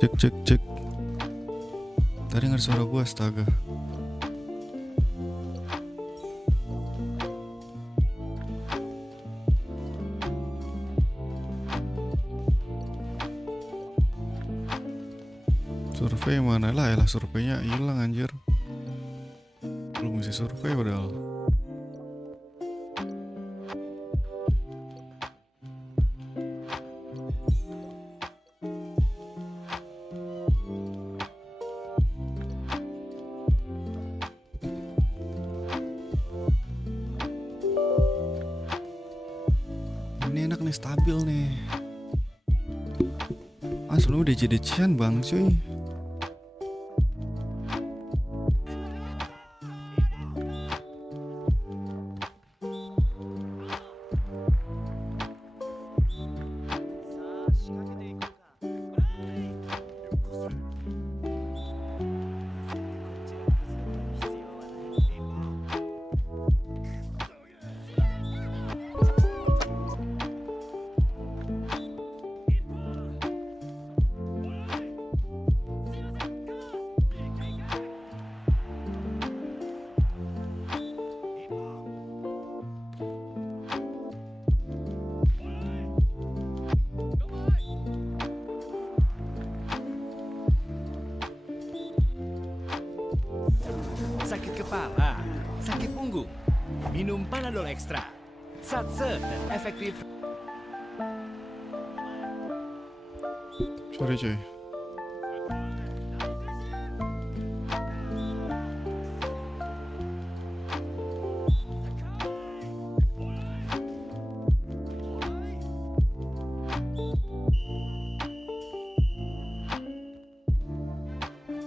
Cek cek cek. Tadi dengar suara gua, astaga. Survei mana lah, elah surveinya hilang anjir. Belum bisa survei padahal. Ini enak nih, stabil nih. Sebelum DC-DC-an bang cuy. Sakit kepala, sakit punggung, minum Panadol Extra. Satse dan efektif. Sorry cuy.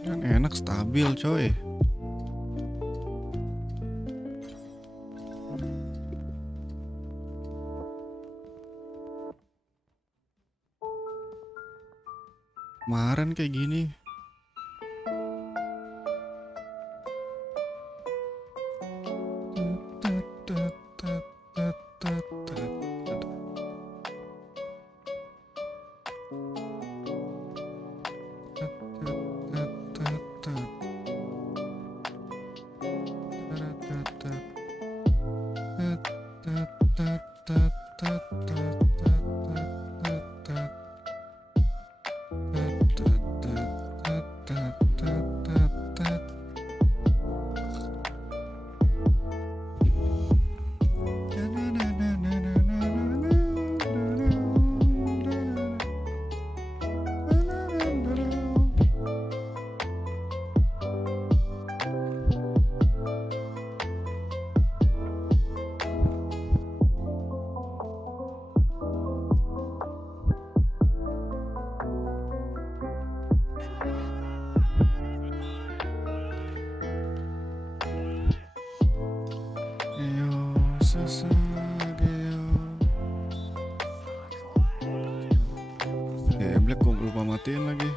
Kan enak, stabil coy. Kemarin kayak gini. Black kok lupa matiin lagi.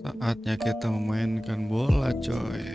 Saatnya kita memainkan bola coy.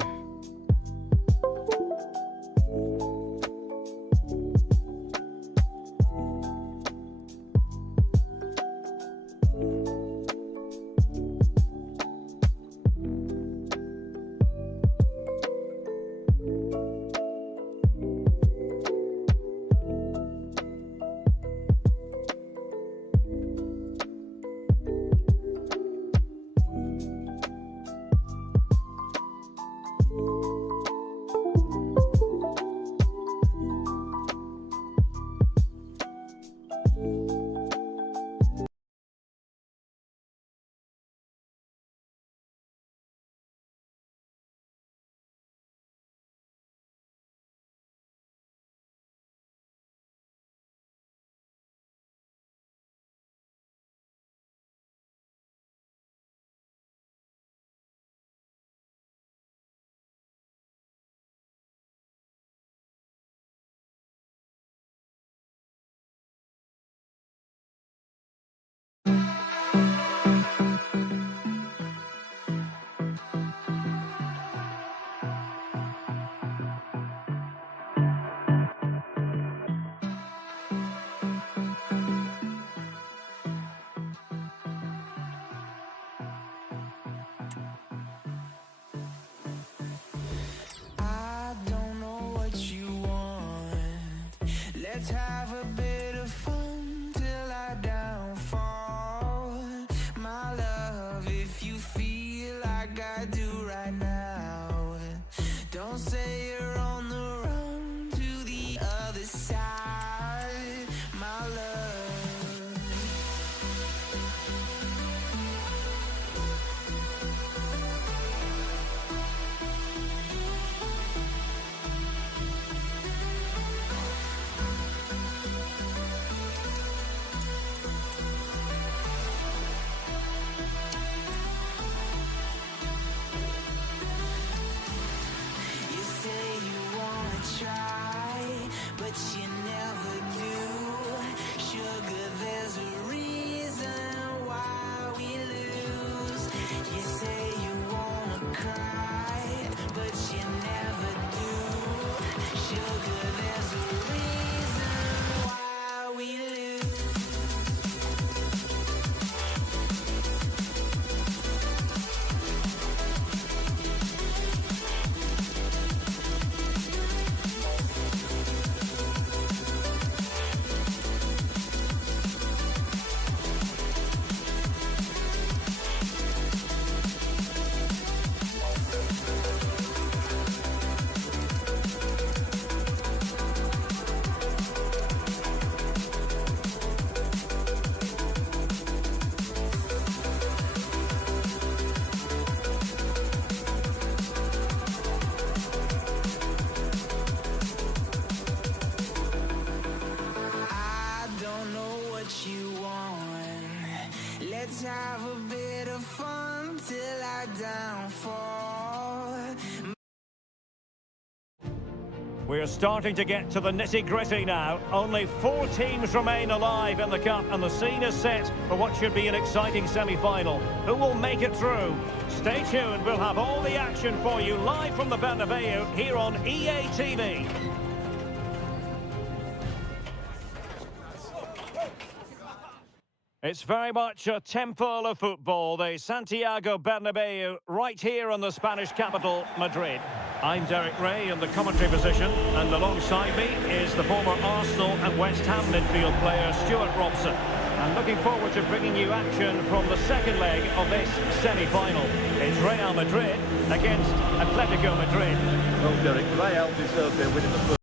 Let's have a bit of fun till I downfall. My love, if you feel like I do right now, don't say you're on the run to the other side, my love. You say you wanna try, but you never do. Sugar, there's a reason why we lose. You say you wanna cry, but you never do. Sugar, there's a reason why we lose. I don't know what you want. Let's have a bit of fun till I downfall. We're starting to get to the nitty-gritty now. Only 4 teams remain alive in the Cup, and the scene is set for what should be an exciting semi-final. Who will make it through? Stay tuned, we'll have all the action for you live from the Bernabeu here on EA TV. It's very much a temple of football, the Santiago Bernabeu, right here in the Spanish capital, Madrid. I'm Derek Ray in the commentary position, and alongside me is the former Arsenal and West Ham midfield player Stuart Robson. And looking forward to bringing you action from the second leg of this semi-final. It's Real Madrid against Atletico Madrid. Well, Derek, Real deserved their win in the first.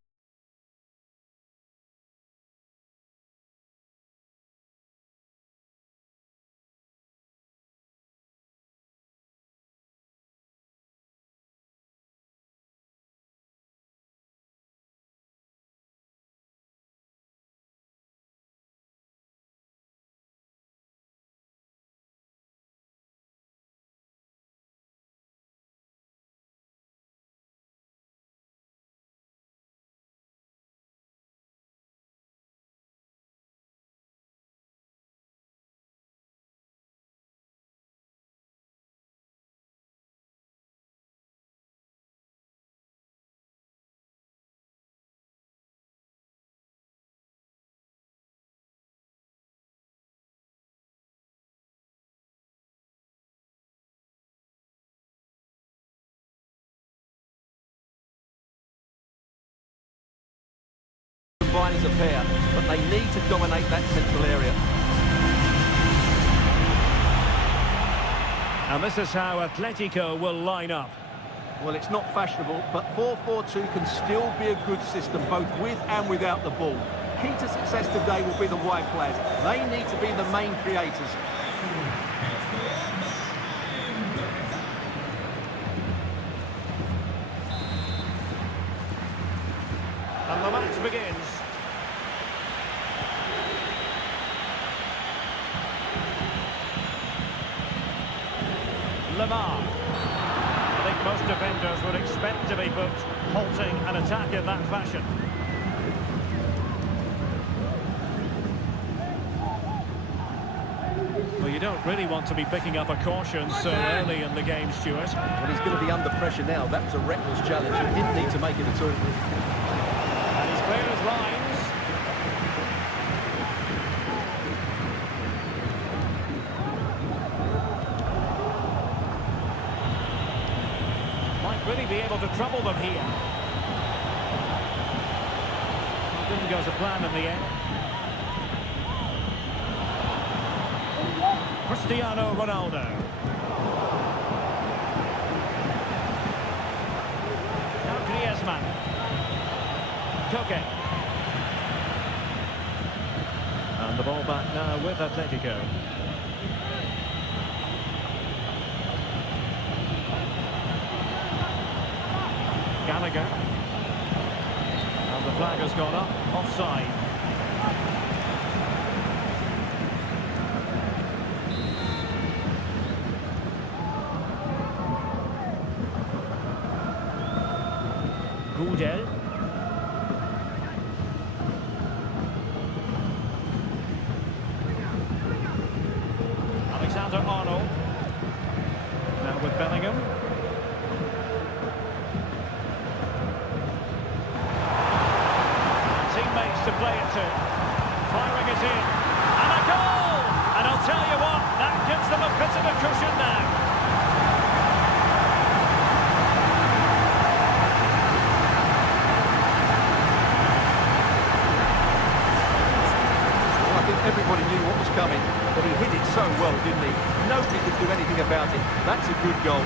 Combine as a pair, but they need to dominate that central area. And this is how Atletico will line up. Well, it's not fashionable, but 4-4-2 can still be a good system, both with and without the ball. Key to success today will be the wide players. They need to be the main creators. And the match begins. Lamar. I think most defenders would expect to be booked, halting an attack in that fashion. Well, you don't really want to be picking up a caution so early in the game, Stuart. Well, he's going to be under pressure now. That was a reckless challenge. He didn't need to make it at all. And he's clear his lines. Might really be able to trouble them here. Didn't goes to plan in the end. Cristiano Ronaldo. Now Griezmann. Koke. And the ball back now with Atletico. Gallagher. And the flag has gone up. Offside. Gudel. Alexander-Arnold. Now with Bellingham. Teammates to play it to. Firing it in. And a goal! And I'll tell you what, that gives them a bit of a cushion now. I think everybody knew what was coming, but he hit it so well, didn't he? Nobody could do anything about it. That's a good goal.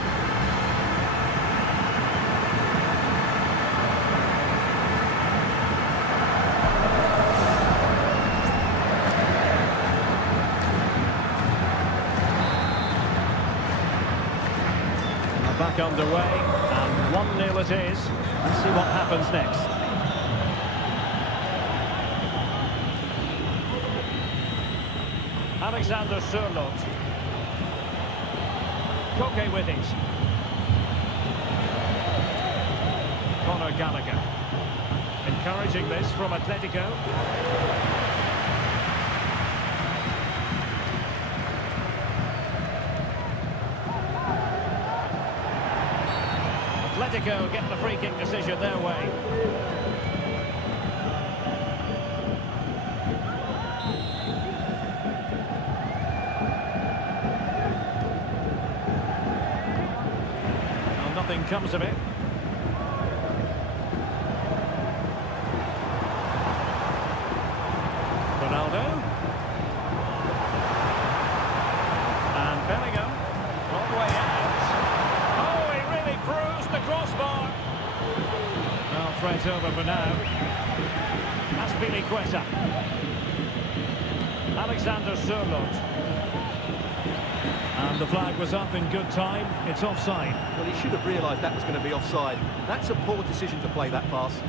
Now back underway, and 1-0 it is. Let's see what happens next. Alexander Sørloth. Koke with it. Conor Gallagher. Encouraging this from Atletico. Atletico get the free kick decision their way. Nothing comes of it. Ronaldo. And Bellingham. All the way out. Oh, he really bruised the crossbar. Well, threat over for now. Azpilicueta. Alexander Sørloth. And the flag was up in good time. It's offside. Well, he should have realised that was going to be offside. That's a poor decision to play that pass.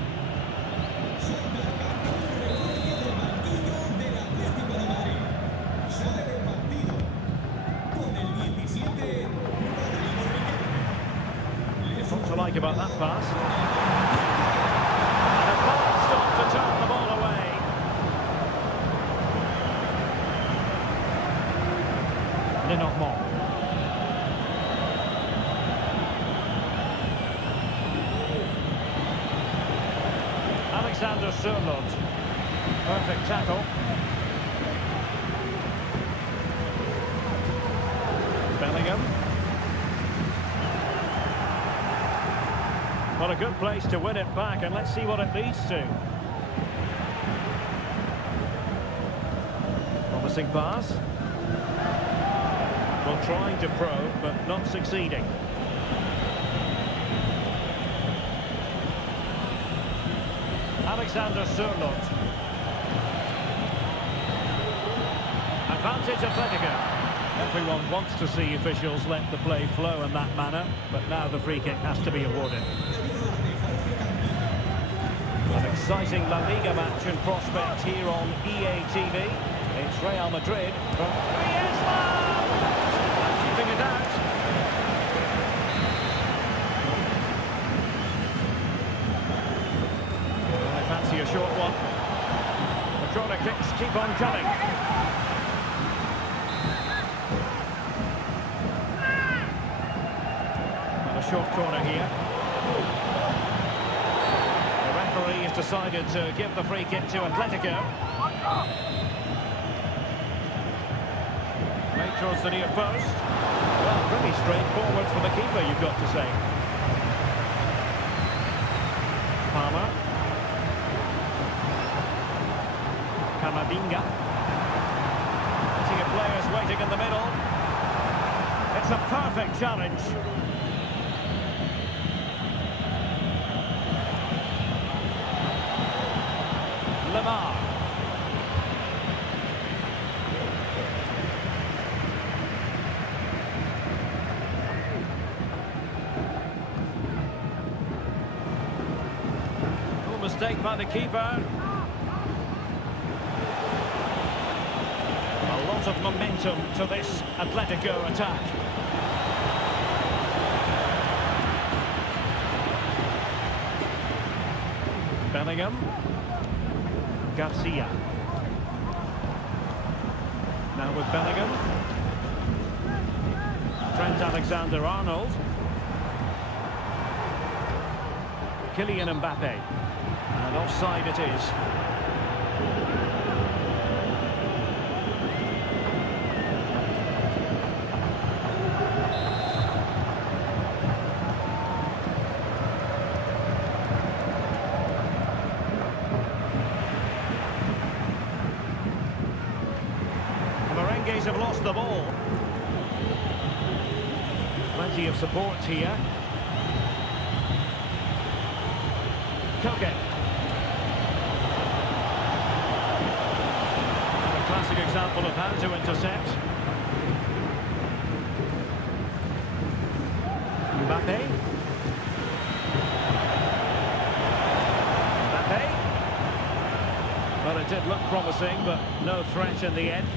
What to like about that pass? And a ball stop to turn the ball away. Lenormand. Alexander Sørloth. Perfect tackle. Bellingham. Well, a good place to win it back, and let's see what it leads to. Promising pass. Well, trying to probe, but not succeeding. Alexander Sørloth. Advantage Atletico. Everyone wants to see officials let the play flow in that manner, but now the free kick has to be awarded. An exciting La Liga match in prospect here on EA TV. It's Real Madrid from Griezmann! Keeping it out. Well, I fancy a short one. The corner kicks keep on coming. And a short corner here. The referee has decided to give the free kick to Atletico. Right towards the near post. Well, pretty straightforward for the keeper, you've got to say. Palmer. Camavinga. Plenty of players waiting in the middle. It's a perfect challenge. Lamar. No mistake by the keeper. A lot of momentum to this Atletico attack. Bellingham. Garcia. Now with Bellingham. Trent Alexander-Arnold. Kylian Mbappe. And offside it is. Have lost the ball. Plenty of support here. Koke. A classic example of how to intercept. Mbappe. Mbappe. Well, it did look promising, but no threat in the end.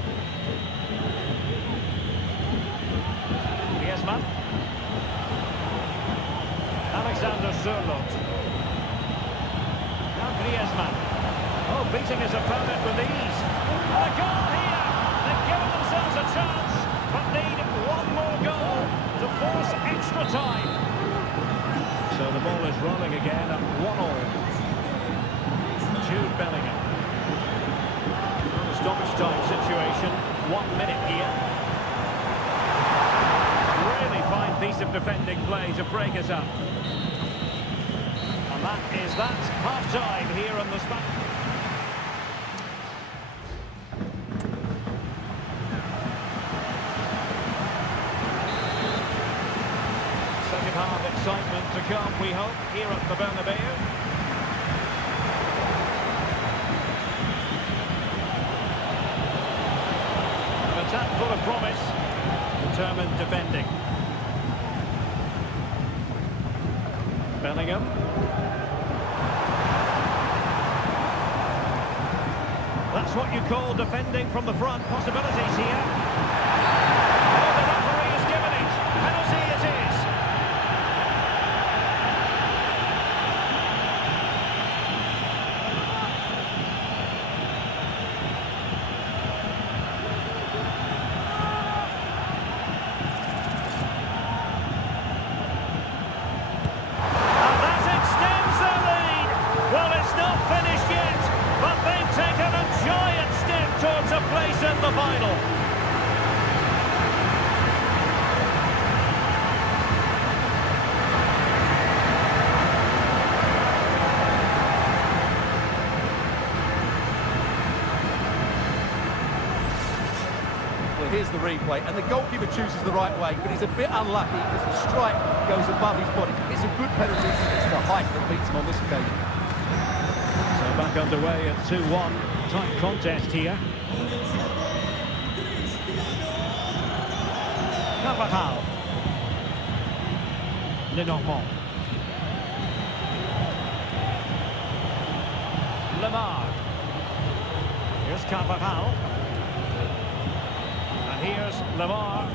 Alexander Sørloth. Now Griezmann. Oh, beating his opponent with ease. And a goal here! They've given themselves a chance, but need one more goal to force extra time. So the ball is rolling again at 1-1. Jude Bellingham. Stoppage time situation. 1 minute here. Really fine piece of defending play to break us up. And that is that. Half-time here on the spot. Second half excitement to come, we hope, here at the Bernabeu. An attack full of promise. Determined defending. Bellingham. That's what you call defending from the front. Possibilities here. Oh, the referee has given it. Penalty it is. And that extends the lead. Well, it's not finished yet, but they've taken a giant step towards a place in the final. Well, here's the replay, and the goalkeeper chooses the right way, but he's a bit unlucky because the strike goes above his body. It's a good penalty. It's the height that beats him on this occasion. So back underway at 2-1. Tight contest here. Carvajal. Lenormand. Lamar. Here's Carvajal. And here's Lamar.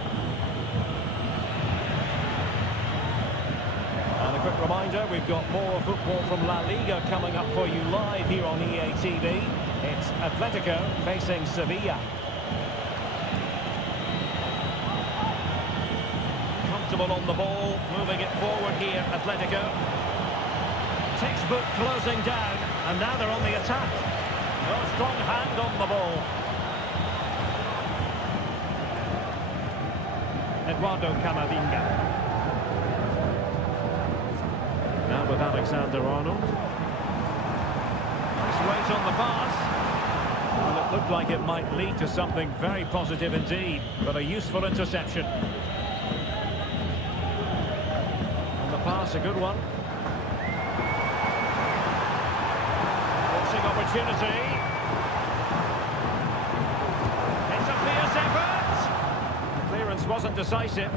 And a quick reminder, we've got more football from La Liga coming up for you live here on EA TV. It's Atletico facing Sevilla. Comfortable on the ball, moving it forward here, Atletico. Textbook closing down, and now they're on the attack. No strong hand on the ball. Eduardo Camavinga. Now with Alexander-Arnold. Nice weight on the pass. Well, it looked like it might lead to something very positive indeed, but a useful interception. And the pass, a good one. Forcing opportunity. It's a fierce effort. The clearance wasn't decisive.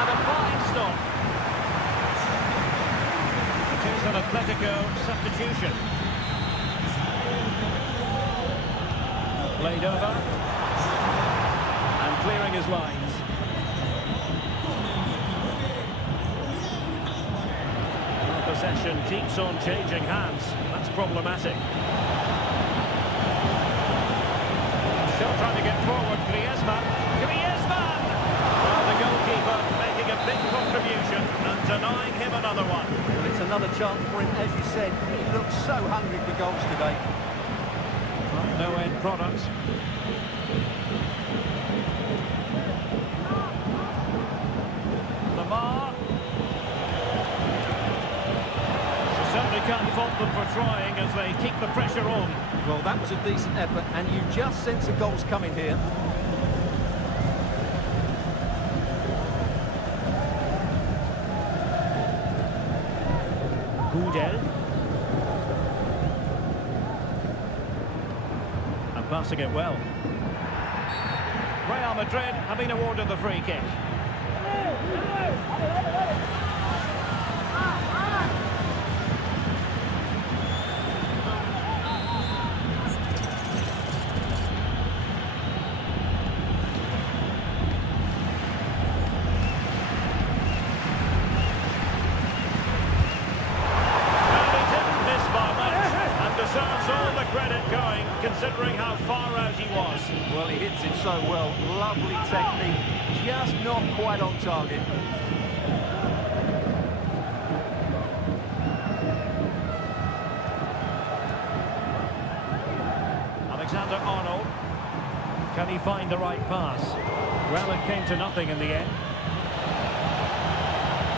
And a fine stop. It is an Atletico substitution. Played over. And clearing his lines. Well, possession keeps on changing hands. That's problematic. Still trying to get forward. Griezmann. Well, the goalkeeper making a big contribution and denying him another one. It's another chance for him, as you said. He looks so hungry for goals today. No end product. Lamar. You certainly can't fault them for trying as they keep the pressure on. Well, that was a decent effort, and you just sense a goal's coming here. Gudel. And passing it well. Real Madrid have been awarded the free kick. Considering how far out he was. Well, he hits it so well. Lovely technique. Just not quite on target. Alexander-Arnold. Can he find the right pass? Well, it came to nothing in the end.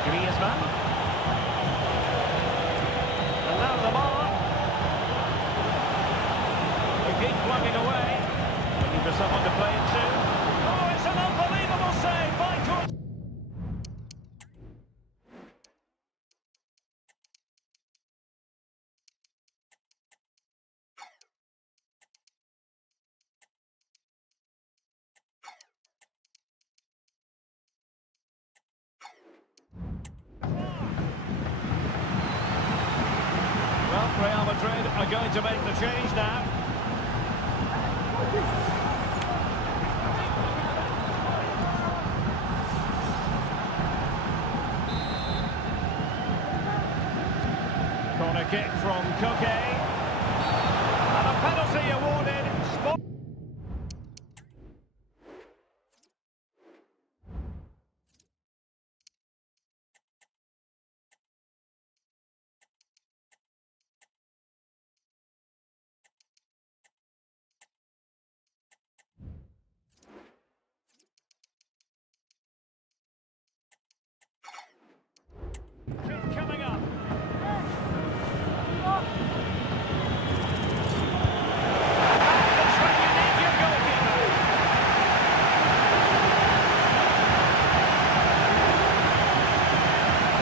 Griezmann. And now Lamar. Keep plugging away. Looking for someone to play it to. Oh, it's an unbelievable save by George. Well, Real Madrid are going to make the change now. Corner kick from Koke. And a penalty awarded. Coming up. That's when you need your goalkeeper.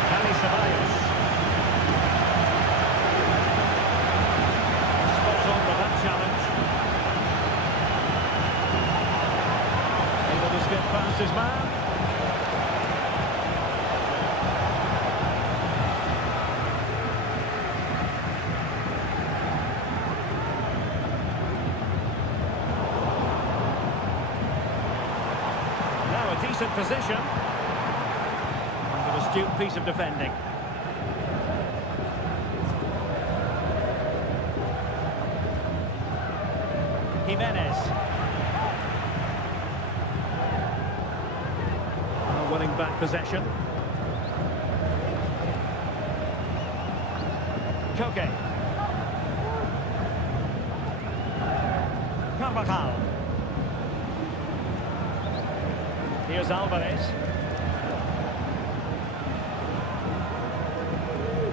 Dani Ceballos. Spot on with that challenge. Able to skip past his man. Decent position. And an astute piece of defending. Jimenez. Winning back possession. Koke. Carvajal. Here's Alvarez.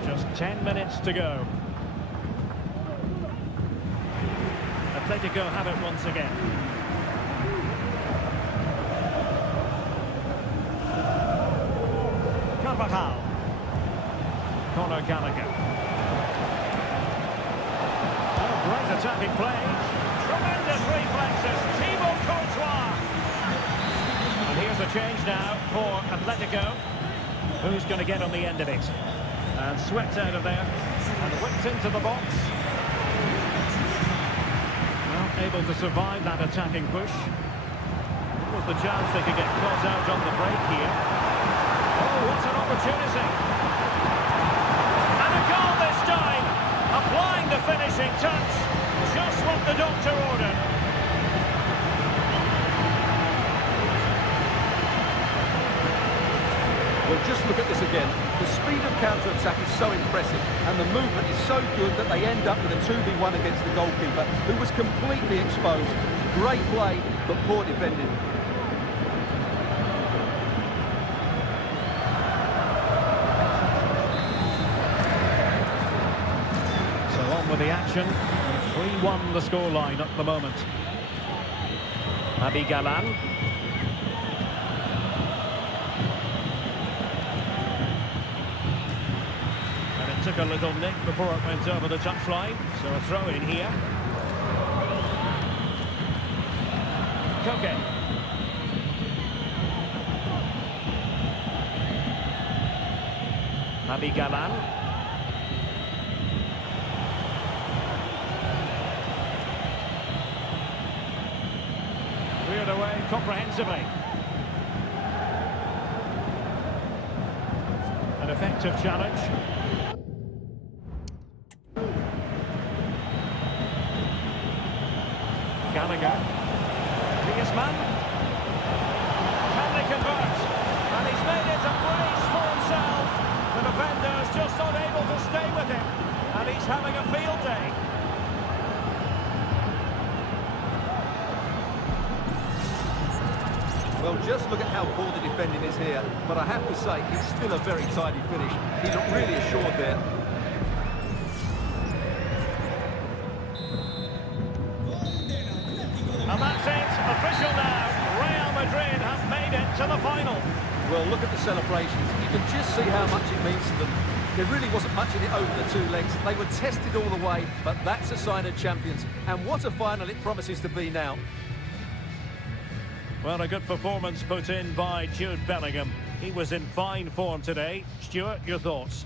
Just 10 minutes to go. Atletico have it once again. Carvajal. Conor Gallagher. Oh, great attacking play. Tremendous reflexes. Thibaut Courtois. And here's a change now for Atletico. Who's going to get on the end of it? And swept out of there. And whipped into the box. Well, able to survive that attacking push. What was the chance they could get caught out on the break here? Oh, what an opportunity. And a goal this time. Applying the finishing touch. Just what the doctor ordered. Well, just look at this again. The speed of counter-attack is so impressive, and the movement is so good that they end up with a 2v1 against the goalkeeper, who was completely exposed. Great play, but poor defending. So on with the action. 3-1 the scoreline at the moment. Abi Galan. Took a little nick before it went over the touchline, so a throw in here. Koke. Abi Galan. Cleared away comprehensively. An effective challenge. Gallagher. Griezmann. Can they convert? And he's made it a brace for himself. The defender's just not able to stay with him. And he's having a field day. Well, just look at how poor the defending is here. But I have to say, it's still a very tidy finish. He looked really assured there. And that's it, official now. Real Madrid have made it to the final. Well, look at the celebrations. You can just see how much it means to them. There really wasn't much in it over the two legs. They were tested all the way, but that's a sign of champions. And what a final it promises to be now. Well, a good performance put in by Jude Bellingham. He was in fine form today. Stuart, your thoughts?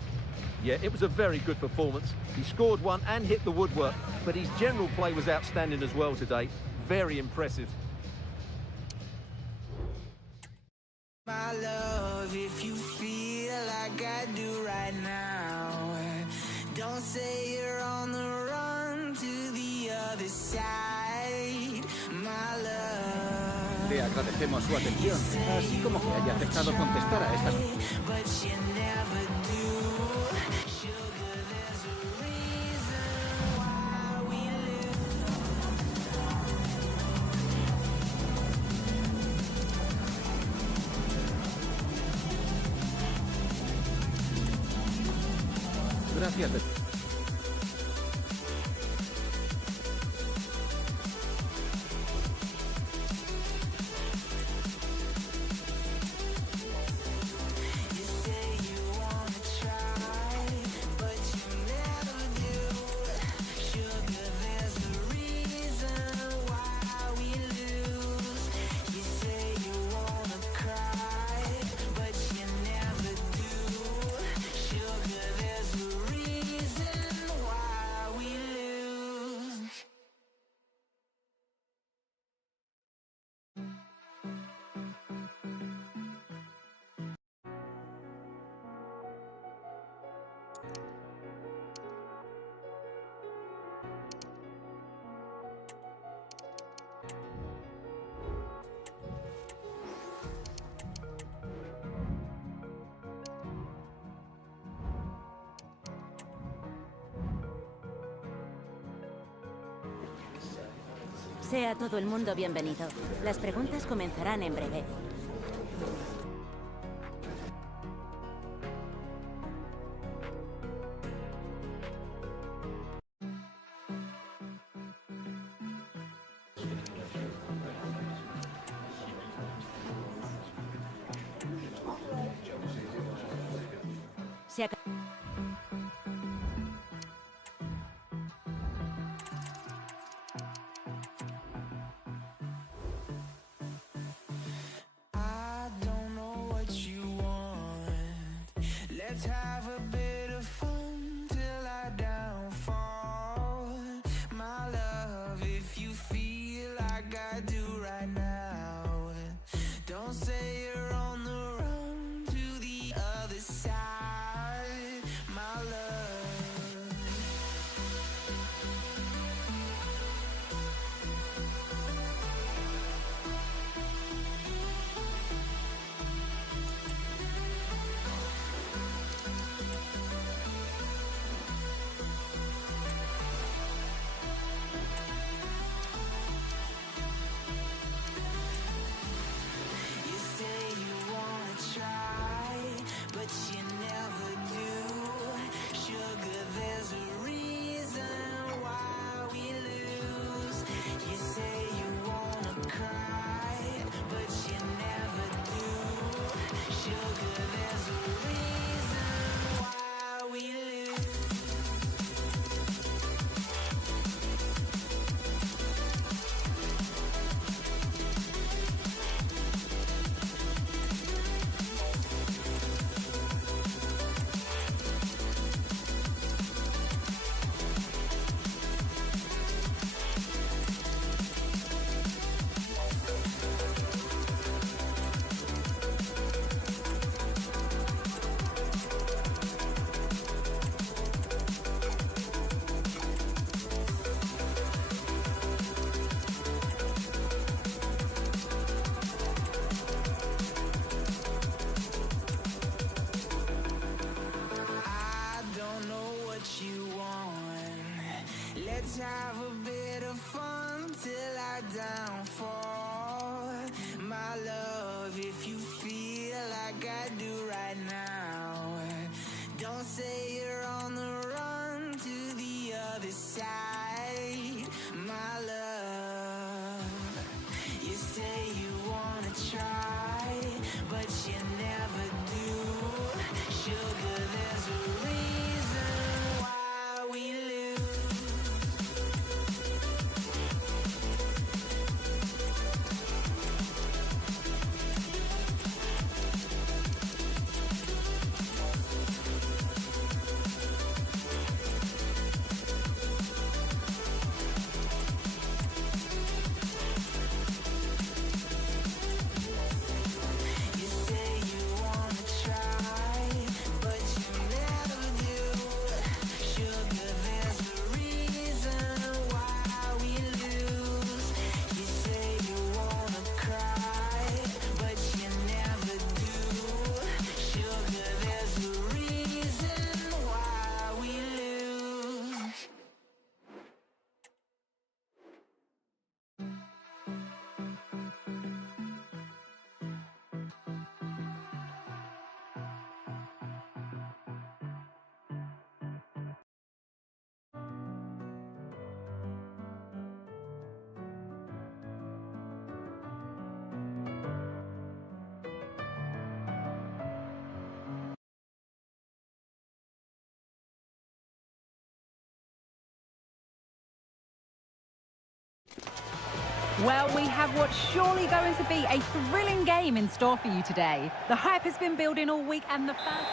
Yeah, it was a very good performance. He scored one and hit the woodwork, but his general play was outstanding as well today. Very impressive. My love, if you feel like I do right now, don't say you're on the run to the other side. My love. Le agradecemos su atención, así como que haya aceptado contestar a estas. But you never do. Sugar, there's a reason why we Gracias. Sea todo el mundo bienvenido. Las preguntas comenzarán en breve. Let's have a bit of fun till I downfall. My love, if you feel like I do right now, don't say you're on the run to the other side, my love. You say you wanna try, but you never do. Sugar, there's a reason why we lose. You say you wanna cry, but you never do. Sugar, there's a reason why we lose. I don't know what you want. Let's have a bit of fun till I downfall. My love, if you feel like I do right now, don't say you're on the run to the other side, my love. You say you wanna try, but you never do. Sugar, there's a reason why we lose. You say you wanna try, but you never do. Sugar, there's a reason why we lose. You say you wanna cry, but you never do. Sugar, there's a reason why we lose. Well, we have what's surely going to be a thrilling game in store for you today. The hype has been building all week and the fans...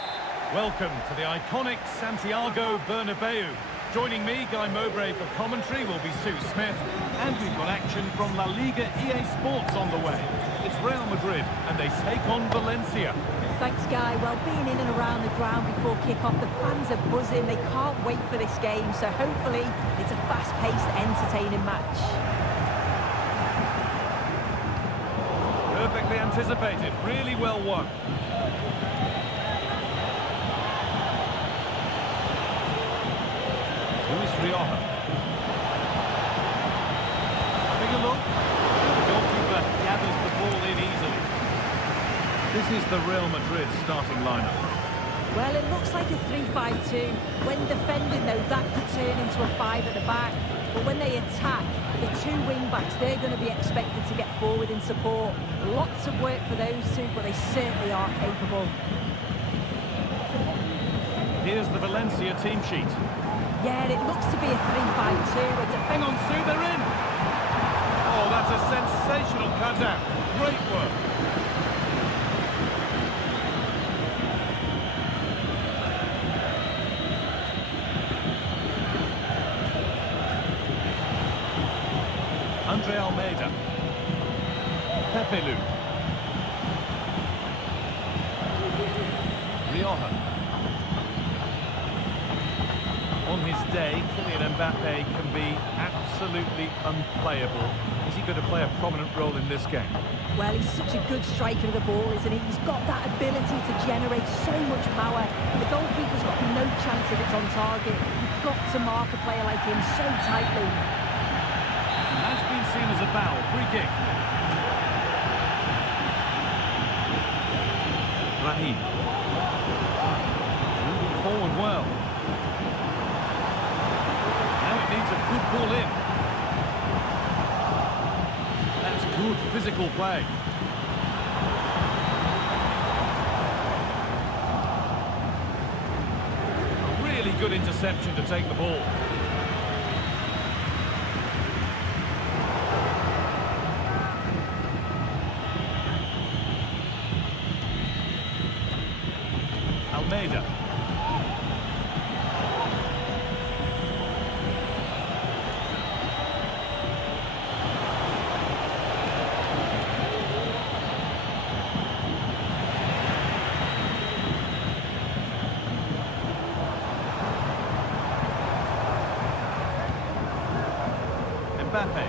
Welcome to the iconic Santiago Bernabeu. Joining me, Guy Mowbray for commentary, will be Sue Smith. And we've got action from La Liga EA Sports on the way. It's Real Madrid and they take on Valencia. Thanks, Guy. Well, being in and around the ground before kick-off, the fans are buzzing. They can't wait for this game, so hopefully it's a fast-paced, entertaining match. Perfectly anticipated, really well won. Luis Rioja. Having a look. The goalkeeper gathers the ball in easily. This is the Real Madrid starting lineup. Well, it looks like a 3-5-2. When defending, though, that could turn into a 5 at the back. But when they attack, the two wing-backs, they're going to be expected to get forward in support. Lots of work for those two, but they certainly are capable. Here's the Valencia team sheet. Yeah, it looks to be a 3-5-2. Hang on, Sue, they're in! Oh, that's a sensational cutout. Great work. Andre Almeida. Pepe Lu. Rioja. On his day, Kylian Mbappe can be absolutely unplayable. Is he going to play a prominent role in this game? Well, he's such a good striker of the ball, isn't he? He's got that ability to generate so much power. The goalkeeper's got no chance if it's on target. You've got to mark a player like him so tightly. And that's been seen as a foul. Free kick. Raheem. Moving forward well. Now it needs a good ball in. That's good physical play. A really good interception to take the ball. Almeida. Mbappe.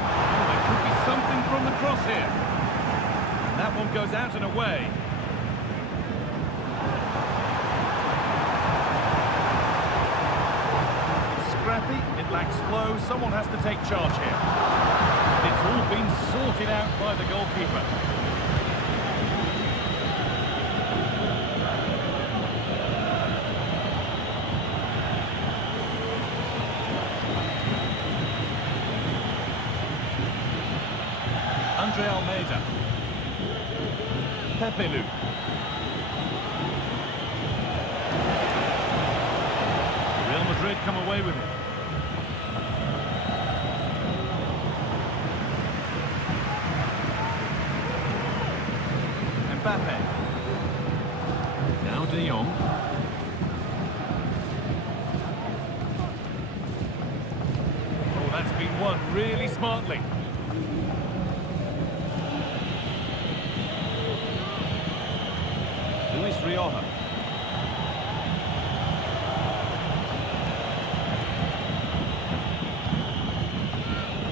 Oh, there could be something from the cross here. And that one goes out and away. It's scrappy, it lacks flow, someone has to take charge here. And it's all been sorted out by the goalkeeper. Andre Almeida. Pepe Lu. Real Madrid come away with it. Mbappe. Now De Jong. Oh, that's been won really smartly. Rioja.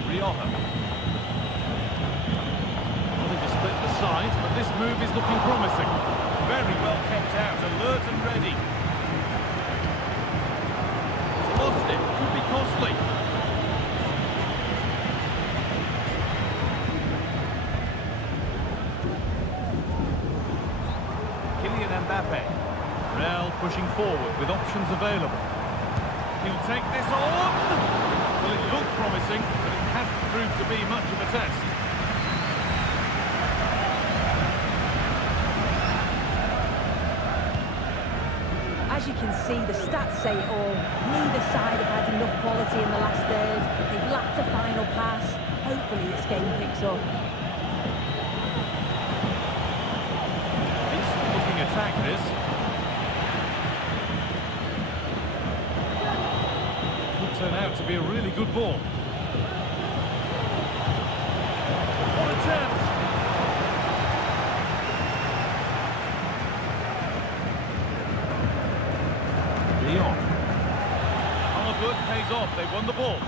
Rioja. Well, they just split the sides, but this move is looking promising. Very well kept out, alert and ready. He's lost it, could be costly. Mbappe. Real pushing forward with options available. He'll take this on. Well, it looked promising, but it hasn't proved to be much of a test. As you can see, the stats say it all. Neither side have had enough quality in the last third. They've lacked a final pass. Hopefully this game picks up. Attack this. Could turn out to be a really good ball. What a chance! De Jong. Hard work pays off. They won the ball.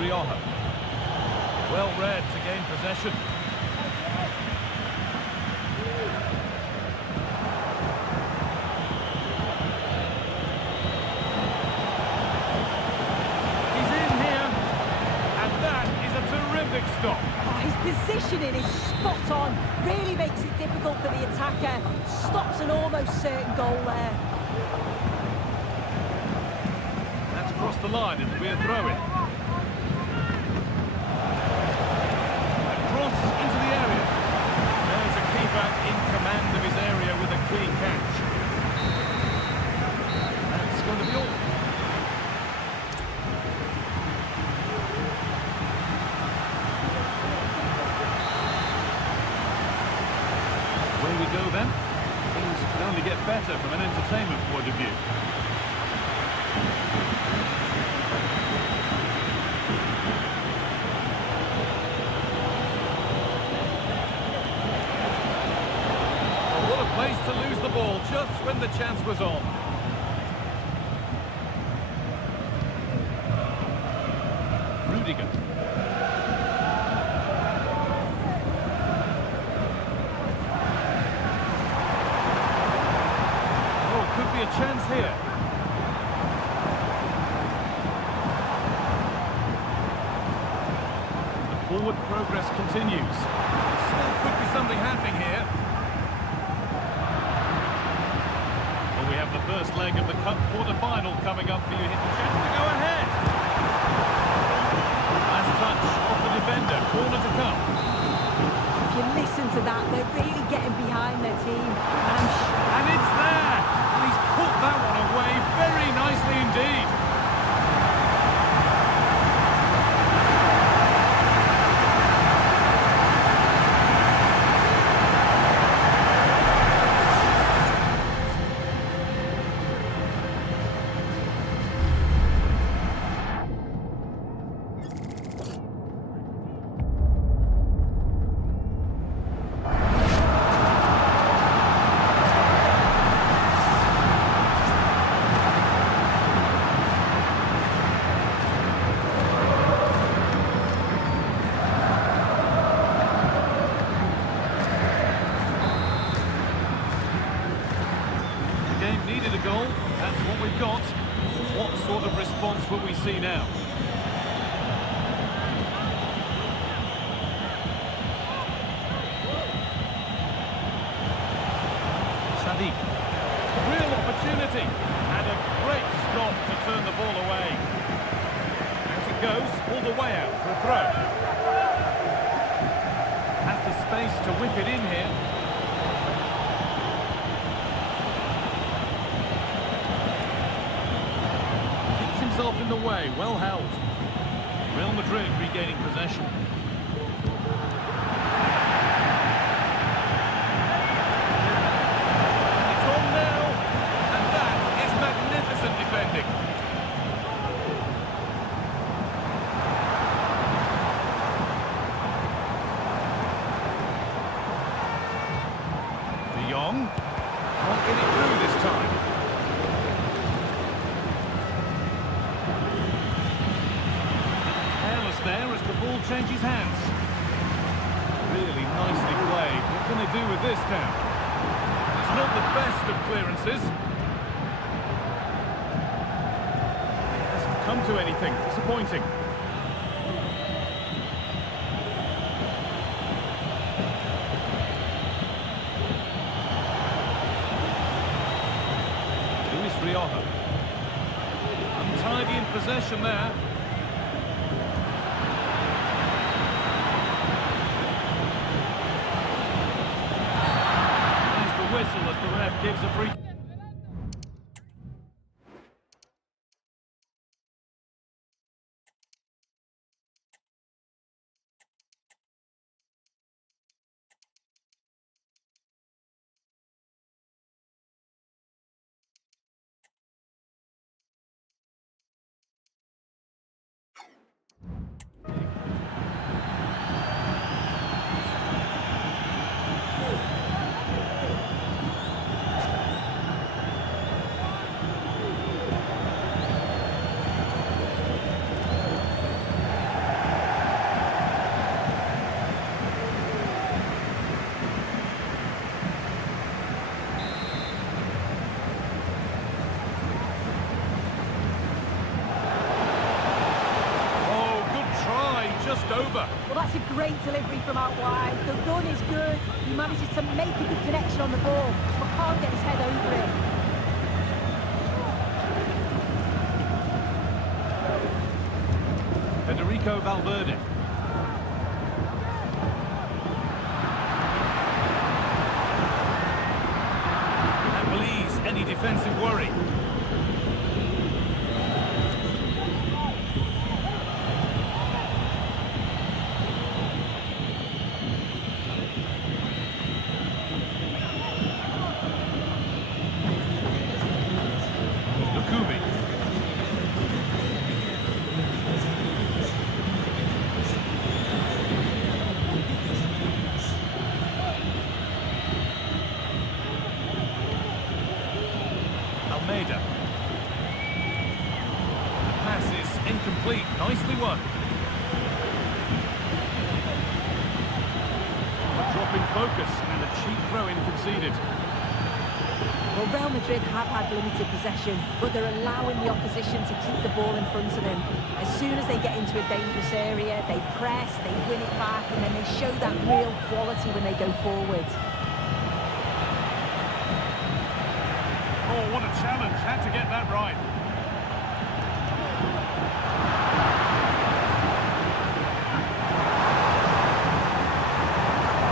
Rioja. Well read to gain possession. He's in here, and that is a terrific stop. Oh, his positioning is spot on. Really makes it difficult for the attacker. Stops an almost certain goal there. That's crossed the line. It'll be a throw-in. Into the area. There's a keeper in command of his area with a clean catch. That's going to be all. Away we go then. Things can only get better from an entertainment point of view. What a place to lose the ball just when the chance was on. Rudiger. Oh, could be a chance here. The forward progress continues. Still could be something happening here. Well, we have the first leg of the Cup quarter-final coming up for you. Hit the chance to go ahead. Last touch of the defender, corner to come. If you listen to that, they're really getting behind their team. And it's there! And he's put that one away very nicely indeed. Needed a goal, that's what we've got. What sort of response will we see now? Sadiq. Real opportunity. And a great stop to turn the ball away. Out it goes, all the way out for a throw. Has the space to whip it in here. In the way, well held. Real Madrid regaining possession. It's on now, and that is magnificent defending. De Jong can't get it through this time. There as the ball changes hands. Really nicely played. What can they do with this now? It's not the best of clearances. Hasn't come to anything. Disappointing. Luis Rioja. Untidy in possession there. Whistle as the ref gives a free. Over. Well, that's a great delivery from out wide. The run is good. He manages to make a good connection on the ball, but can't get his head over it. Federico Valverde. That will ease any defensive worry. focus and a cheap throw-in conceded. Well, Real Madrid have had limited possession, but they're allowing the opposition to keep the ball in front of them. As soon as they get into a dangerous area, they press, they win it back, and then they show that real quality when they go forward. Oh, what a challenge. Had to get that right.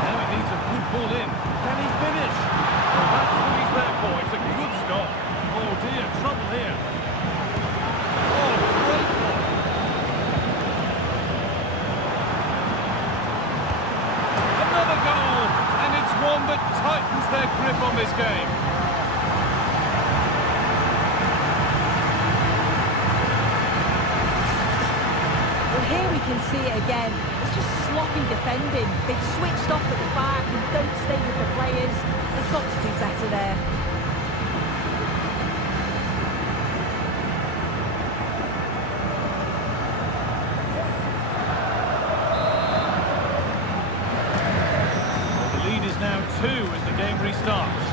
Now it needs a good ball in. Can he finish? Well, that's what he's there for. It's a good stop. Oh dear, trouble here. Oh, great ball. Another goal, and it's one that tightens their grip on this game. Well, here we can see it again. It's just sloppy defending. They've switched off at the back and don't stay with the players. They've got to do better there. The lead is now 2 as the game restarts.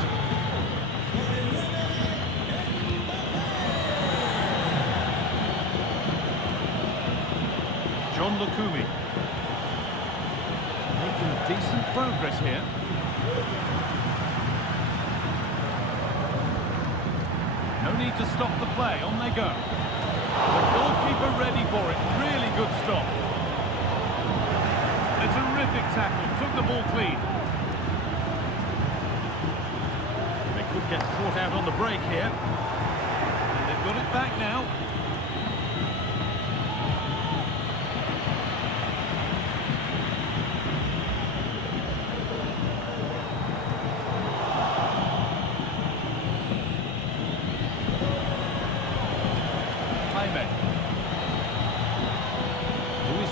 John Lukumi. Making decent progress here. No need to stop the play, on they go. The goalkeeper ready for it, really good stop. A terrific tackle, took the ball clean. They could get caught out on the break here. And they've got it back now.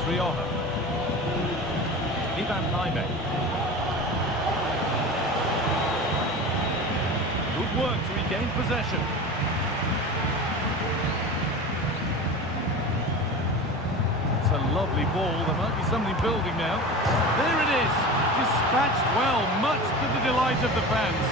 Rioja. Ivan Jaime. Good work to regain possession. It's a lovely ball. There might be something building now. There it is. Dispatched well, much to the delight of the fans.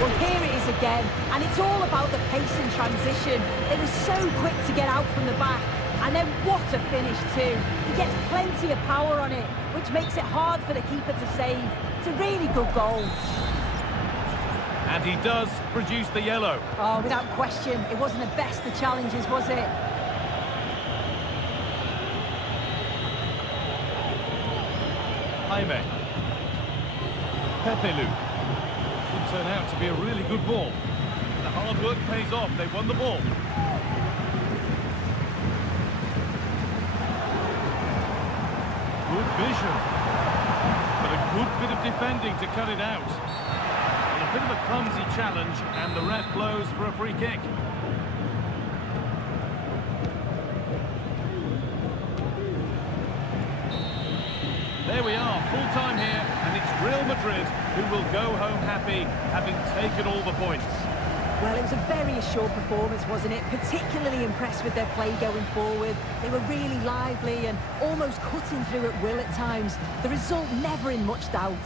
Well, here it is again, and it's all about the pace and transition. They were so quick to get out from the back, and then what a finish too. He gets plenty of power on it, which makes it hard for the keeper to save. It's a really good goal. And he does produce the yellow. Oh, without question, it wasn't the best of challenges, was it? Jaime. Pepelu. Could turn out to be a really good ball. The hard work pays off. They won the ball. Good vision. But a good bit of defending to cut it out. And a bit of a clumsy challenge, and the ref blows for a free kick. There we are, full time here, and it's Real Madrid who will go home happy, having taken all the points. Well, it was a very assured performance, wasn't it? Particularly impressed with their play going forward. They were really lively and almost cutting through at will at times. The result never in much doubt.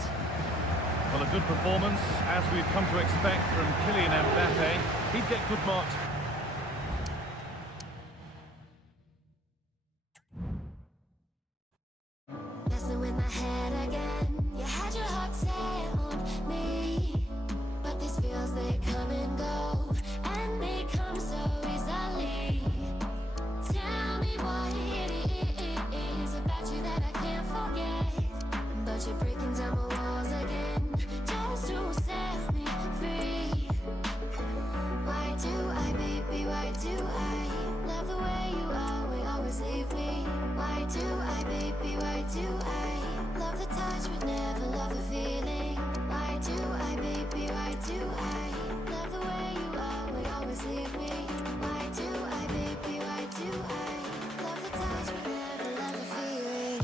Well, a good performance, as we've come to expect from Kylian Mbappe. He'd get good marks. Messing with my head again. You had your heart set on me, but these feels, they come and go, and they come so easily. Tell me what it is about you that I can't forget, but you're breaking down my walls again, just to set me free. Why do I, baby, why do I love the way you always leave me? Why do I, baby, why do I love the touch but never love the feeling? Why do I, baby, why do I love the way you always leave me? Why do I, baby, why do I love the touch but never love the feeling?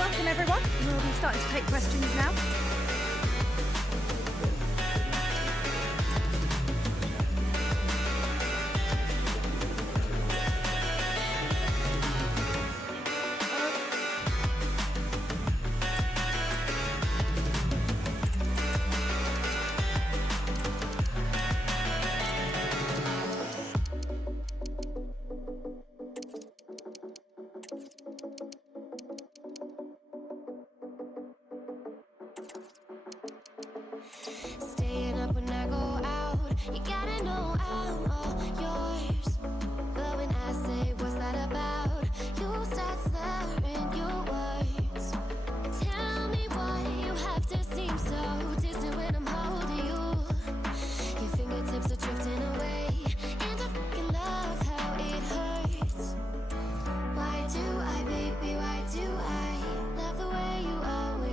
Welcome everyone. We'll be starting to take questions now. Staying up when I go out, you gotta know I'm all yours. But when I say what's that about, you start slurring your words. Tell me why you have to seem so distant when I'm holding you. Your fingertips are drifting away, and I fucking love how it hurts. Why do I, baby, why do I love the way you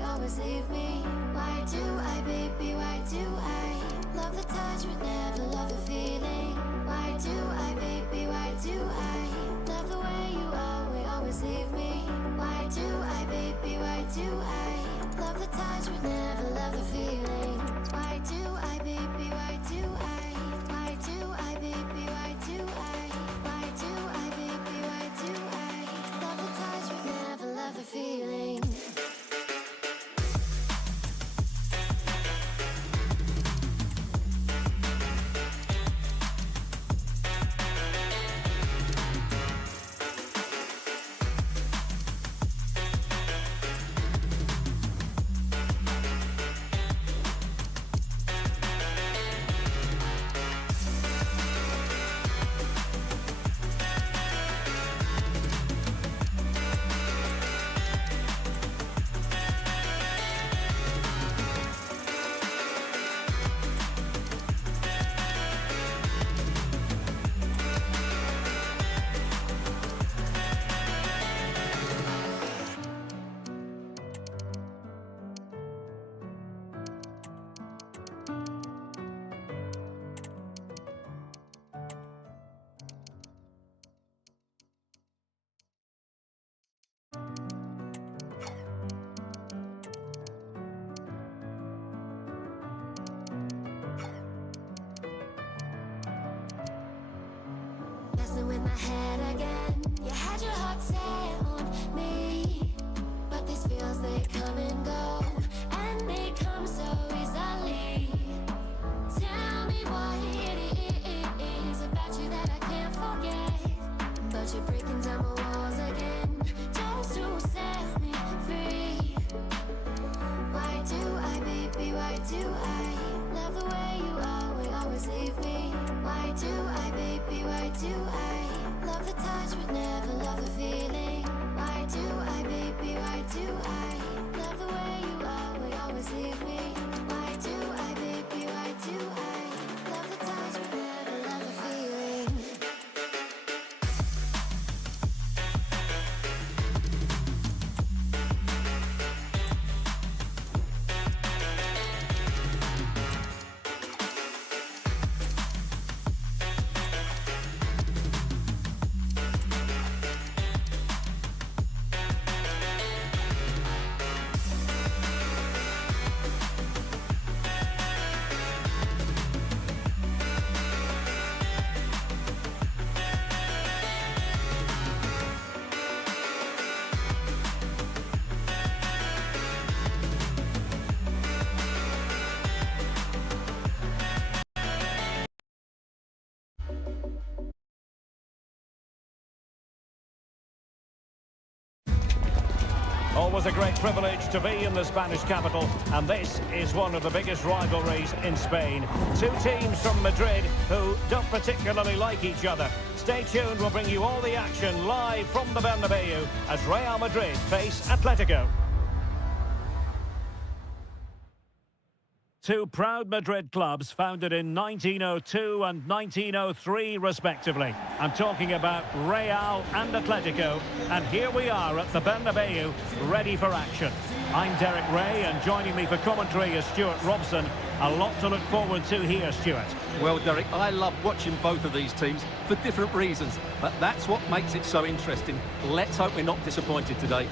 always leave me? Why do I, baby, why do I love the touch but never love the feeling? Why do I, baby, why do I love the way you always leave me? Why do I, baby, why do I love the touch but never love the feeling? Why do I, baby, why do I? Why do I, baby, why do I? Why do I, baby, why do I love the touch but never love the feeling? Messing with my head again. You had your heart set on me, but these feels, they come and go, and they come so easily. Tell me why it is about you that I can't forget, but you're breaking down my walls again just to set me free. Why do I, baby, why do I love the way you always leave me? Why do I, baby, why do I love the touch but never love the feeling? Why do I, baby, why do I love the way you always leave me? Why do I, baby, why do I love the touch but never love the feeling? Always a great privilege to be in the Spanish capital, and this is one of the biggest rivalries in Spain. Two teams from Madrid who don't particularly like each other. Stay tuned, we'll bring you all the action live from the Bernabeu as Real Madrid face Atletico. Two proud Madrid clubs founded in 1902 and 1903 respectively. I'm talking about Real and Atletico, and here we are at the Bernabeu, ready for action. I'm Derek Ray, and joining me for commentary is Stuart Robson. A lot to look forward to here, Stuart. Well, Derek, I love watching both of these teams for different reasons, but that's what makes it so interesting. Let's hope we're not disappointed today.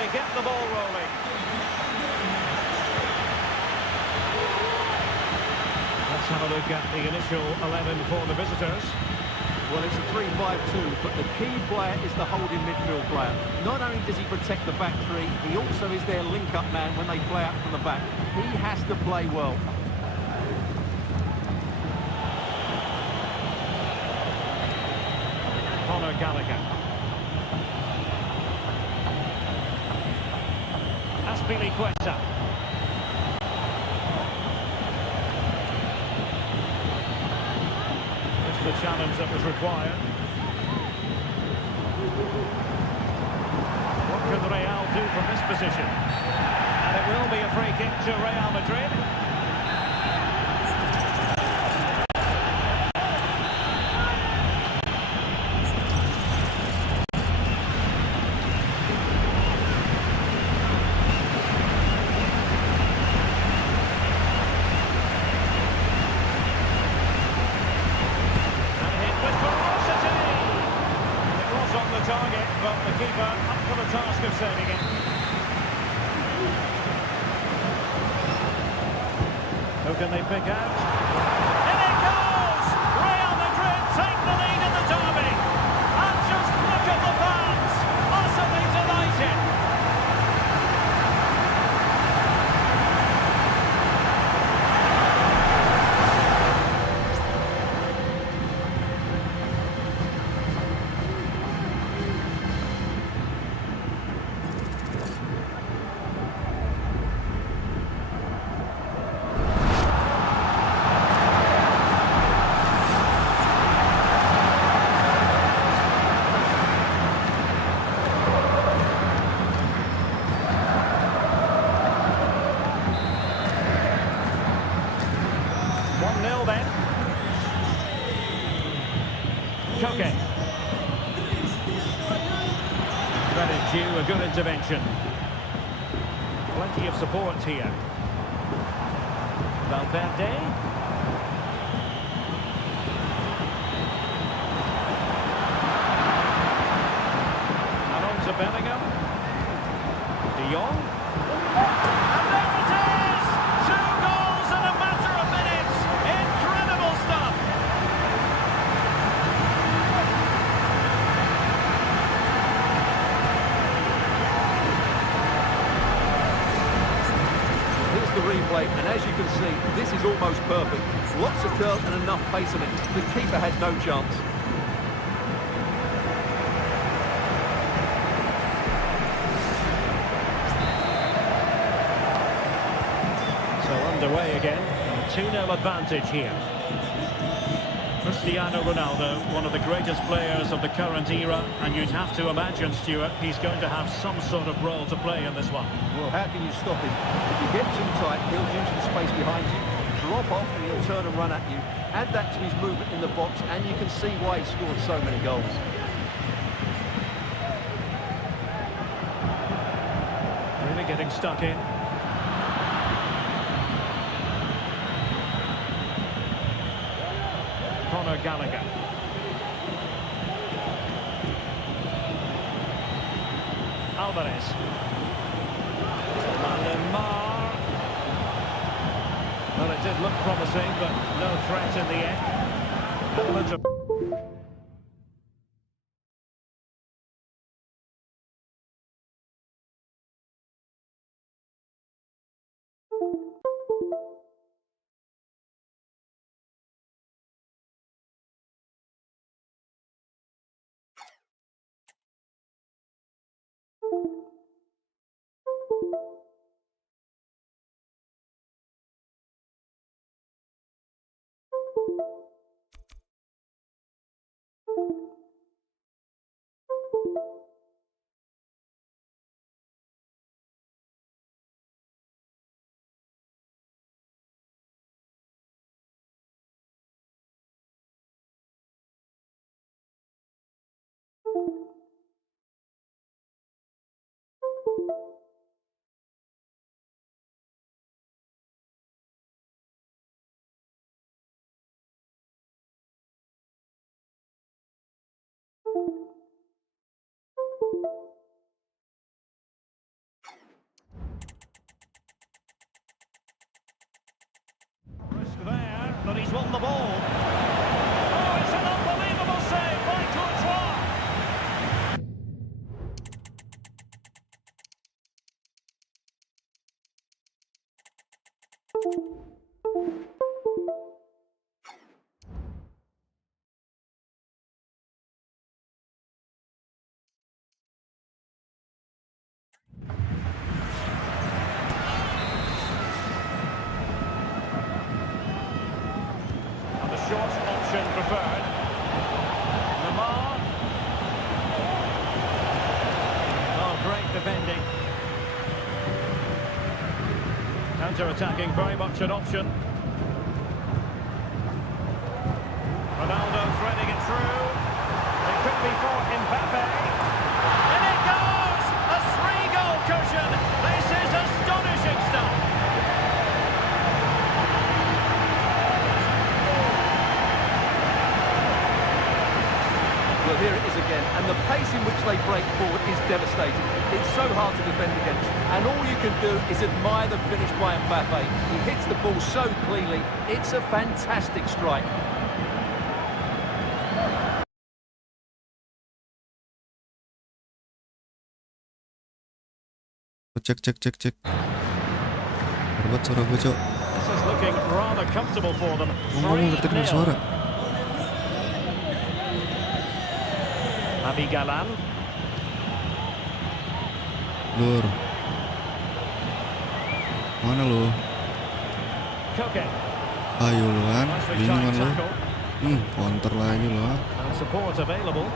they get the ball rolling? Let's have a look at the initial 11 for the visitors. Well, it's a 3-5-2, but the key player is the holding midfield player. Not only does he protect the back three, he also is their link-up man when they play out from the back. He has to play well. Conor Gallagher. Aspilicueta. Just the challenge that was required. What can Real do from this position? And it will be a free kick to Real Madrid. Target, but the keeper up for the task of saving it. Who can they pick out? In it goes! Real Madrid take the lead in the derby. And just look at the fans, utterly delighted. Koke. Credit due, a good intervention. Plenty of support here. Valverde. And on to Bellingham. De Jong. And there it is! 2 goals in a matter of minutes. Incredible stuff. Here's the replay, and as you can see, this is almost perfect. Lots of curl and enough pace on it. The keeper had no chance. So underway again, a 2-0 advantage here. Cristiano Ronaldo, one of the greatest players of the current era, and you'd have to imagine, Stuart, he's going to have some sort of role to play in this one. Well, how can you stop him? If you get too tight, he'll use the space behind you, drop off, and he'll turn and run at you. Add that to his movement in the box, and you can see why he scored so many goals. Really getting stuck in. Conor Gallagher. Alvarez. Lemar. Well, it did look promising, but no threat in the end. Element of he's won the ball. Oh, it's an unbelievable save by Courtois. And the short option preferred. Lamar. Oh, great defending. Counter-attacking, very much an option. Ronaldo threading it through. It could be for Mbappe. In it goes! A 3-goal cushion. This is astonishing stuff. Well, here it is again, and the pace in which they break forward is devastating. It's so hard to defend against, and all you can do is admire the finish by Mbappe. He hits the ball so cleanly. It's a fantastic strike. Cek. Berbuat suara gue, Cok. This is looking rather comfortable for them. Ngomong ngerti dengan 3-0. suara. Abigalan. Lur. Mana lo? Koke. Ayo lo kan, Nicely bingungan timed lo. tackle. Counter lagi lo. And support available.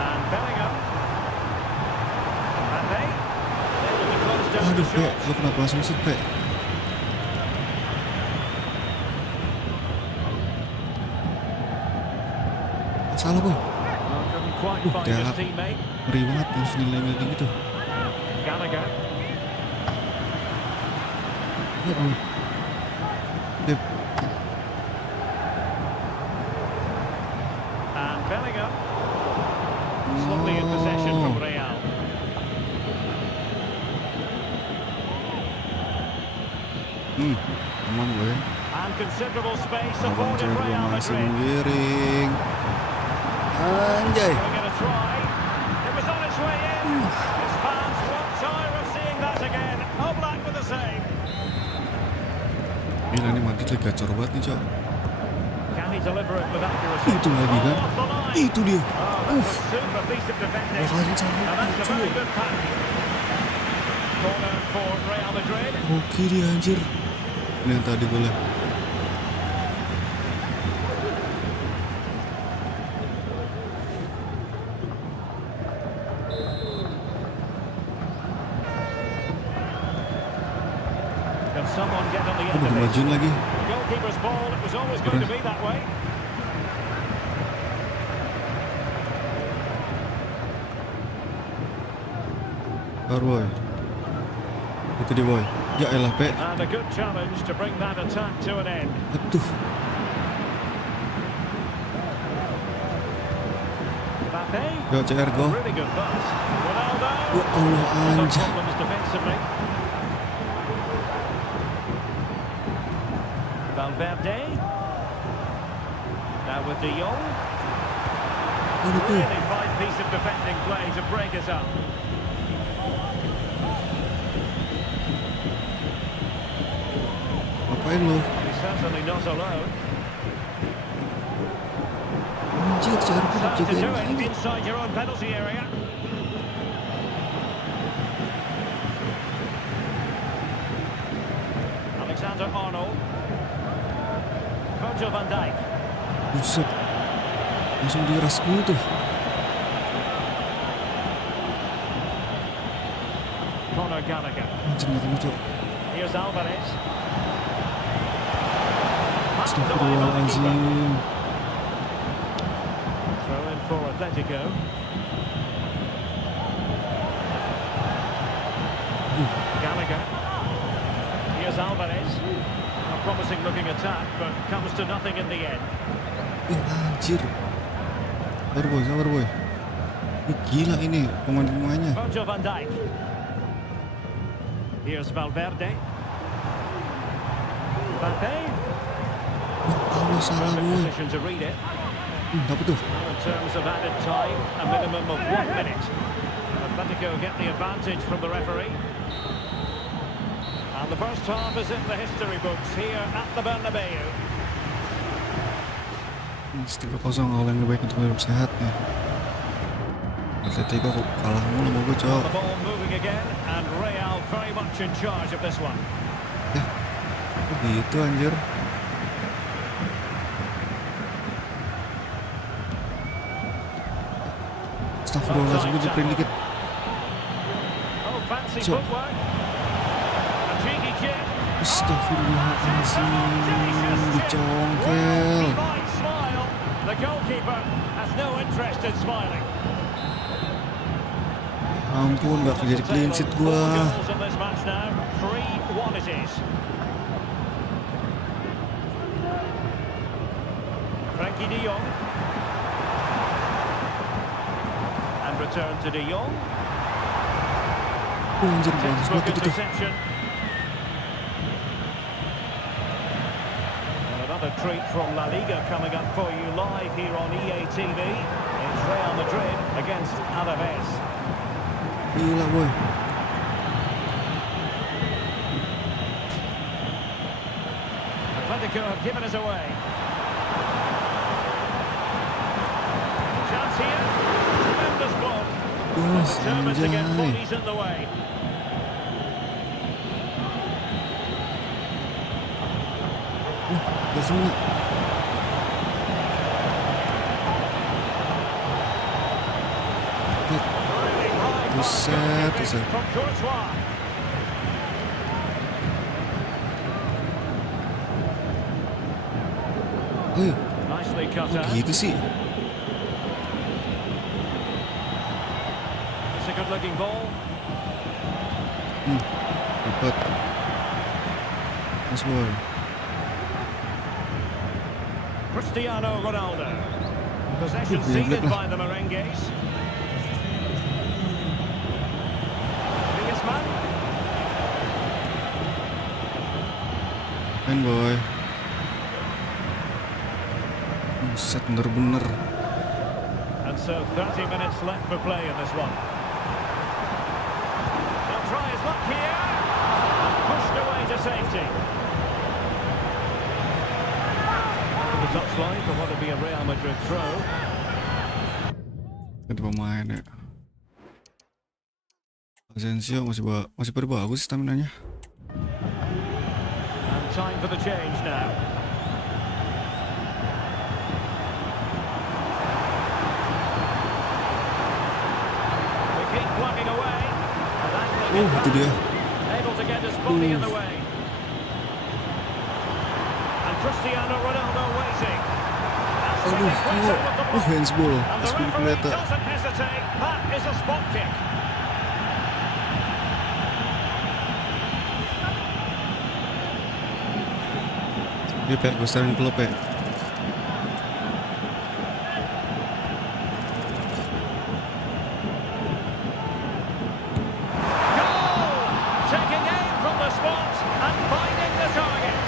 And Bellingham. Mbappe. Able to close down the Aduh, Pe, shots. lo kenapa langsung shoot, Pe? Salah, Boy. Well, couldn't quite find dia- his teammate. Ngeri banget langsung nilai-nilai gitu. Gallagher. Ya Allah. Dep. And Bellingham. Slowly in possession from Real. Aman gue. And considerable space Abang afforded cewek gue Real masih Madrid. menggiring. Anjay. Giving it a try. It was on its way in. His fans won't tire of seeing that again. Oblak with a save. Gila nih Madrid lagi gacor banget nih, Cok. Can he deliver it with accuracy? Itu lagi kan. Off the line. Itu dia. Oh, that's a super piece of defending. Bakalan sama And that's a very cuy. good pass. Corner for Real Madrid. Oke dia anjir. Ini yang tadi boleh. Can someone get on the end Aduh, of it? kemajuan lagi. The goalkeeper's ball, it was always going to be that way. Boy. Itu dia, Boy. Ya elah, Pe. And a good challenge to bring that attack to an end. Aduh. Mbappe. Yo, CR go. Really good pass. Ronaldo. Ya Allah, No anjir. problems defensively. Valverde. Now with De Jong. Aduh, tuh. Really fine piece of defending play to break us up. Ngapain lo? He's certainly not alone. Anjir, CR gue Starting to do dijagain. it inside your own penalty area. Alexander-Arnold. Virgil van Dijk. Buset. Langsung diras gitu. Conor Gallagher. Anjir, gak kena, Cok. Here's Alvarez. Astagfirullahaladzim. Throw in for Atletico. Gallagher. Here's Alvarez. A promising looking attack, but comes to nothing in the end. Anjir. Sabar, Boy. Ini gila ini pemain-pemainnya. Virgil van Dijk. Here's Valverde. Mbappe. Allah, salah Perfect gue. position to read it. Apa tuh? In terms of added time, a minimum of 1 minute. Atletico get the advantage from the referee. And the first half is in the history books here at the Bernabeu. 3-0, hal yang lebih baik untuk hidup sehat nih. Atletico kok kalah mulu sama gue, cok. The ball moving again, and Real very much in charge of this one. Kok gitu anjir? Astagfirullahaladzim, gue jeprein dikit. Oh, fancy So- footwork. A cheeky kick. Astagfirullahaladzim, dicongkel. He might smile. The goalkeeper has no interest in smiling. Ampun, gak jadi clean sheet Four gue. goals in this match now. 3-1 it is. Frankie de Jong. And return to de Jong. Anjir, bagus Textbook banget itu tuh. interception. And another treat from La Liga coming up for you live here on EA TV. It's Real Madrid against Alaves. Gila, boy. Atletico have given us away. Chance here. Tremendous block. Determined to get Anjay. bodies in the way. Gak semua. Really high Buset, buset. from Courtois. Nicely cut Kok out. gitu sih? It's a good-looking ball. Dapat. Mas boy. Cristiano Ronaldo. Possession Iya, ceded bener lah. by the Merengues. Griezmann. Main boy. Buset, bener-bener. And so 30 minutes left for play in this one. He'll try his luck here. And pushed away to safety. To the touchline for what will be a Real Madrid throw. Ada pemain ya. Asensio masih pada bagus stamina-nya. And time for the change now. They keep plugging away. And angling it Itu dia. back. Able to get his body in the way. And Cristiano Ronaldo waiting. Aduh, kok handsball, And the Aspilicueta. referee doesn't hesitate. That is a spot kick. Dia Pak, gue sekarang klub ya. Goal! Taking aim from the spot and finding the target.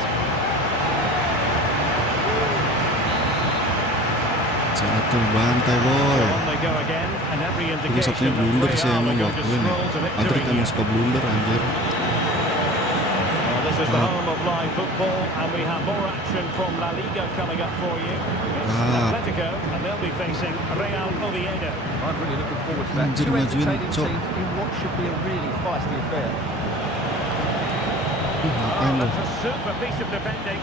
Satu bantai boy. On they go again, and every Gue indication satunya that blunder sih Real are emang going waktu to ini. stroll to Madrid victory emang here. suka blunder anjir. Well, this is the home of live football, and we have more action from La Liga coming up for you. It's Atletico, and they'll be facing Real Oviedo. I'm really looking forward to that. Anjir, Two majuin, entertaining Cok. teams in what should be a really feisty affair. Ngapain lo? That's a super piece of defending.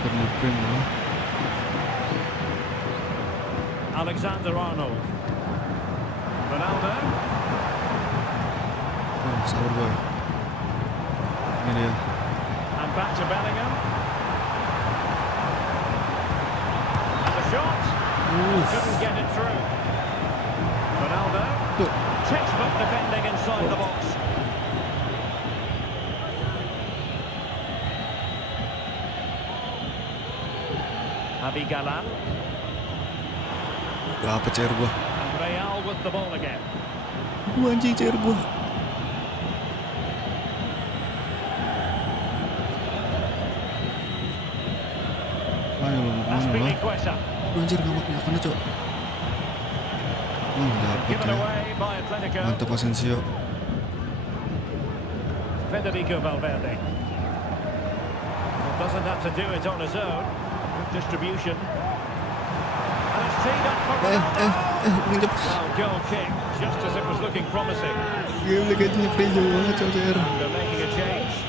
Keren lo. Alexander-Arnold. Ronaldo. Oh, sabar boy. Ini dia. And back to Bellingham. And the shot. Couldn't get it through. Ronaldo. Tuh. Textbook defending inside the box. Javi Galan. Gak apa cair gua. And Real with the ball again. Gua anjing cair gua. pressure. Anjir ngambek kena cok. Dapat Given ya. away by Atletico. Mantap Asensio. Federico Valverde. Well, doesn't have to do it on his own. Good distribution. And it's teed up for Ronaldo. Well, goal kick, just as it was looking promising. Game legasinya free jauh banget cok CR. And they're making a change.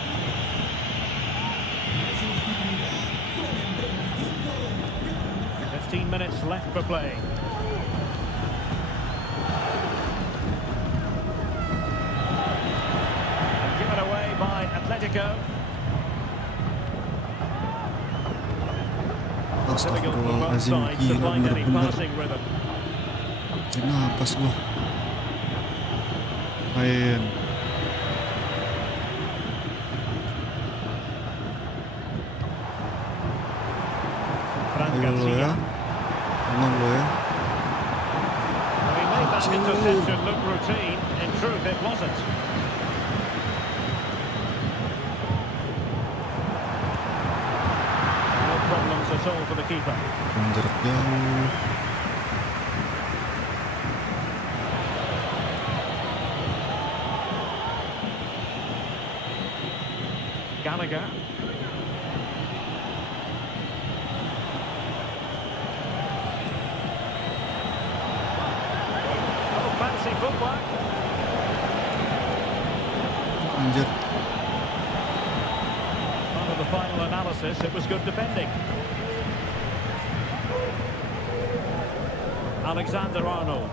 Minutes left for play. And given away by Atletico. Difficult for both Astagfirullahaladzim, sides to gila find any bener-bener. passing rhythm. Napas gua. Main. Ayo lo ya. Tenang lo ya. He made that interception look routine. In truth, it wasn't. No problems at all for the keeper. Menjerat jauh. Gallagher. Oh, fancy footwork. Anjir. Part of the final analysis, it was good defending. Alexander Arnold.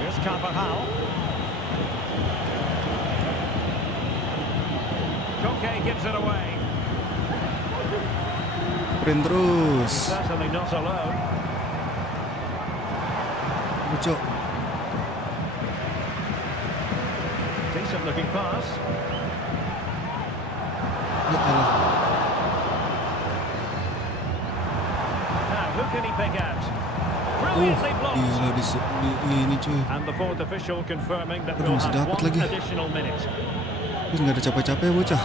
Here's Carvajal. Koke gives it away. Sprint terus. Certainly not alone. Cok. Decent looking pass. Ya Allah. Now, who can he pick out? Brilliantly blocked. Gila ini cuy. And the fourth official confirming that Aduh, we'll masih have dapat one lagi. additional minute. Terus nggak ada capek-capek bocah.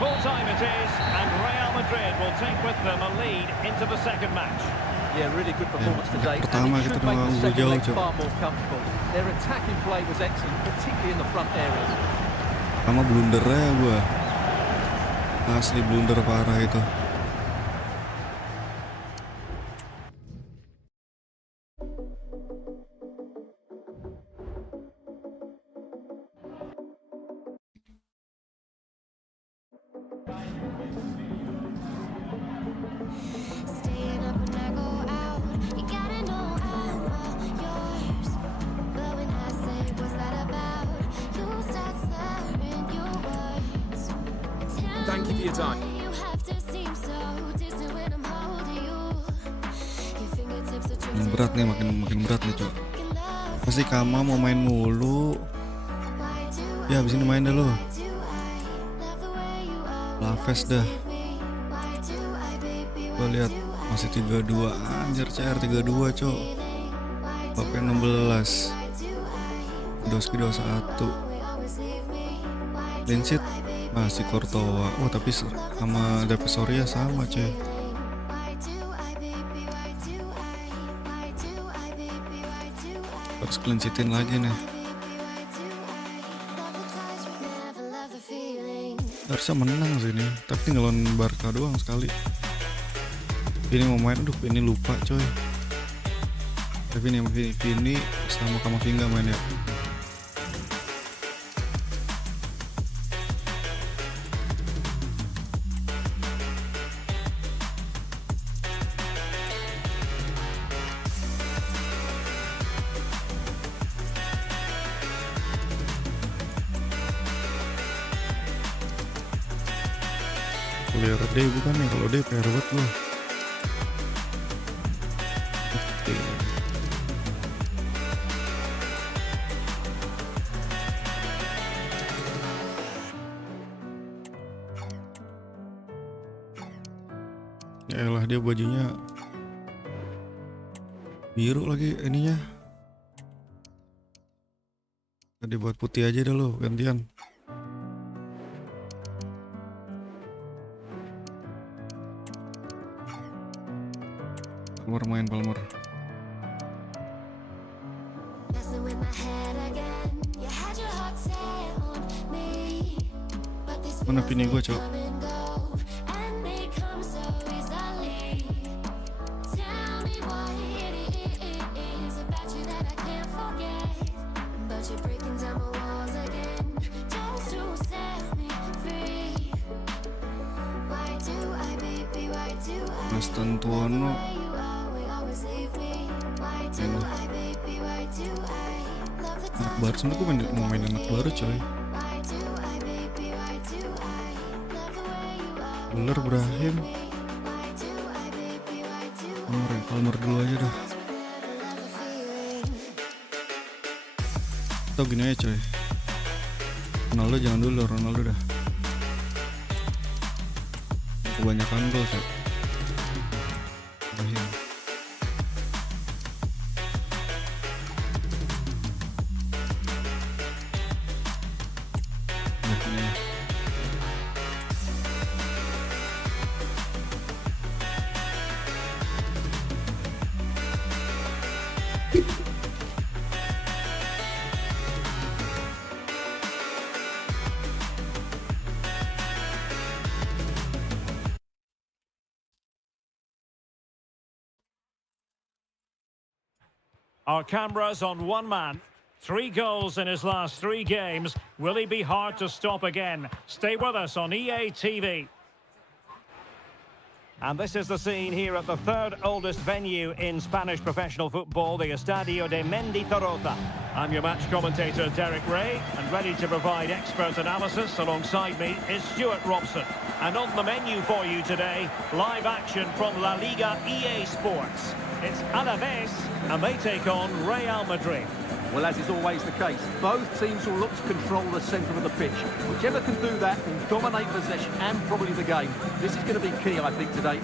Full time it is, and Real Madrid will take with them a lead into the second match. Yeah, really good performance today. pertama And it kita should make doang the second jauh, leg Cok. far more comfortable. Their attacking play was excellent, particularly in the front areas. Sama blundernya gua. Asli blunder parah itu. Staying up when I go out, you gotta know I'm all yours. But when I say what's that about, you start slurring your words. Thank you for your time. You have to seem so distant when I'm holding you. Your fingertips are Makin berat nih, makin berat nih cuy. Pasti Kama mau main mulu. Ya abis ini main dah lo. Laves dah. Gua lihat masih 3-2 anjir CR 3-2 cok. Bapak 16. Doski 21. Clean sheet masih Courtois. Oh tapi sama Saweria sama cuy. Harus clean sheetin lagi nih. Harusnya menang sih ini, tapi ngelawan Barca doang sekali. Ini mau main, aduh ini lupa coy. Tapi ini sama Kamavinga main ya. Clear D bukan nih, kalau D PR buat gua. Oke. Ya elah dia bajunya biru lagi ininya. Tadi buat putih aja dah lo, gantian. Palmer main Palmer. Mana pini gue, Cok? Mas Tantuono. Anak baru sebenernya gue mau main anak baru, coy. Bener Brahim. Palmer dulu aja dah. Atau gini aja, coy. Ronaldo jangan dulu, Ronaldo dah. Kebanyakan gol, coy. Brahim. Our cameras on one man. 3 goals in his last 3 games. Will he be hard to stop again? Stay with us on EA TV. And this is the scene here at the 3rd oldest venue in Spanish professional football, the Estadio de Mendizorroza. I'm your match commentator, Derek Ray, and ready to provide expert analysis alongside me is Stuart Robson. And on the menu for you today, live action from La Liga EA Sports. It's Alaves, and they take on Real Madrid. Well, as is always the case, both teams will look to control the centre of the pitch. Whichever can do that will dominate possession and probably the game. This is going to be key, I think, today.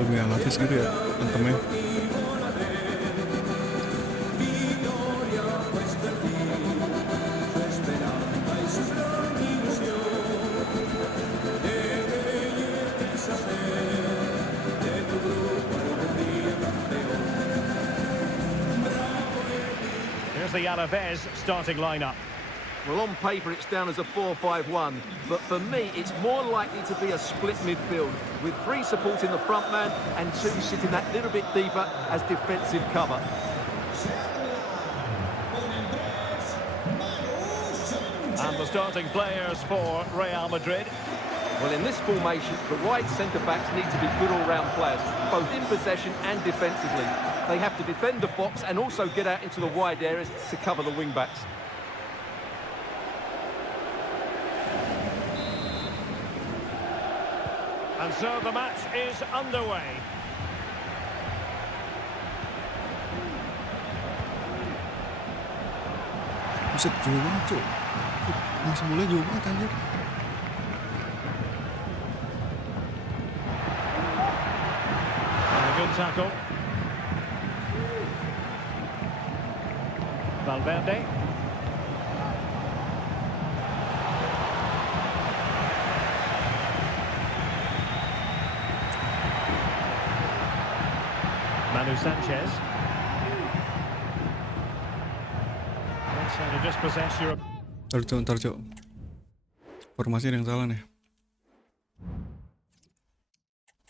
Lebih alatis gitu ya antemnya. Here's the Alaves starting lineup. Well, on paper, it's down as a 4-5-1, but for me, it's more likely to be a split midfield, with 3 supporting the front man and 2 sitting that little bit deeper as defensive cover. And the starting players for Real Madrid. Well, in this formation, the wide centre-backs need to be good all-round players, both in possession and defensively. They have to defend the box and also get out into the wide areas to cover the wing-backs. And so the match is underway. Buset, jauh banget, Cuk. Langsung mulai jauh banget, anjir. And a good tackle. Valverde. Manu Sanchez. Let's say to dispossess your... Ntar, Cuk. Formasi ada yang salah nih.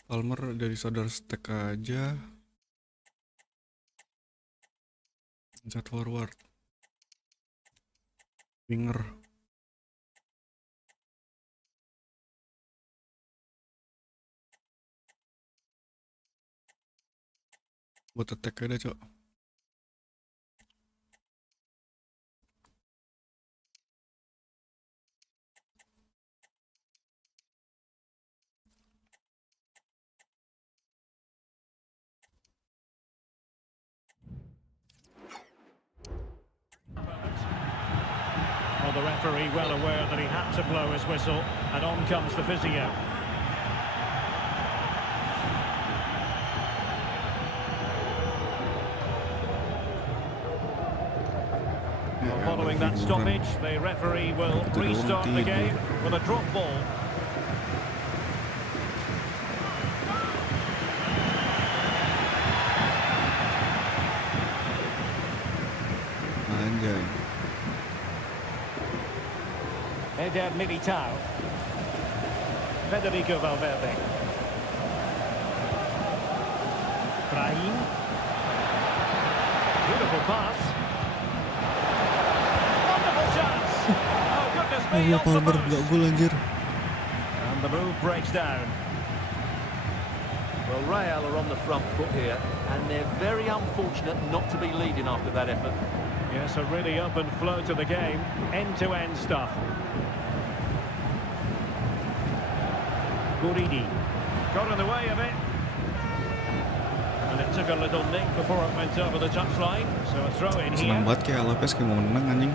Palmer dari saudara stack aja. Set forward. Winger. Buat attack aja, Cok. the referee well aware that he had to blow his whistle, and on comes the physio. Following that stoppage, the referee will restart the game with a drop ball. Anjay. Eder Militao. Federico Valverde. Brahim. Beautiful pass. Wonderful chance. Oh, goodness me, off the Palmer post. gak gol anjir. And the move breaks down. Well, Real are on the front foot here, and they're very unfortunate not to be leading after that effort. Yes, a really open flow to the game. End-to-end stuff. Guridi. Got in the way of it. And it took a little nick before it went over the touchline. So a throw in here. Senang banget kayak Alves kayak mau menang anjing.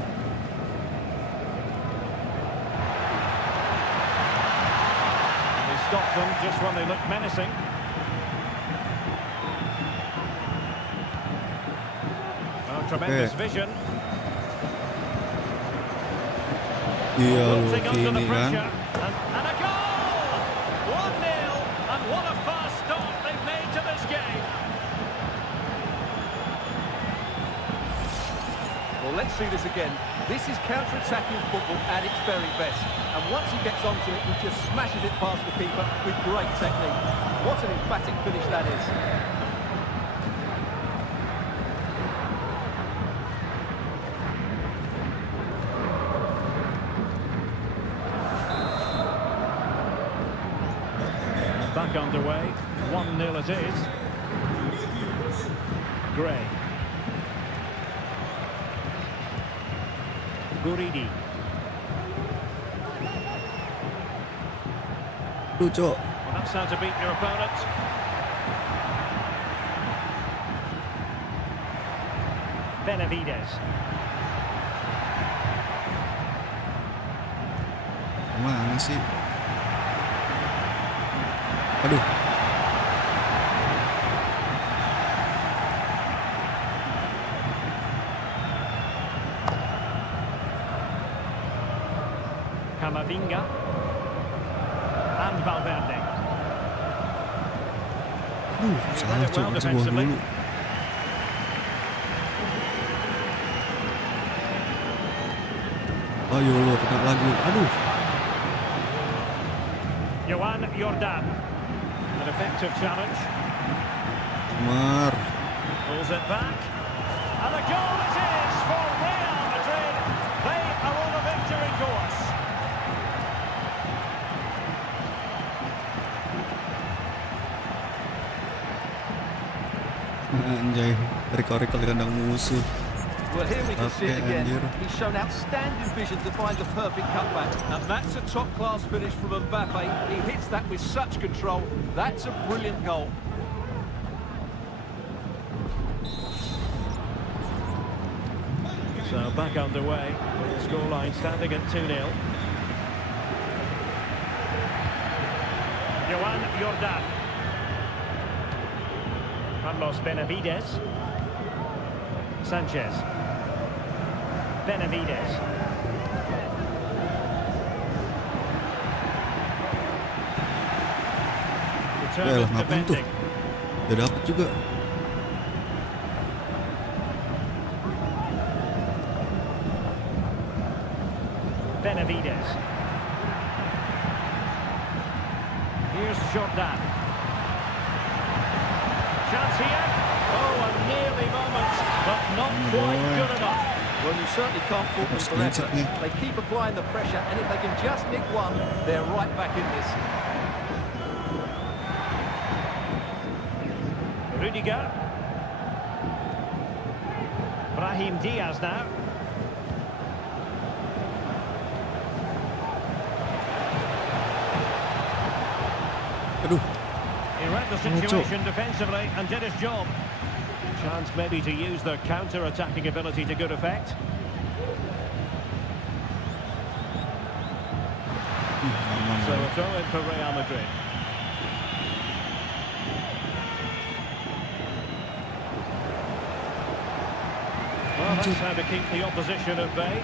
And they stopped them just when they looked menacing. Oh, tremendous vision. Iya lu Wilting under the ini kan. pressure. And a goal! 1-0. And what a fast start they've made to this game. Well, let's see this again. This is counter-attacking football at its very best. And once he gets onto it, he just smashes it past the keeper with great technique. What an emphatic finish that is. Back underway. 1-0 it is. Gray. Guridi. Duh, Cok. Well, that's how to beat your opponent. Benavides. Mana sih? Aduh. Camavinga. And Valverde. Salah Cok, kasih gua dulu. Ayo lo, kena lagi. Aduh. Johan Jordan. An effective challenge. Mar. Pulls it back. And a goal it is for Real Madrid. They are on a victory course. Anjay, record-record di kandang musuh. Well, here we can see it Okay, again. anjir. He's shown outstanding vision to find the perfect cutback. And that's a top-class finish from Mbappe. He hits that with such control. That's a brilliant goal. So back underway, with the scoreline standing at 2-0. Johan Jordan. Carlos Benavides. Sanchez. Benavides. Lah, ngapain tuh? Ya dapat juga. Benavides. Here's Jordan. Chance here. Oh, a nearly moment, but not quite good enough. Well, you certainly can't fault them for effort. They keep applying the pressure, and if they can just nick one, they're right back in this. Rudiger. Brahim Diaz now. Aduh. He read the situation defensively and did his job. Chance maybe to use their counter-attacking ability to good effect. Aman. So a throw in for Real Madrid. Well, that's how to keep the opposition at bay.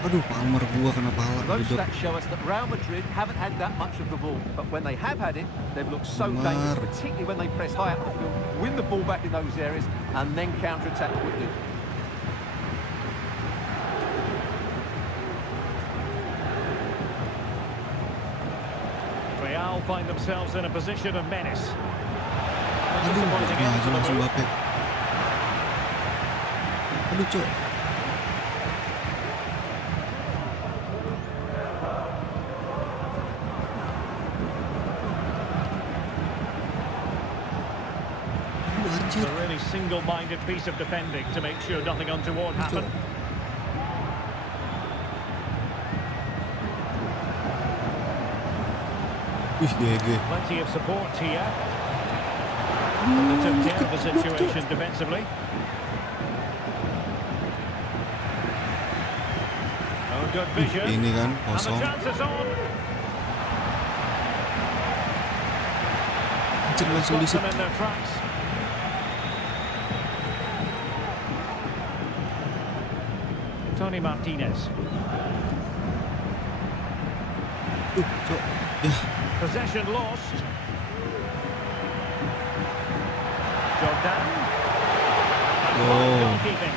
Aduh, Palmer gua kena pala. Those Gedor. stats show us that Real Madrid haven't had that much of the ball, but when they have had it, they've looked so Benar. dangerous, particularly when they press high up the field, win the ball back in those areas, and then counter-attack quickly. Real find themselves in a position of menace. Aduh, Disappointing end maju to the langsung move. Mbappe. Aduh, Cok. Aduh, anjir. A really single-minded piece of defending to make sure nothing untoward happened. Wih, GG. Plenty of support here. They took care of the situation defensively. Oh, good vision. Ini kan And the kosong. chance is on. Anjir, langsung Got disit. them in their tracks. Tony Martinez. Cok. Ya, Possession lost. Jordan. And fine goalkeeping.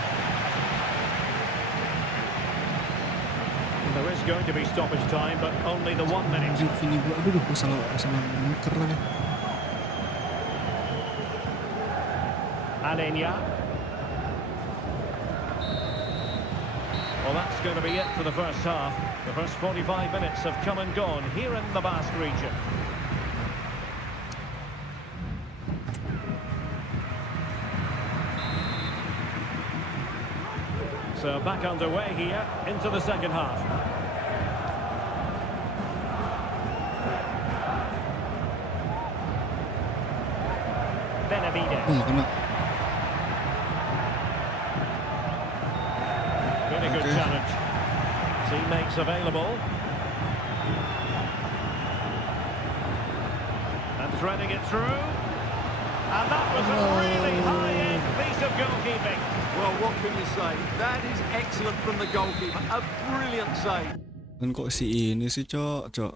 There is going to be stoppage time, but only the 1 minute. anjir Vini gua. Aduh, gua salah muker lagi. Alenia. Well, that's going to be it for the first half. The first 45 minutes have come and gone here in the Basque region. So back underway here into the second half. Benavides. Kena. Really good Okay. challenge. Teammates available. And threading it through. And that was a really high-end piece of goalkeeping. Well, what can you say? That is excellent from the goalkeeper. A brilliant save. Dan kok si ini sih, Cok?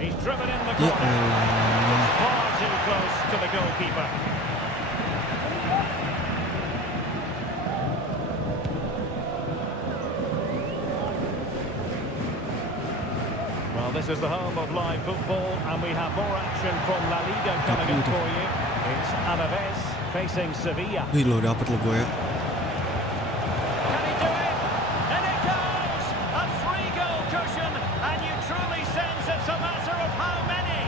He's driven in the Ya corner. elah. Far too close to the goalkeeper. Well, this is the home of live football, and we have more action from La Liga coming up for you. It's Alaves facing Sevilla. Wih, lo dapet lo gue ya. Can he do it? And it goes! A 3-goal cushion, and you truly sense it's a matter of how many.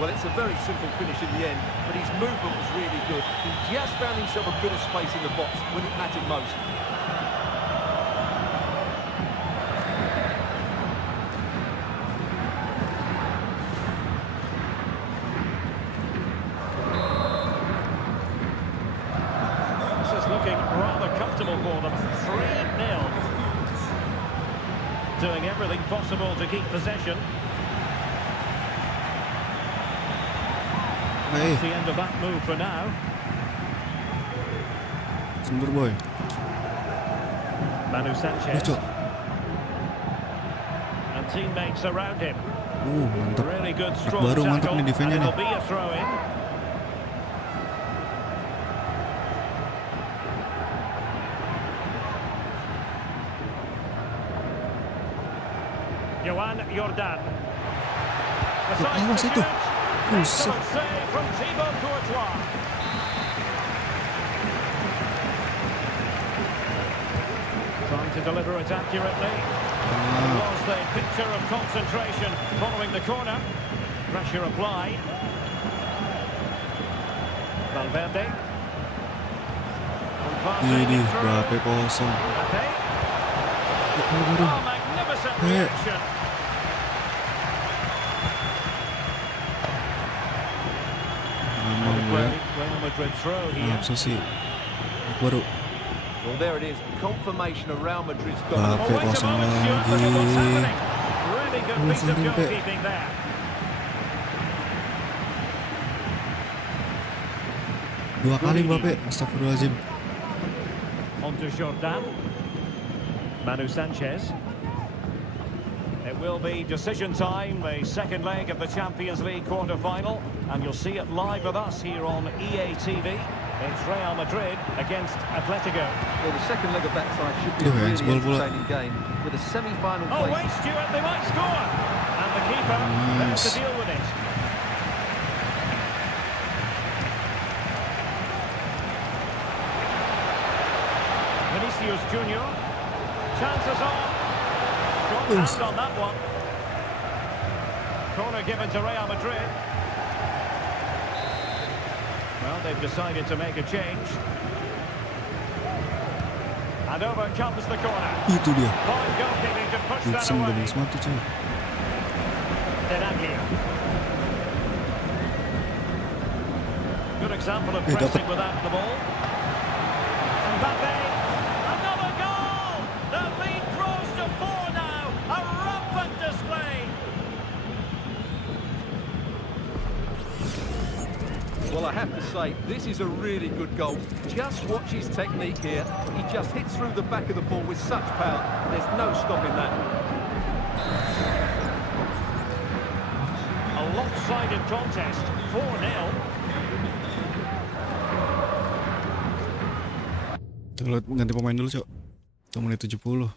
Well, it's a very simple finish in the end, but his movement was really good. He just found himself a bit of space in the box when it mattered most. This is looking rather comfortable for them. 3-0. Doing everything possible to keep possession. Hey, That's the end of that move for now. mundur boy. Manu Wih, Sanchez Cok. and teammates around him. Mantap. Really good, Back strong baru mantap tackle, nih and defense-nya it'll nih. be a throw-in. Johan Jordan. Awas itu. Buset. Excellent save from Thibaut Courtois. Trying to deliver it accurately. Was the picture of concentration following the corner. Pressure applied. Valverde. Ini berapa kosong? Oh, magnificent reaction. Real Madrid throw here. Apa sih? Baru. Well, there it is. Confirmation of Real Madrid's goal. Berapa kosong lagi? Really good piece of goalkeeping there. Dua kali Mbappe, astagfirullahaladzim. On to Jordan. Manu Sanchez. It will be decision time, the second leg of the Champions League quarter-final, and you'll see it live with us here on EA TV. It's Real Madrid against Atletico. Well, the second leg of that side should be a really entertaining game with a semi-final Oh, place. wait, Stuart, they might score! And the keeper there to deal with it. Vinicius Junior. Chances on. Short hand on that one. Corner given to Real Madrid. Well, they've decided to make a change. And over comes the corner. Itu dia. Fine goalkeeping to push that Ibsen away. udah mati coy. Good example of pressing without the ball. Mbappe. Another goal! The lead grows to 4 now. A rampant display. Well, I have to say, this is a really good goal. Just watch his technique here. He just hits through the back of the ball with such power. There's no stopping that. A lopsided contest. 4-0. Ganti pemain dulu cok. Itu menit 70.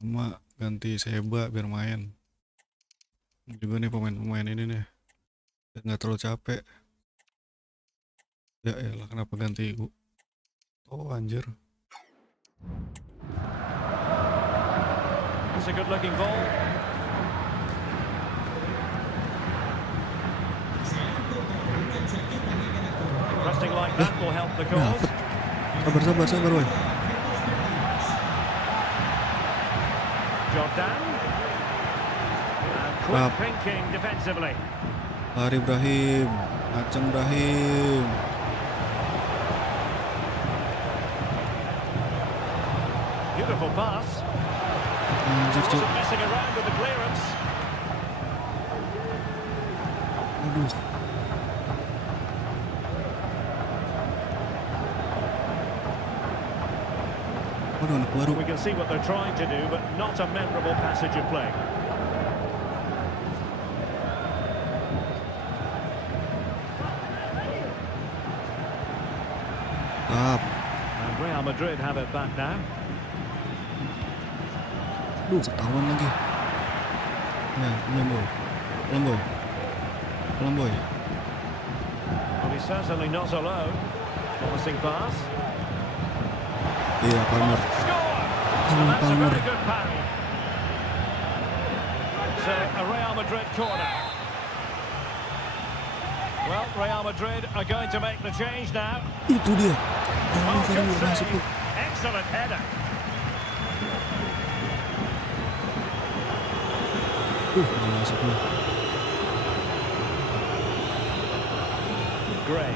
Sama ganti Seba biar main. Juga nih pemain-pemain ini nih. Nggak terlalu capek. Ya elah kenapa ganti oh anjir. It's a good looking ball. Resting like that will help the cause. Sabar woy. Jordan. And quick thinking defensively. Lari Ibrahim, Aceng Ibrahim. Beautiful pass. Anjir cok. Wasn't messing around with the clearance. Aduh. Waduh anak baru. We can see what they're trying to do, but not a memorable passage of play. And Real Madrid have it back now. Duh, ketahuan lagi. Ya, pelan boy. Well, he's certainly not alone. Promising pass. Iya, Palmer. Score! And that's a very good parry. So, a Real Madrid corner. Well, Real Madrid are going to make the change now. Itu dia. Oh, good save. Excellent header. Nggak masuk nih. Gray.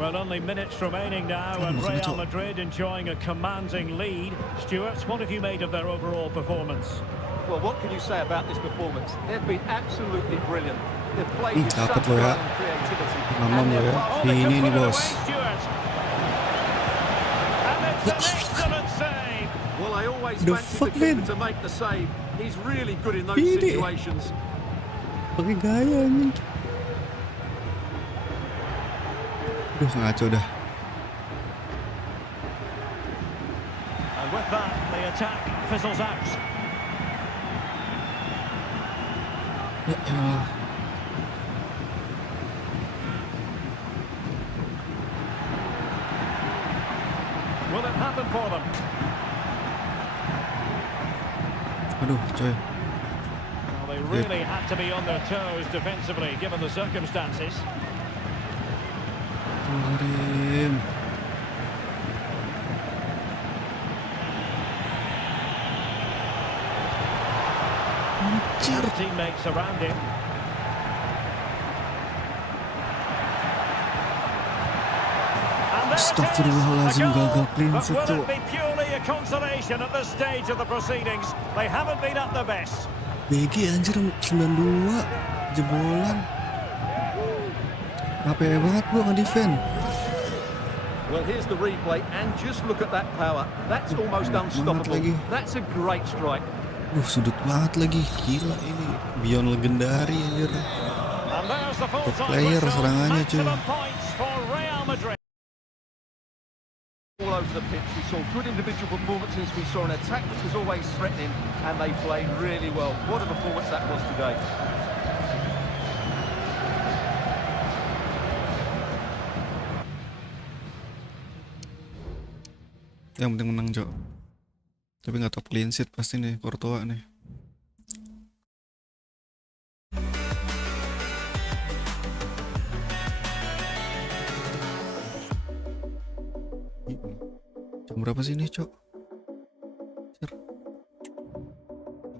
Well, only minutes remaining now, and Real Madrid enjoying a commanding lead. Stuart, what have you made of their overall performance? Well, what can you say about this performance? They've been absolutely brilliant. They've played with such Dapat lo ya. creativity. Mamam lo ya. Oh, they Ini could nih put it bos. away, Stuart. And it's an excellent save. Well, I always The fancy fuck, the keeper man? to make the save. He's really good in those Ini. situations. Pakai gaya nih. Aduh ngaco dah. And with that, the attack fizzles out. Ya elah. Will it happen for them? Aduh, coy. Well, they really had to be on their toes defensively, given the circumstances. Keluarin. Anjir. Teammates around him. Astagfirullahaladzim, gagal clean But sheet, will Cok. it be purely a consolation at this stage of the proceedings? They haven't been at their best. BG anjir 92 jebolan. Capek banget gua nge-defend. Well, here's the replay, and just look at that power. That's almost unstoppable. lagi. That's a great strike. Sudut banget lagi. Gila ini. Beyond legendary anjir. And there's the Top full-time player whistle. serangannya, cuy. Maximum points for Real Madrid. All over the pitch, we saw good individual performances. We saw an attack which was always threatening, and they played really well. What a performance that was today. Yang penting menang, Cok. Tapi nggak top clean sheet pasti nih Courtois nih. Jam berapa sih ini, Cok?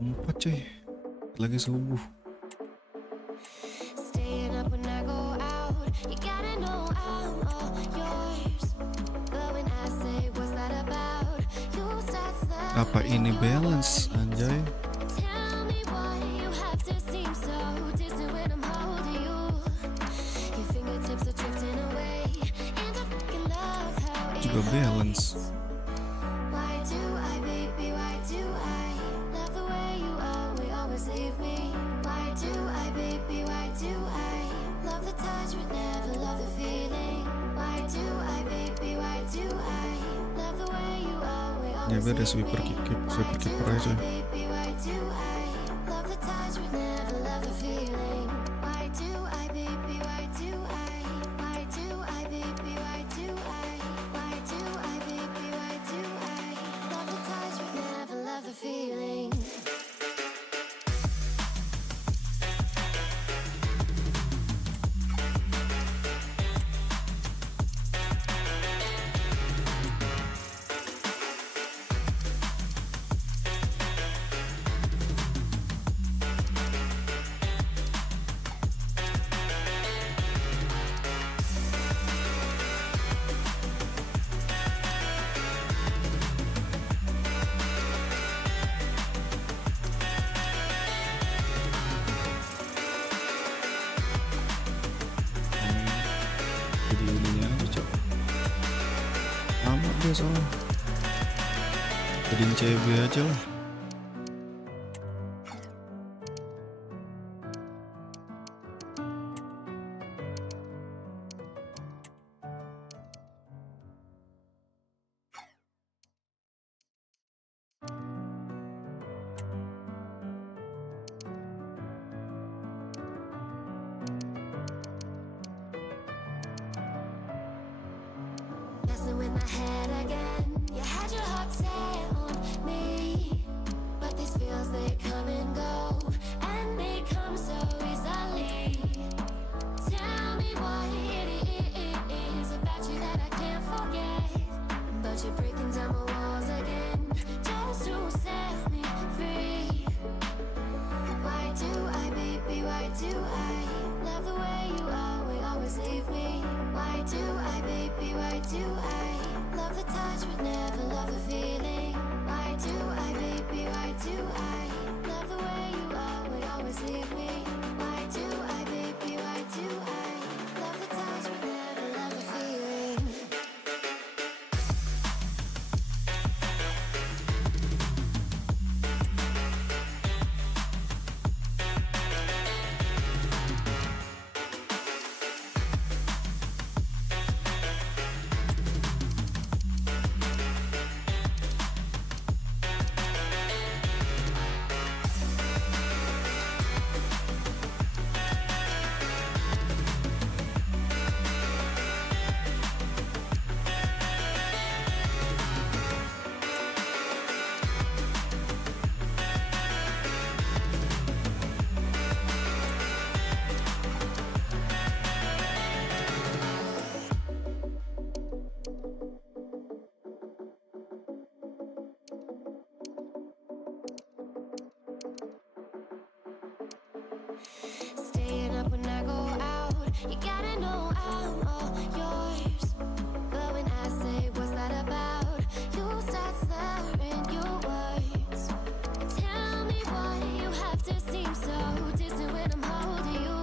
4 cuy. Lagi subuh. Staying up when I go out, you gotta know I'm all yours. But when I say what's that about, you start slowing Apa ini balance, anjay? Tell me why you have to seem so distant when I'm holding you. Your fingertips are drifting away, and I fucking love how it Juga balance. hurts. Why do I, baby, why do I love the way you always leave me? Why do I, baby, why do I love the touch but never love the feeling? Why do I, baby, why do I love the way you Ya always biar ada leave sweeper me? sweeper keeper aja. Baby, why do I love the touch but never love the feeling? Why do I, baby, why do I? Why do I, baby, why do I? Why do I, baby, why do I love the touch but never love the feeling? Jadi ininya aja, Cok. Amat dia soalnya. Jadiin CB aja lah. Messing with my head again. You had your heart set on me, but these feels they come and go, and they come so easily. Tell me what it is about you that I can't forget, but you're breaking down my walls again just to set me free. Why do I, baby, why do I love the way you always leave me? Why do I, baby, why do I love the touch but never love the feeling? Why do I, baby, why do I love the way you always leave me? Why do I, baby, why do I love the touch but never love the feeling? You gotta know I'm all yours. But when I say what's that about, you start slurring your words. Tell me why you have to seem so distant when I'm holding you.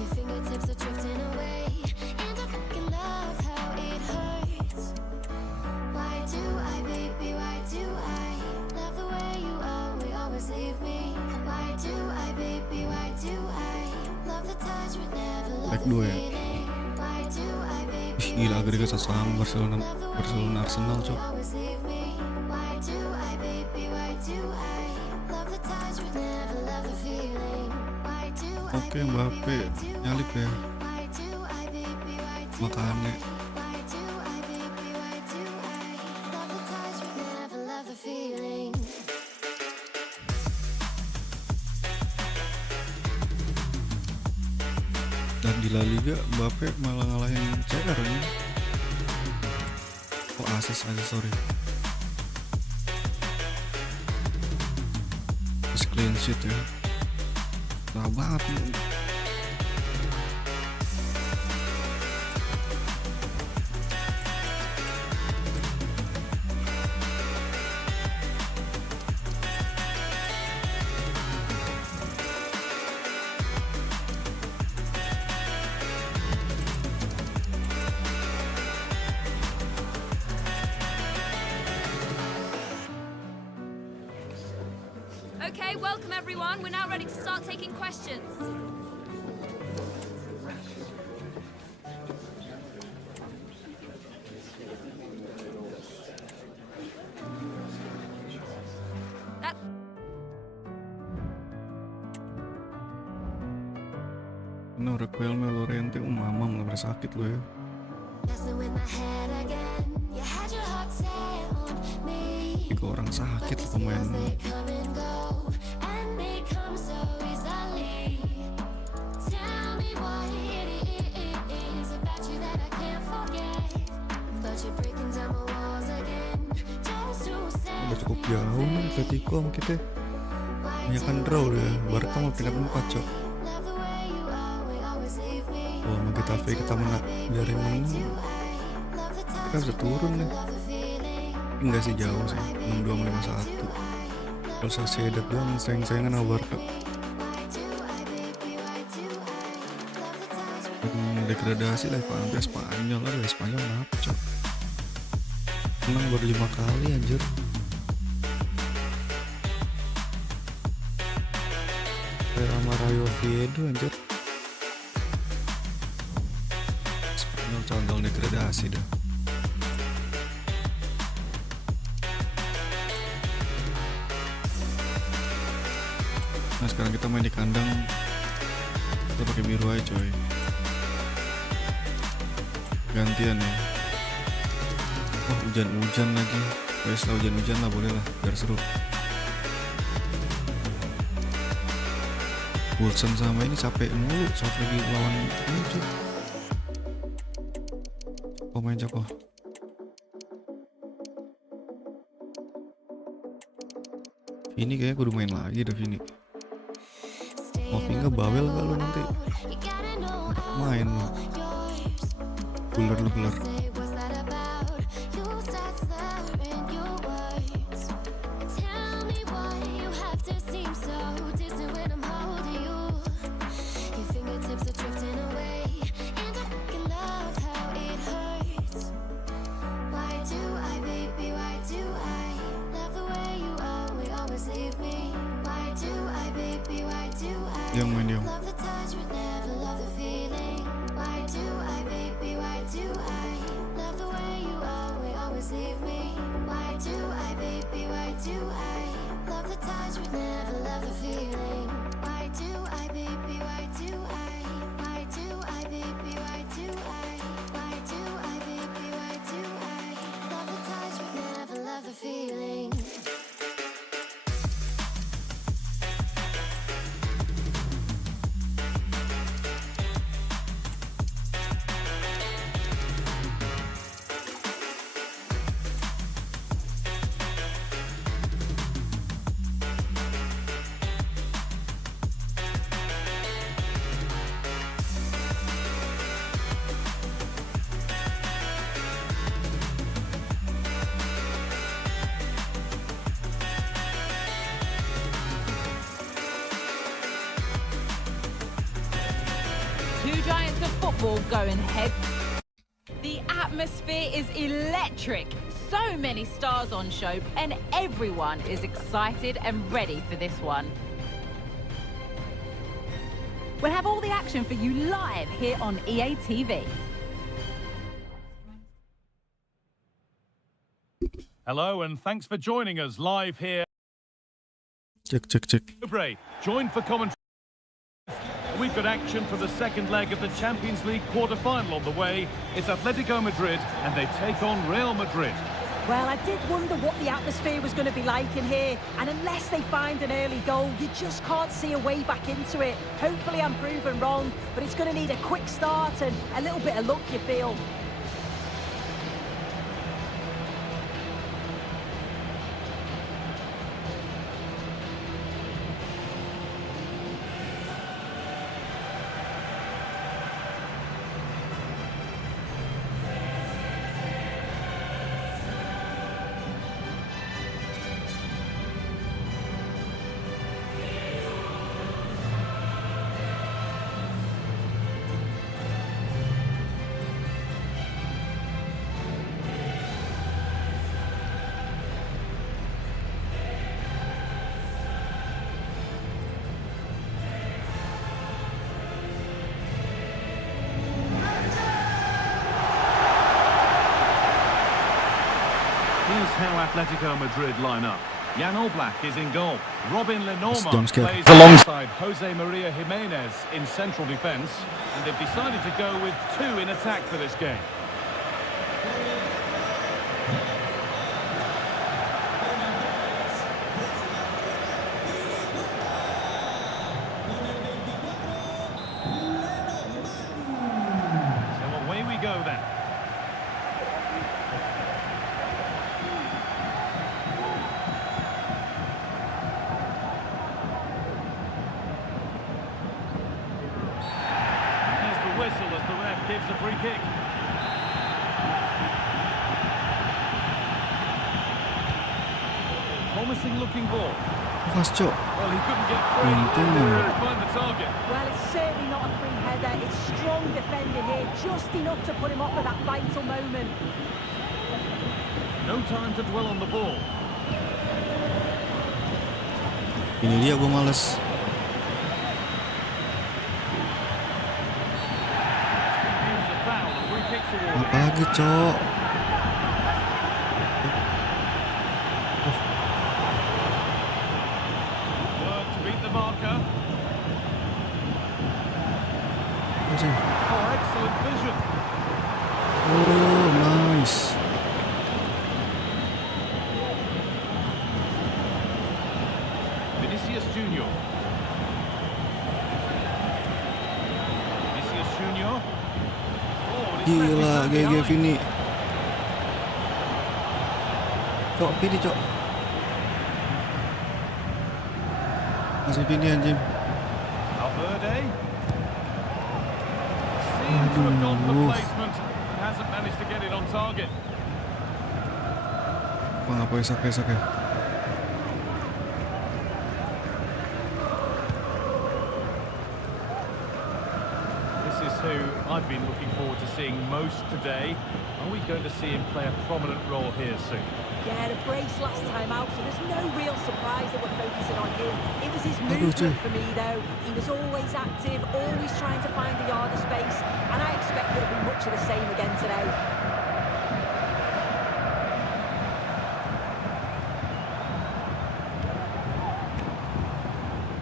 Your fingertips are drifting away, and I fucking love how it hurts. Why do I, baby, why do I love the way you always leave me? Why do I, baby, why do I love the touch but never love the feeling? Why do I, baby, Gila, agregat sama Barcelona Arsenal, cok. always leave me? Why do I, baby, why do I love the touch but never love the feeling? Why do I, Oke, Mbappe nyalip ya. why do I, baby, why do Makanya why do I, baby, why do I love the touch but never love the feeling? dan di La Liga Mbappe malah ngalahin CR ya. Oh, asis sorry. Terus clean sheet ya. Nah banget nih. Okay, welcome everyone. We're now ready to start taking questions. That Ini Requel Lorente mamam nggak pernah sakit lo ya. Messing with my head again. You had your heart set on me. 3 orang sakit pemain. They come and go, and they come so easily. Tell me what it is about you that I can't forget. But you're breaking down my walls again, just to say. Udah cukup jauh nih Atletico sama kita. Banyak kan draw ya. Barca mau peringkat 4, cok. Love the way you always leave me. Kalau sama Getafe kita menang biarin menang, kita bisa turun nih. Enggak sih, jauh sih, 62 sama 51. Kalau Sociedad doang sayang-sayangan sama Barca. Degradasi lah Pantai Spanyol lah, Spanyol kenapa, cok? Menang baru 5 kali anjir. Kayak sama Rayo Oviedo anjir. Spanyol condong degradasi dah. Nah sekarang kita main di kandang, kita pakai biru aja coy. Gantian ya. Oh hujan-hujan lagi. Wes lah hujan-hujan lah, boleh lah biar seru. Wilson sama ini capek mulu saat lagi lawan ini cuy. Pemain Joko. Ini kayaknya kudu main lagi dah Vini. Mau Vinga bawel gak lu nanti? Main lu. Buler lu buler. Yang main dia. Two giants of football going head. The atmosphere is electric. So many stars on show, and everyone is excited and ready for this one. We'll have all the action for you live here on EA TV. Hello, and thanks for joining us live here. Cek. Bray, joined for commentary. We've got action for the second leg of the Champions League quarter-final on the way. It's Atletico Madrid, and they take on Real Madrid. Well, I did wonder what the atmosphere was going to be like in here, and unless they find an early goal, you just can't see a way back into it. Hopefully I'm proven wrong, but it's going to need a quick start and a little bit of luck, you feel. Here's how Atletico Madrid line up. Jan Oblak is in goal. Robin Lenormand Don't scare. plays alongside Jose Maria Jimenez in central defence. And they've decided to go with two in attack for this game. So away we go then. Whistle as the ref gives a free kick. Promising looking ball. Pas, Cok. Well, he couldn't get free. Untung. Couldn't find the target. Well, it's certainly not a free header. It's strong defending here, just enough to put him off at that vital moment. No time to dwell on the ball. Ini dia gue males. Use a foul. A free kick's awarded. Apa lagi, Cok? Work to beat the marker. Oh, excellent vision. Oh, nice. Vinicius Junior. Vinicius Junior. Oh, and he's left his Gila, man GG behind. Vini. Cok, Vini, Cok. Masih Vini anjing. Valverde seemed to have gone for Aduh. placement and hasn't managed to get it on target. Bang, apa esak-esak ya? This is who I've been looking forward to seeing most today. Are we going to see him play a prominent role here soon? Yeah, the brace last time out, so there's no real surprise that we're focusing on him. It was his Aduh, movement cuy. for me, though. He was always active, always trying to find a yard of space, and I expect it'll be much of the same again today.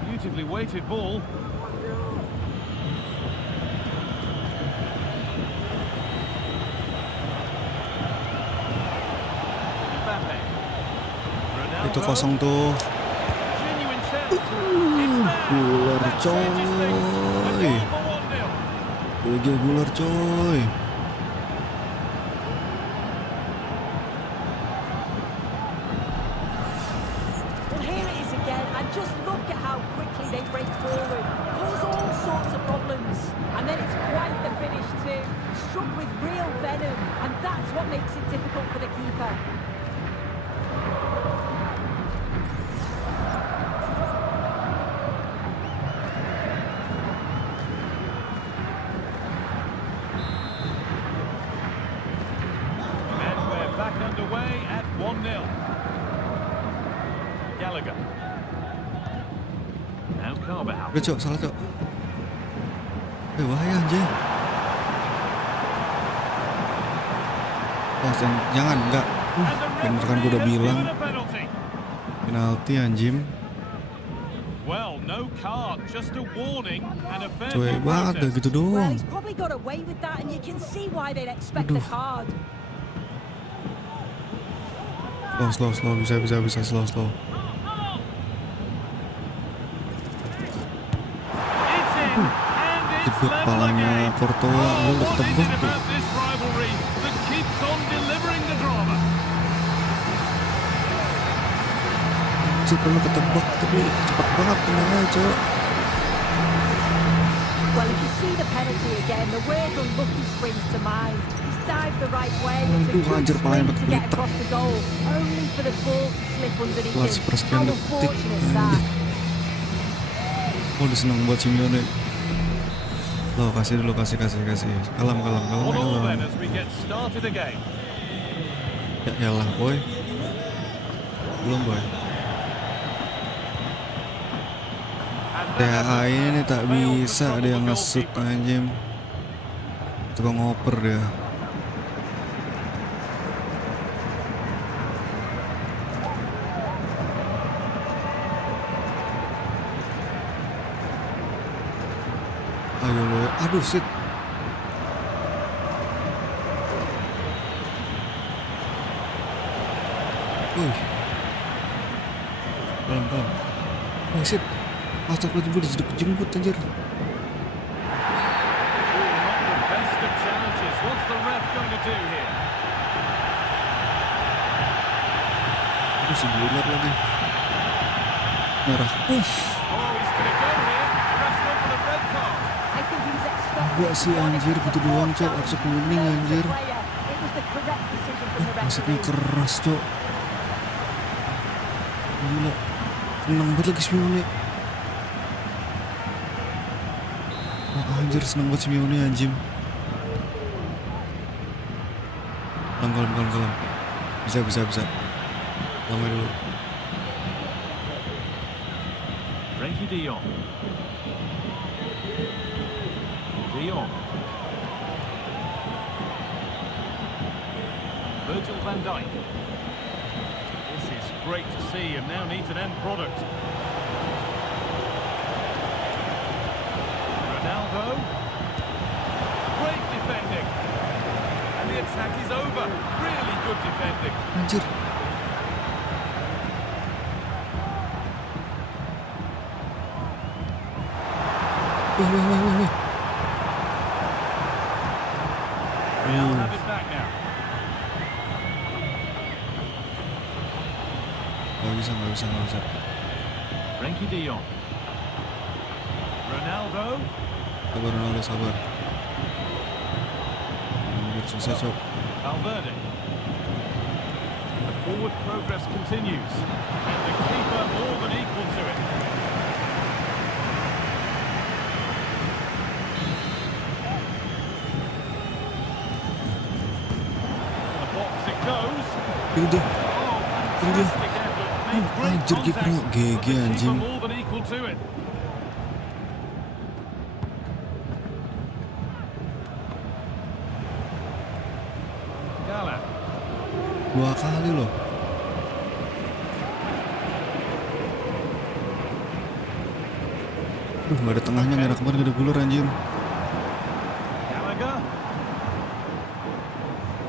Beautifully weighted ball. Mbappe. Itu Ronaldo. kosong tuh. Genuine chance. It's there. Guler, That changes things. A coy. goal for 1-0. GG Guler, coy. Well, here it is again, and just look at how quickly they break forward. Cause all sorts of problems. And then it's quite the finish too. Struck with real venom, and that's what makes it difficult for the keeper. 1-0. Gallagher. Now Carvajal. Udah cok, salah cok. Bahaya anjing. Oh, jangan, enggak. Bener kan gue udah bilang. Penalti anjing. Well, no card, just a warning and a fair Cuek banget gak gitu Well, doang. he's probably got away with that, and you can see why they'd expect the card. Slow, bisa slow. It's in, and it's Jebak level palanya again. Courtois, lu udah What is ketebak it tuh. about this rivalry that keeps on delivering the drama? Perlu ketebak tapi cepat banget tenangnya cok. Well, if you see the penalty again, the word unlucky springs to mind. He's dived the right way. It's a Aduh, good anjir, swing palanya to get across the goal, only for the ball to slip underneath Kelas him. persekian How detik. unfortunate is that? Oh, udah seneng buat Simeone. Lo kasih dulu, kasih. Kalem. What all then as we get started again? Ya elah boy. Belum boy. THA ini tak bisa dia ngesut anjing. Tukang ngoper dia. Ayo lo, aduh shit. Pelan. Oh shit. Astagfirullahaladzim, gue dijemput anjir. Not the best of challenges. What's the ref going to do here? Aduh, sebulan lagi. Merah. Oh, he's going to go here. The ref's gone for the red card. I think he's expecting. Gua sih anjir, gitu doang cok. Harus kuning anjir. It was the correct decision from the Maksudnya referee. keras cok. Gila. Seneng banget lagi Simeone. Oh, anjir, seneng banget Simeone anjing. Kalem. Bisa. Lama dulu. Frankie de Jong. Virgil van Dijk. This is great to see and now needs an end product. Ronaldo. Great defending. And the attack is over. Really good defending. Anjir. Wah. Real have it back now. Gak bisa. Frankie de Jong. Ronaldo. Sabar Ronaldo, sabar. Anjir, susah cok. Valverde. The forward progress continues. And the keeper more than equal to it. The box it goes. Ini dia. Fantastic effort. Made great Anjir, kipernya contact. GG The keeper anjing. more than equal to it. Gala. 2 kali loh. Gak ada tengahnya, merah kemarin gak ada gulur anjir. Gallagher.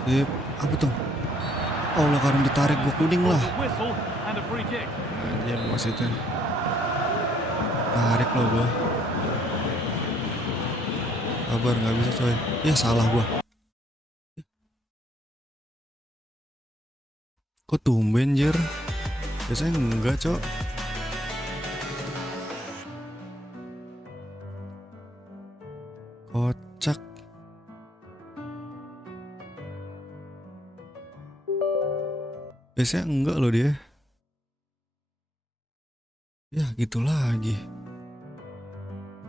Sip, apa tuh? Oh lah, karena ditarik gua kuning lah. The whistle and a free kick. Anjir, maksudnya tarik loh gua. Sabar, gak bisa coy. Ya salah gua. Kok tumben jir? Biasanya enggak cok. Kocak. Biasanya enggak loh dia. Ya gitu lagi.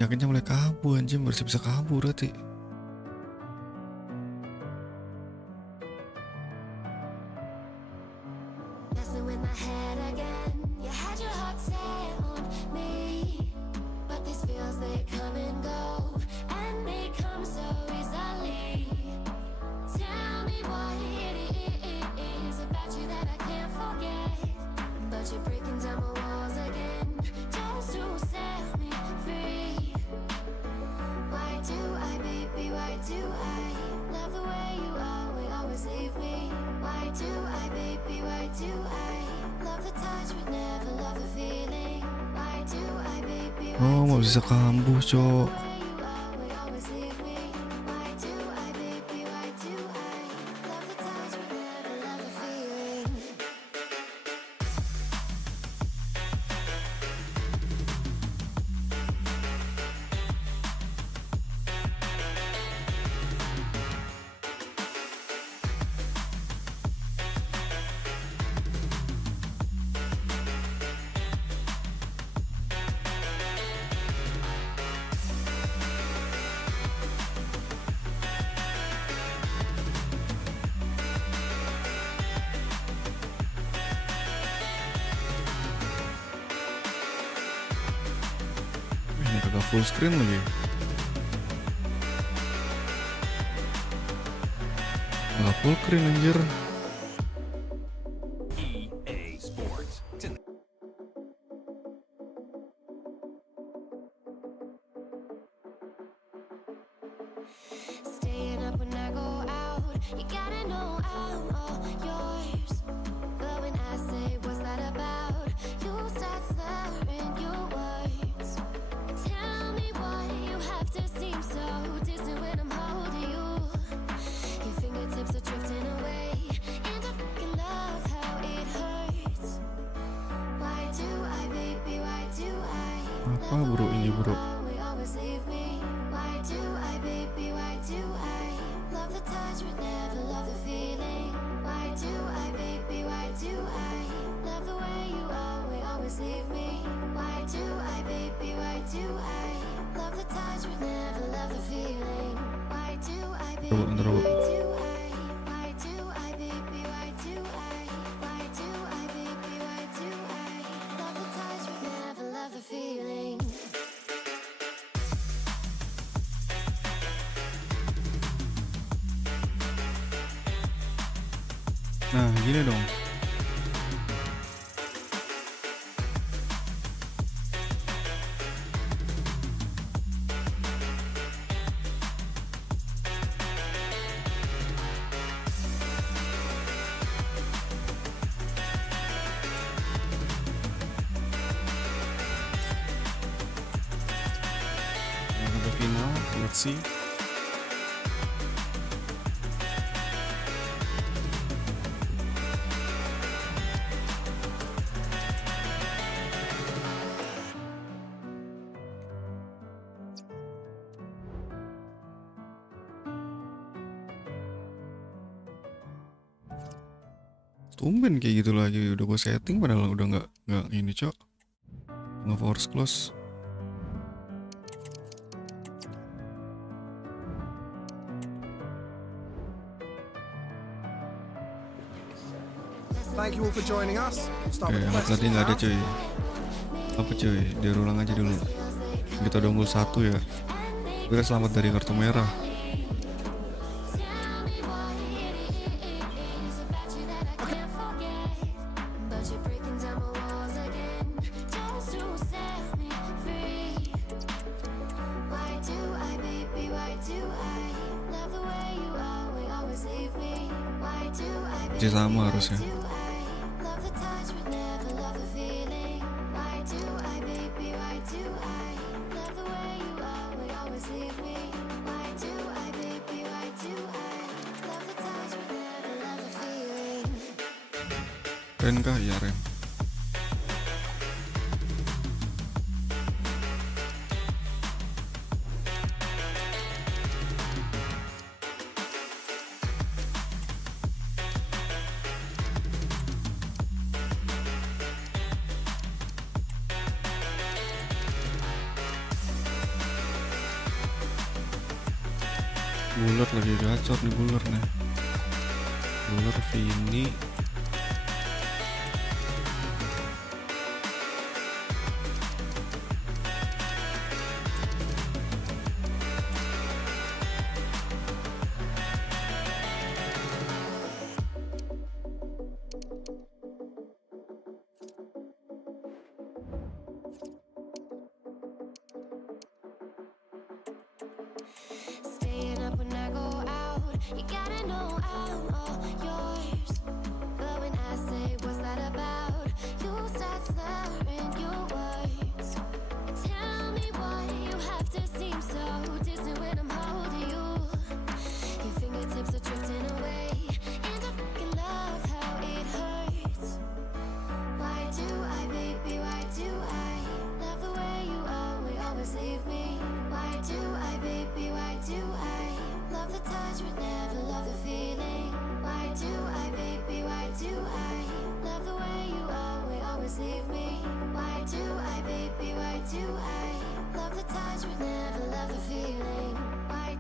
Yakinnya mulai kabur anjing, baru bisa kabur berarti. do I love the way you always leave me? Why do I, baby, why do I love the touch but never love the feeling? Why do I, baby, why Oh, mau bisa kambuh, Cok. always leave me? Why do I, baby, why do I love the touch but never love the feeling? Ini kagak full screen lagi. Nggak full screen anjir. EA Sports. Staying up when I go out, you gotta know I'm all yours. But when I say what's that about, you start slurring your words. Tell me why you have to seem so distant when I'm holding you. Your fingertips are drifting away, and I fucking love how it hurts. Why do I, baby, why do I Apa bro ini bro? always leave me? Why do I, baby, why do I love the touch but never love the feeling? Why do I, baby, why do I love the way you always leave me? Why do I, baby, why do I love the touch but never love the feeling? Why do I, baby, why do I? Why do I, baby, why do I? Why do I, baby, why do I love the touch but never love the feeling? Nah, gini dong. Sampai final, let's see. Tumben kayak gitu lagi, udah gue setting padahal udah nggak ini Cok, nggak force close. Thank you all for joining us. Start Oke, with the alat tadi questions nggak ada now. cuy. Apa cuy? Diulang aja dulu. Kita udah unggul 1 ya. Kita selamat dari kartu merah. Masih sama harusnya. Ren kah? Ya Ren. Bulat lagi gacor nih buler nih. Buler Vini. Staying up when I You gotta know I'm all yours. But when I say what's that about, you start slurring your words. Tell me why you have to seem so distant when I'm holding you. Your fingertips are drifting away, and I fucking love how it hurts. Why do I, baby, why do I love the way you always leave me? Why do I, baby, why do I love the touch but never love the feeling? Why do I, baby, why do I love the way you always leave me? Why do I, baby, why do I love the touch but never love the feeling? Why?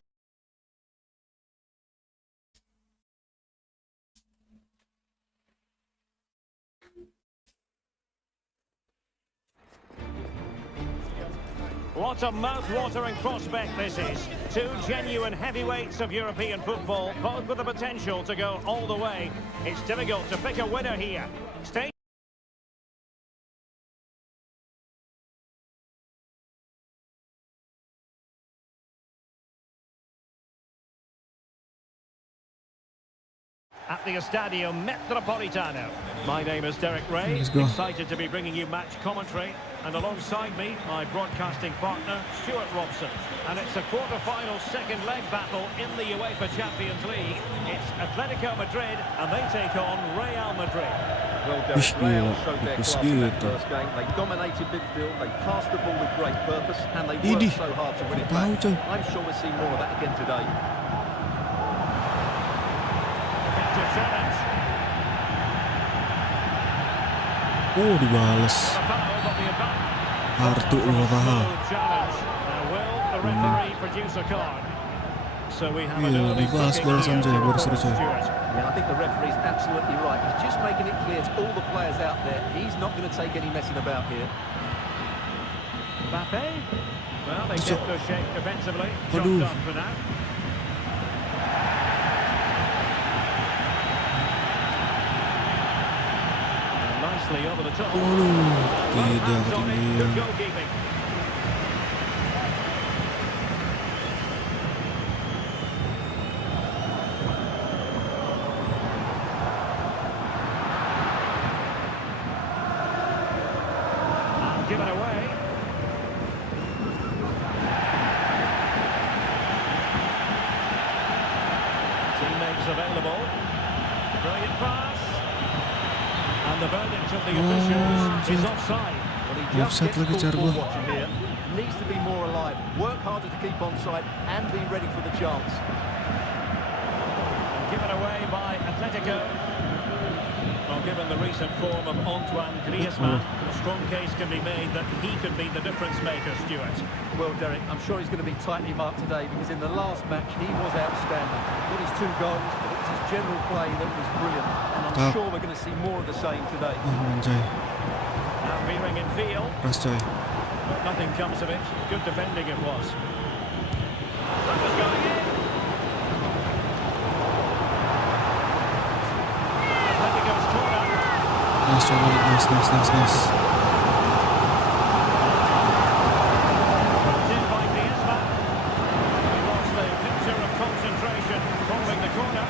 What a mouth-watering prospect this is. Two genuine heavyweights of European football, both with the potential to go all the way. It's difficult to pick a winner here. Stay. At the Estadio Metropolitano. My name is Derek Ray, excited to be bringing you match commentary, and alongside me, my broadcasting partner, Stuart Robson. And it's a quarter-final second leg battle in the UEFA Champions League. It's Atletico Madrid, and they take on Real Madrid. Well, Derek, Real showed their class in that first game. They dominated midfield, they passed the ball with great purpose, and they worked so hard to win it back. I'm sure we'll see more of that again today. Oh, dibalas. Kartu loh, iya, dibalas balasan coy, baru seru coy. Yeah, I think the referee's absolutely right. He's just making it clear to all the players out there, he's not going to take any messing about here. Mbappe? Well, they kept their shape defensively. Job done for now. Nicely over the top. Tidak ketinggian. Given away. Teammates available. Brilliant pass. And the verdict of the officials is offside. Well, he just gets caught ball watching here. Needs to be more alive. Work harder to keep onside and be ready for the chance. Given away by Atletico. Well, given the recent form of Antoine Griezmann, a strong case can be made that he could be the difference maker, Stuart. Well, Derek, I'm sure he's going to be tightly marked today because in the last match he was outstanding. Got his 2 goals, but it was his general play that was brilliant. And I'm sure we're going to see more of the same today. Now veering in field. But nothing comes of it. Good defending it was. That was going in. Atletico's corner. Nice. Put in by Griezmann. He lost the picture of concentration following the corner.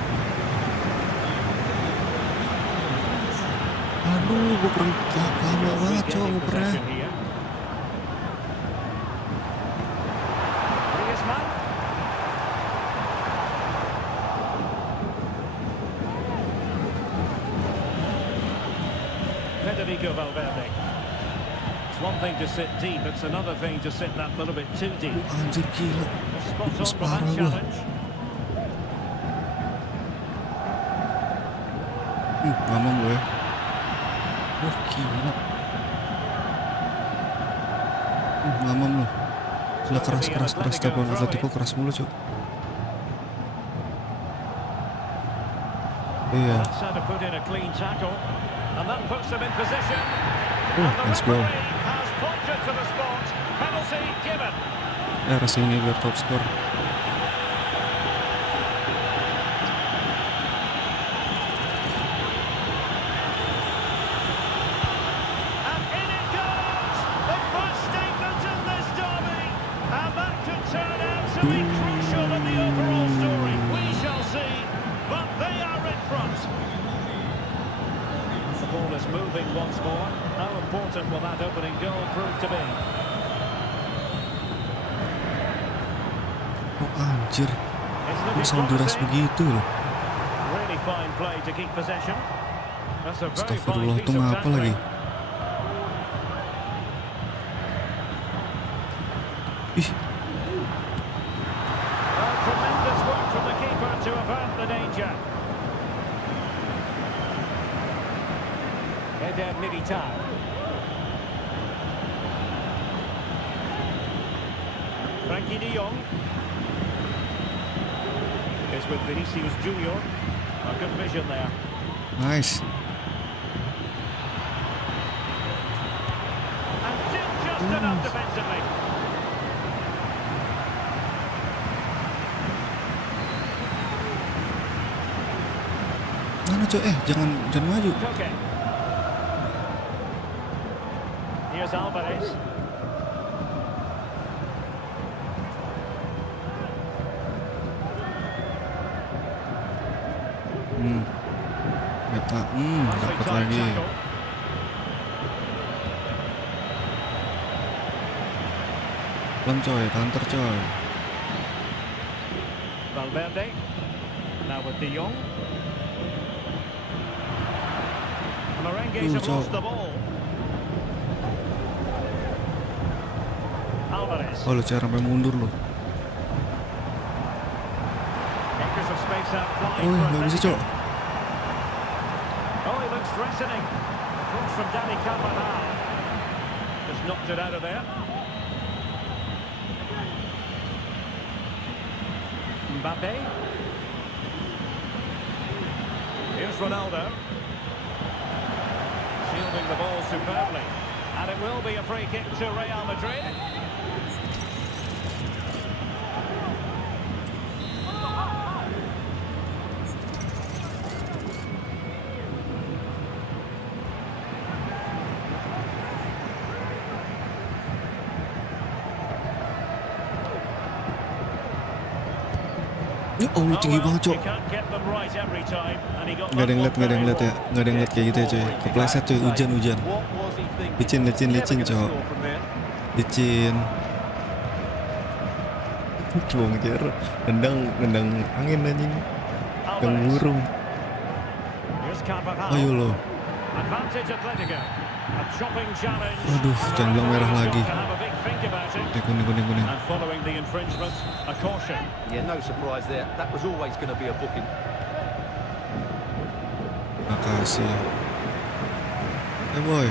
Aduh, gue lama banget coba ngopernya. Griezmann. Federico Valverde. It's one thing to sit deep, it's another thing to sit that little bit too deep. Anjir gila. Spot on for that challenge. Ngomong gue. Wah, gila. Ngomong lu. Gila keras telepon Atletico keras mulu, Cuk. Iya. Nice ball. Rasanya biar top score. To be crucial in the overall story. We shall see. once more. How important will that opening goal prove to be? Oh anjir, It's kok looking sound deras promising. begitu loh. Really fine play to keep possession. That's a very fine Astagfirullah, piece itu of ngapa lagi? tackling. Ih, Tremendous work from the keeper to avert the danger. Eder Militao. Frankie de Jong is with Vinicius Junior. A good vision there. nice. And still just enough defensively. Mana Cok? Jangan maju. Koke. Here's Alvarez. Eta, Nicely dapat timed lagi. tackle. Pelan coy, counter coy. Valverde. Now with de Jong. Merengues have lost the ball. Alvarez. Oh, lu cara sampai mundur loh. Acres of space out wide Oh, for nggak bisa Atletico. Cok. Oh, he looks threatening. Cross from Dani Carvajal. Just knocked it out of there. Mbappe. Here's Ronaldo. Shielding the ball superbly. And it will be a free kick to Real Madrid. Ya Allah, tinggi banget Cok. You can't get them right every time, and he got Nggak ada yang liat, that one nggak ada yang very liat ya. well. Nggak ada yang liat kayak gitu ya coy. Kepleset coy, hujan. What was he thinking? Licin Never Cok. gonna score from there. Licin. Coba ngejar. Nendang angin anjing. Nendang Alvarez. burung. Here's Carvajal. Ayo lo. Advantage Atletico. A chopping challenge. Aduh, jangan bilang merah lagi. To have a big think about it. Kuning. And following the infringement, a caution. Yeah, no surprise there. That was always going to be a booking. Makasih. Boy.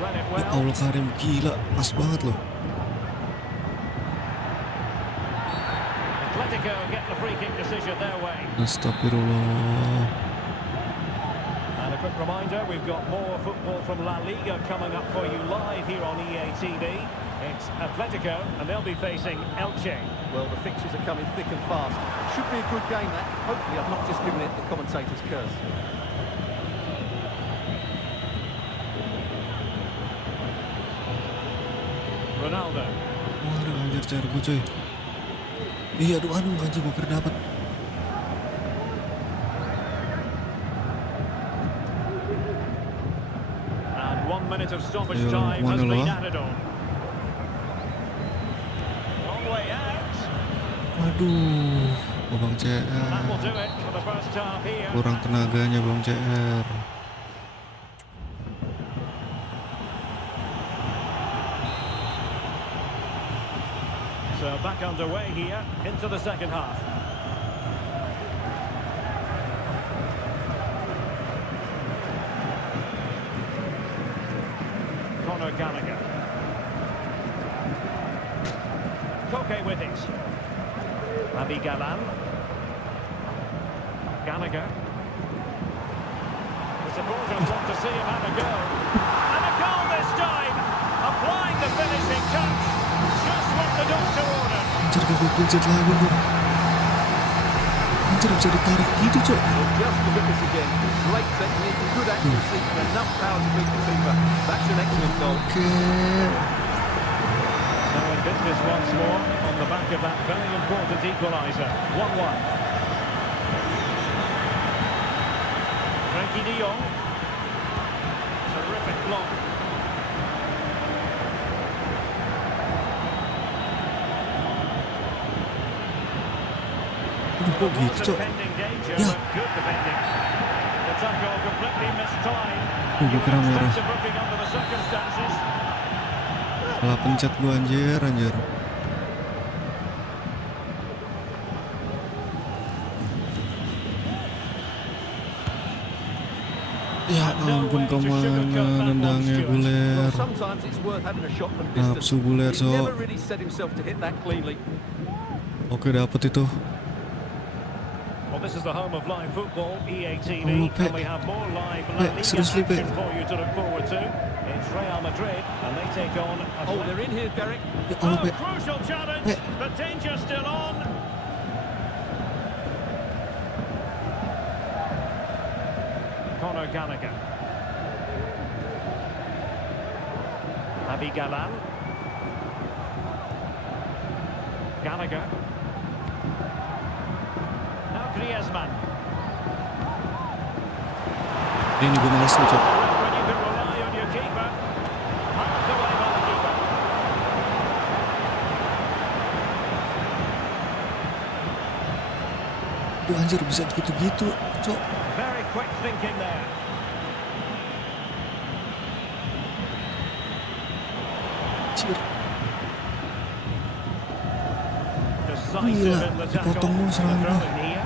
Ran it Ya well. Allah Karim, gila. Pas banget loh. Atletico get the free kick decision their way. Astagfirullah. And a quick reminder, we've got more football from La Liga coming up for you live here on EA TV. It's Atletico, and they'll be facing Elche. Well, the fixtures are coming thick and fast. Should be a good game, that. Hopefully, I've not just given it the commentator's curse. Ronaldo. Waduh, anjir cara gue coy. Iya, aduh anjing gue kira dapet. And 1 minute of stoppage Ayo, time has kemana lo? been added on. Long way out. Waduh, Bang That will CR. do it for the first half here. Kurang tenaganya Bang CR. So back underway here into the second half. Conor Gallagher. Koke with it. Ravi Galan. Gallagher. The supporters want to see him have a go. And a goal this time. Applying the finishing touch. Just what the doctor ordered. Anjir gak pencet lagi gue. Anjir bisa ditarik gitu Cok. Just look at this again. Great technique, good accuracy, and enough power to beat the keeper. That's an excellent goal. Oke. So in business once more on the back of that very important equaliser. 1-1. Frankie de Jong. Terrific block. Aduh, kok gitu, Cok? Ya. Gue kira merah. Salah pencet gue, anjir. Ya ampun, kemana nendangnya Guler. Nafsu Guler, so. Oke, dapet itu. Well, this is the home of live football, EA TV, and we have more live La Liga seriously, action for you to look forward to. It's Real Madrid, and they take on... Oh, they're in here, Derek. Crucial challenge, but danger still on. Conor Gallagher. Javi Galan. Gallagher. Griezmann. Ini gue males nih, Cok. Duh, anjir, bisa gitu-gitu, Cok. Very quick thinking there. Anjir. Gila, dipotong mulu serangan gue.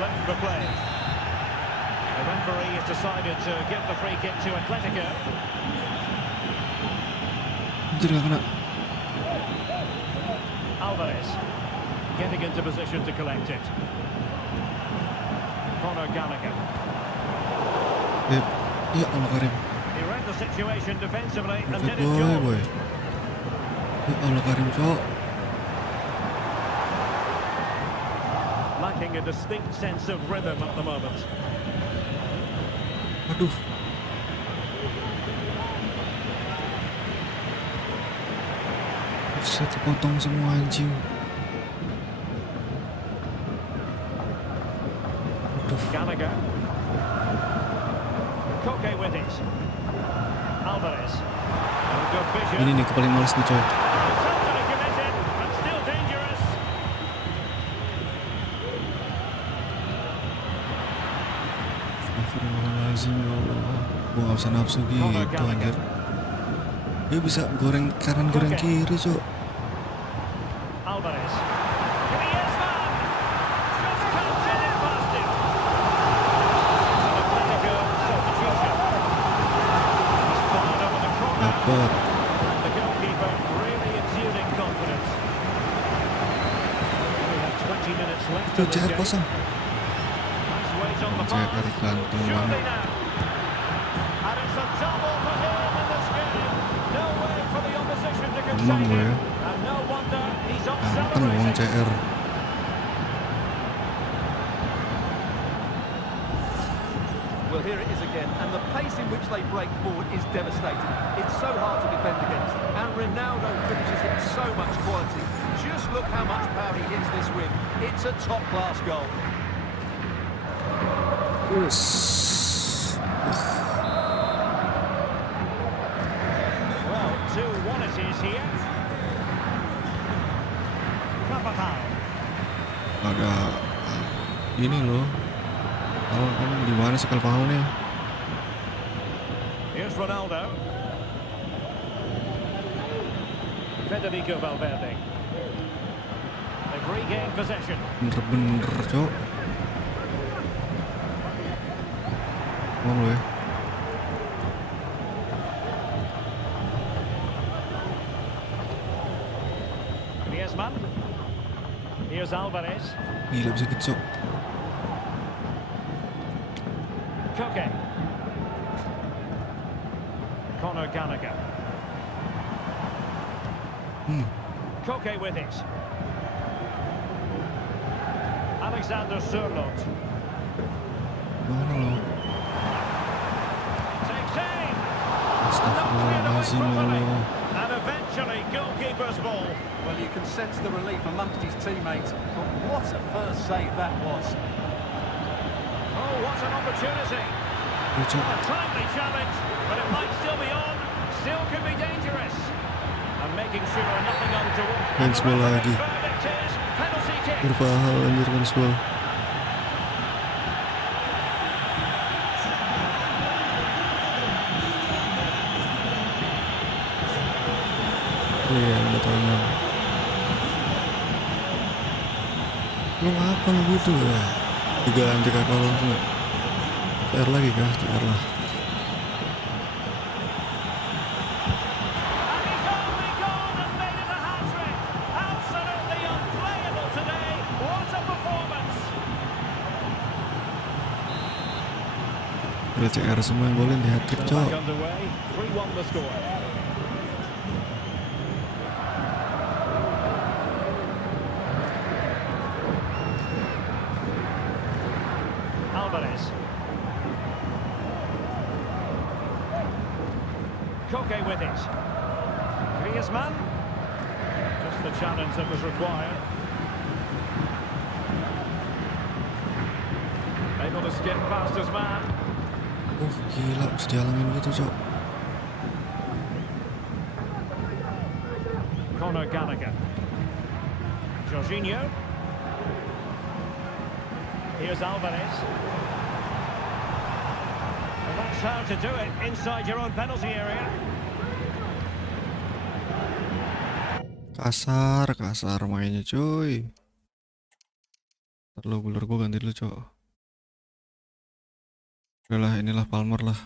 Left for play. The referee has decided to give the free kick to Atletico. Anjir, gak kena. Alvarez getting into position to collect it. Conor Gallagher. Ya Allah, Karim. He read the situation defensively and did his Boy. job. Ya Allah, Karim, Cok. Lacking a distinct sense of rhythm at the moment. Aduh. Bisa terpotong semua, anjing. Aduh. Gallagher. Koke with it. Alvarez. Good vision. Ini nih paling males nih, coy. Astagfirullahaladzim, ya Allah. Gue gak bisa nafsu gitu, anjir. Dia bisa goreng kanan, goreng kiri, Cok. Alvarez. Dapat. Itu CR kosong. CR gantung banget. Emang gue ya. Ganteng uang CR. Well, here it is again, and the pace in which they break forward is devastating. It's so hard to defend against, and Ronaldo finishes it with so much quality. Just look how much power he hits this wing. It's a top-class goal. Well, 2-1 it is here. Ada ini loh. Kan di mana sih Carvajalnya? Here's Ronaldo. Federico Valverde. They've regained possession. Bener-bener, Cok. Ngomong lo ya. Griezmann. Here's Alvarez. Gila bisa gitu, Cok. Koke. Conor Gallagher. Koke with it. Alexander Sørloth. Mana lo? Takes aim. Astagfirullahaladzim, ya Allah. And And eventually, goalkeeper's ball. Well, you can sense the relief amongst his teammates, but what a first save that was. Oh, what an opportunity. A timely challenge, but it might still be on. Still could be dangerous. And making sure nothing untoward. Hands ball lagi. Verdict is penalty kick. Berpahal anjir hands ball. Iya, ada tangan. Lu ngapa lu gitu ya? Diganti kakak lu tuh. CR lagi kah? CR lah. CR semua yang golin di hat-trick, cok. Koke with it. Griezmann. Just the challenge that was required. Able to skip past his man. Gila, bisa dialangin gitu, cok. Conor Gallagher. Jorginho. Here's Alvarez. Well, that's how to do it inside your own penalty area. Kasar mainnya, cuy. Ntar lu buler gue ganti dulu, cok. Udahlah, inilah Palmer lah.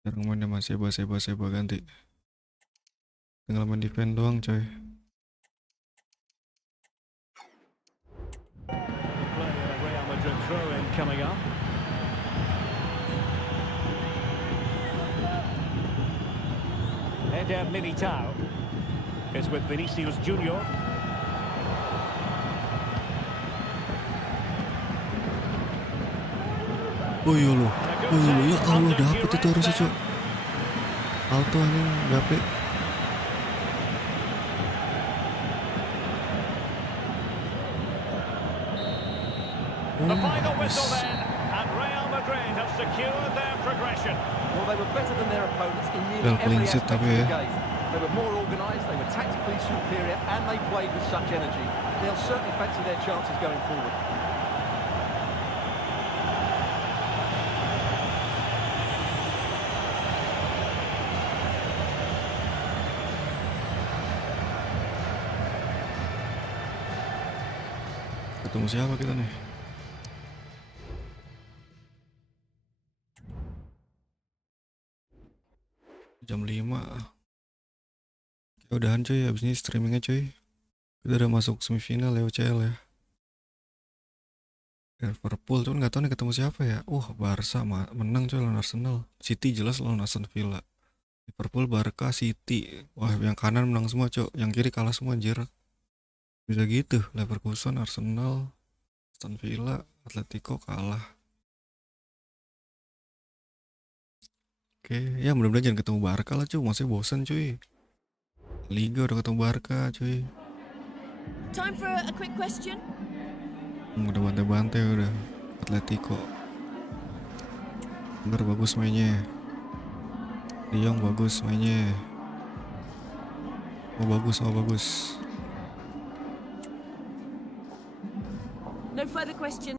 Jarang main sama Seba ganti. Tinggal main defend doang, coy. Real Madrid throw-in coming up. Eder Militao is with Vinicius Junior. Oh iya lo, ya Allah, dapet itu harusnya, cok. Auto anjing, dapet. The final whistle then, and Real Madrid have secured their progression. Well, they were better than their opponents in nearly every aspect of the game. They were more organised, they were tactically superior, and they played with such energy. They'll certainly fancy their chances going forward. Ketemu siapa kita nih? Jam 5. Ya udahan cuy, abis ini streamingnya cuy. Kita udah masuk semifinal ya UCL ya. Liverpool cuman nggak tahu nih ketemu siapa ya. Barca menang cuy lawan Arsenal. City jelas lawan Aston Villa. Liverpool, Barca, City. Wah, yang kanan menang semua cuy, yang kiri kalah semua anjir. Bisa gitu, Leverkusen, Arsenal, Aston Villa, Atletico kalah. Oke, ya mudah-mudahan jangan ketemu Barca lah cuy, maksudnya bosan cuy. Liga udah ketemu Barca cuy. Time for a quick question. Udah bantai-bantai udah Atletico. Bener bagus mainnya. De Jong bagus mainnya. Bagus. No further question.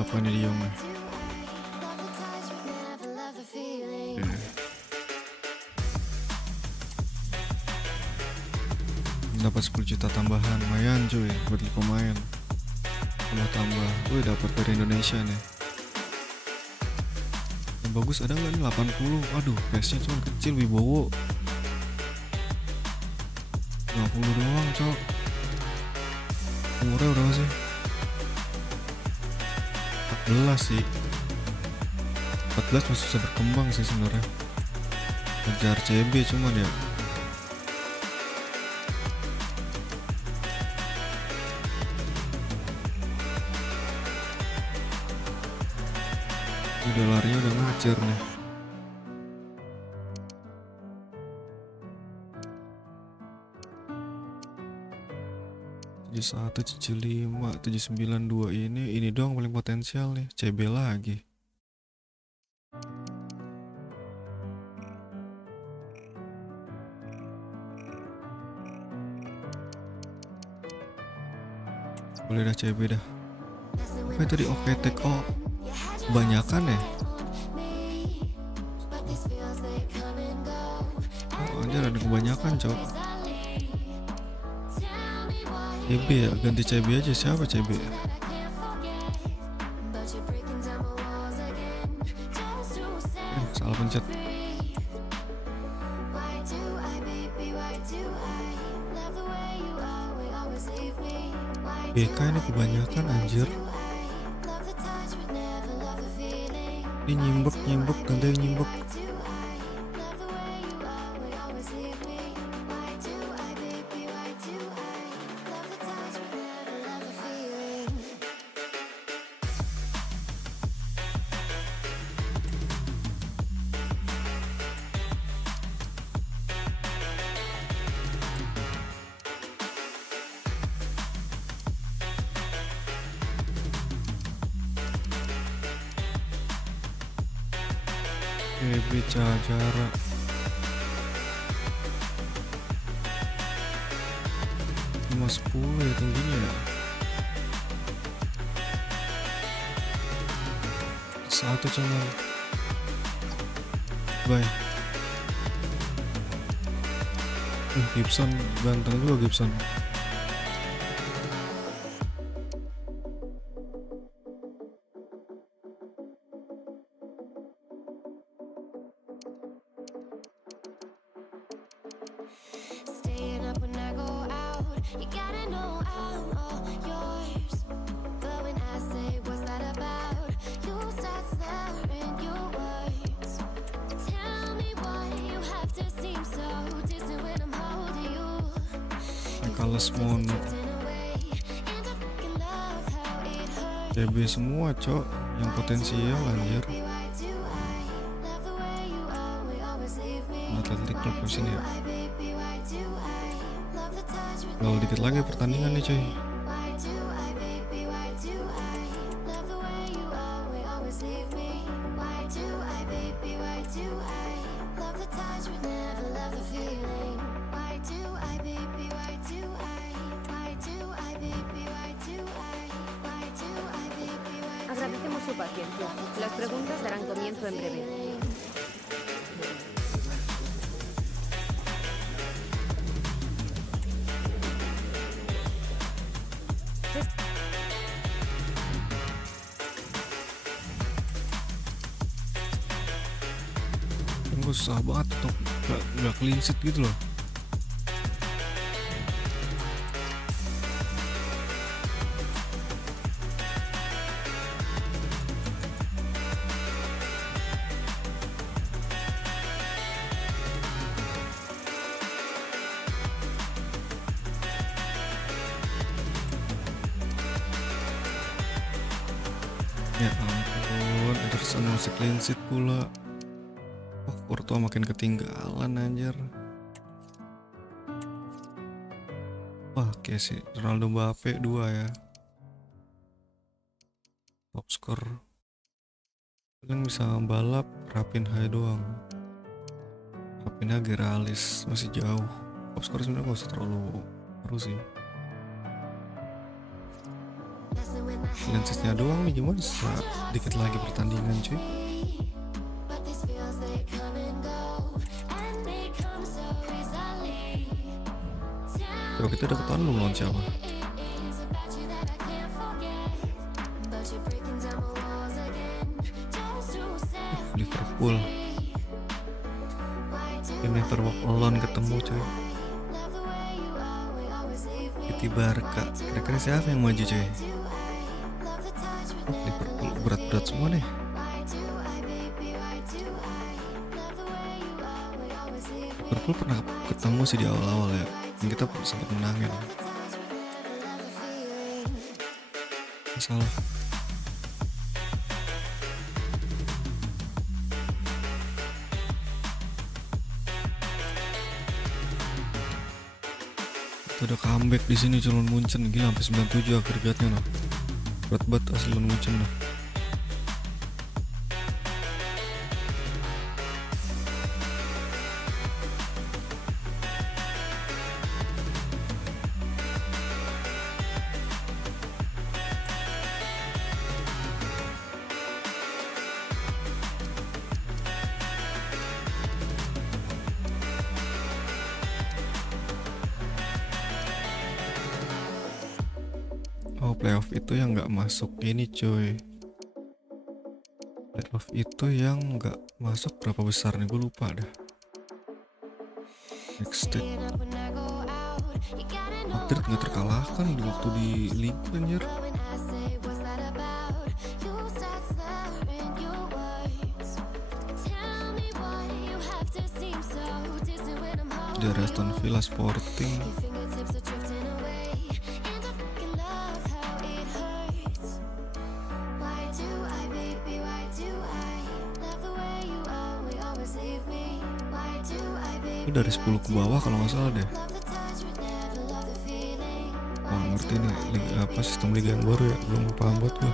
Apa ini De Jong nih? Dapat 10 juta tambahan, lumayan cuy buat beli pemain. Tambah, dapat dari Indonesia nih. Yang bagus ada nggak nih 80? Aduh, price-nya cuma kecil, Wibowo 50 doang cok. Umurnya berapa sih? 14 sih. 14 masih bisa berkembang sih sebenarnya. Kejar CB cuma dia. Udah larinya udah ngajar nih. Satu 75 792 ini doang paling potensial nih. CB lagi. Boleh dah CB dah. Apa tadi oke take off kebanyakan ya? Oh anjir ada kebanyakan cok. CB ya, ganti CB aja. Siapa CB? Salah pencet. BK ini kebanyakan anjir. Ini nyimbek tanda yang nyimbek. Bicara 510 ya tingginya ya. Satu cuman. Bye. Gibson ganteng juga Gibson. Kales mono CB semua cok yang potensial anjir. Atletik klub sini ya. Tinggal dikit lagi pertandingan nih coy. Agradecemos su paciencia. Las preguntas darán comienzo en breve. Gue susah banget untuk gak clean sheet gitu loh. Ya ampun, Ederson masih clean sheet pula. Oh, Courtois makin ketinggalan anjir. Wah, kayak si Ronaldo Mbappe 2 ya. Top skor. Paling bisa balap, Rapinha doang. Rapinha Geralis masih jauh. Top skor sebenarnya gak usah terlalu harus sih. Lensesnya doang nih, gimana dikit lagi pertandingan cuy. Coba kita udah ketahuan belum lawan siapa? Liverpool. Ini never walk alone ketemu cuy. City Barca. Kira-kira siapa yang maju cuy? Liverpool berat-berat semua nih. Liverpool pernah ketemu sih di awal-awal ya. Kita sempat menangin. Salah. udah comeback di sini Lon Munchen, gila sampai 97 agregatnya noh. Berat banget asli Lon Munchen noh. Oh, playoff itu yang nggak masuk ini cuy. Playoff itu yang nggak masuk berapa besar nih, gue lupa dah. Next step. Madrid nggak terkalahkan di waktu di Liga anjir. Dari Aston Villa Sporting. Ini dari 10 ke bawah kalau nggak salah deh. Wah, ngerti nih liga, apa sistem liga yang baru ya, belum paham buat gue.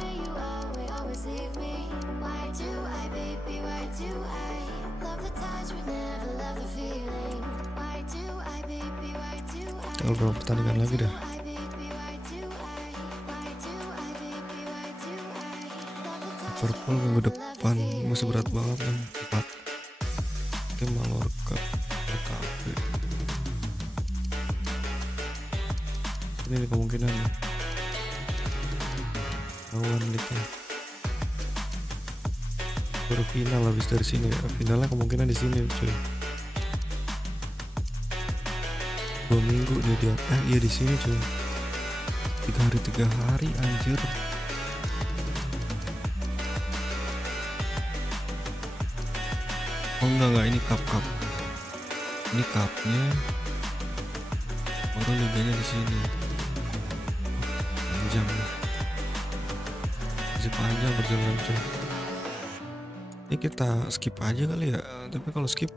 Tinggal berapa pertandingan lagi dah. Liverpool minggu depan masih berat banget nih, 4 tim Mallorca. Ini kemungkinan lawan Nich baru final habis dari sini ya. Finalnya kemungkinan di sini cuy. 2 minggu dia iya di sini cuy. 3 hari anjir. Oh enggak ini cup. Ini cupnya baru liganya di sini. Panjang masih panjang perjalanan cuy. Ini kita skip aja kali ya, tapi kalau skip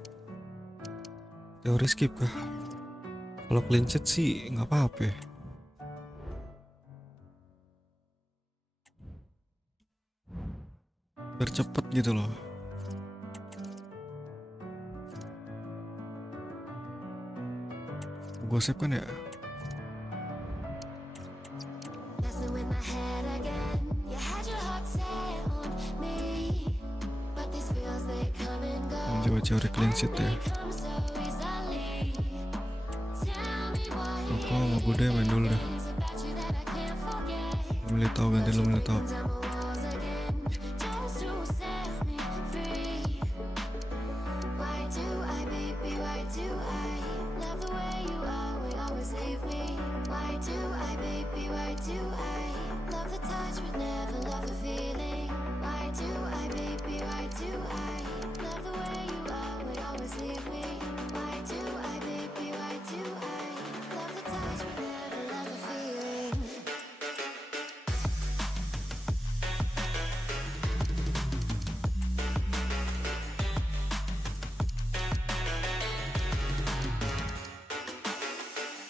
teori skip kah? Kalau clean sheet sih nggak apa-apa ya. Biar cepet gitu loh. Gue save kan ya. Coba cari clean sheet ya. Apa mau gue deh main dulu dah. Militao ganti lu Militao.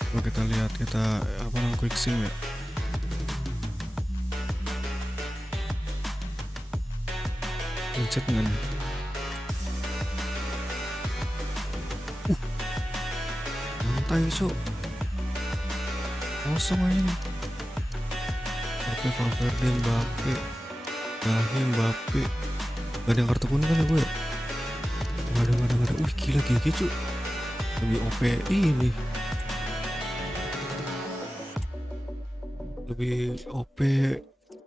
Coba kita lihat, kita apa namanya quick sim ya. Pencet nggak nih? Santai so. Kosong aja nih. Valverde, Mbappe, Mbappe. Gak ada yang kartu kuning kan ya gue? Gak ada. Wih gila gigi cu. Lebih OP ini. Lebih OP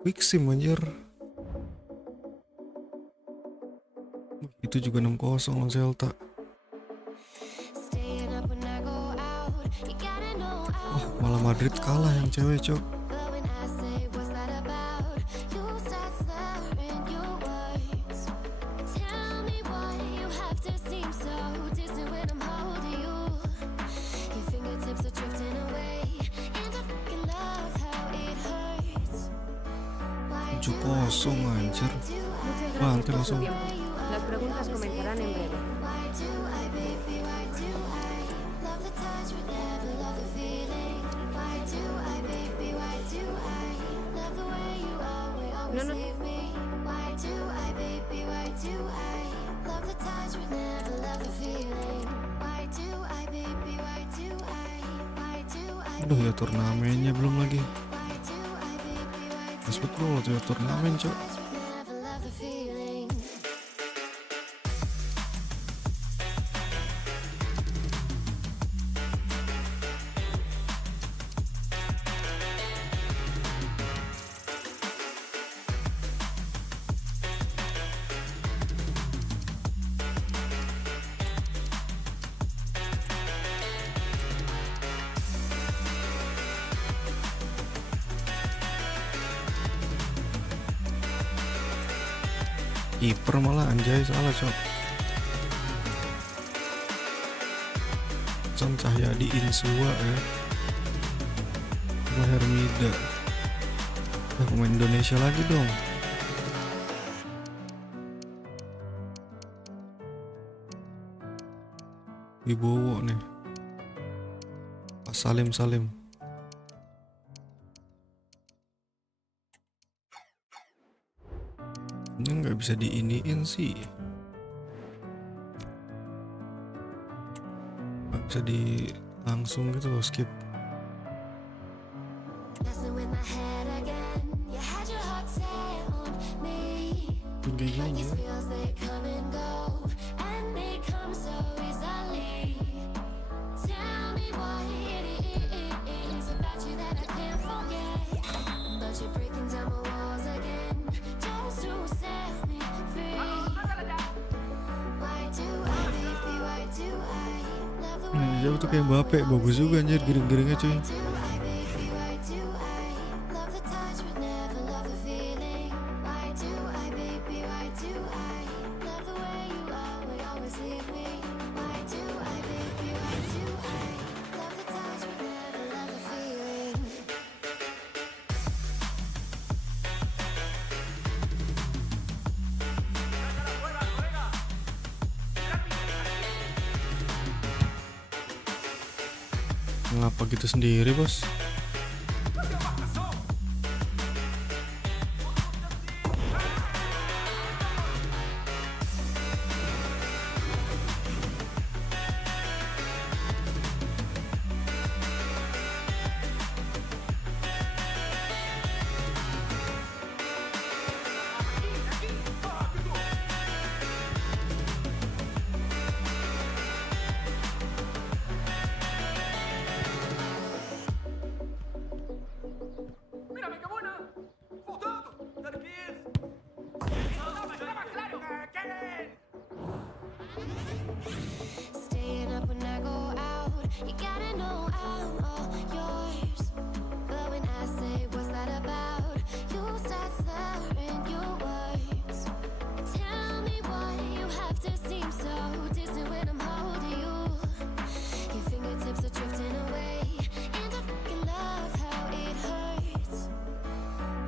quick sim anjir. Itu juga 6-0 lawan Celta. Wah, malah Madrid kalah yang cewek cok. Kosong anjir. Bantai langsung. Las preguntas comenzarán en breve. No, no. leave me? Why do I, baby, why do I love the touch but never love the feeling? Why do I, baby, why do I Aduh ya turnamennya belum lagi. Spec lo tuh ya turnamen cok. never love the feeling? Kiper malah anjay salah cok. Son Cahyadi Insua ya. Hermida. Pemain Indonesia lagi dong. Wibowo nih. Pak Salim. Ini nggak bisa diiniin sih, nggak bisa di langsung gitu loh, skip. Kayak gini ya. Jauh tuh kayak Mbappe, bagus juga anjir giring-giringnya cuy. Ngapa gitu sendiri bos? Staying up when I go out, you gotta know I'm all yours. But when I say what's that about, you start slurring your words. Tell me why you have to seem so distant when I'm holding you. Your fingertips are drifting away, and I fucking love how it hurts.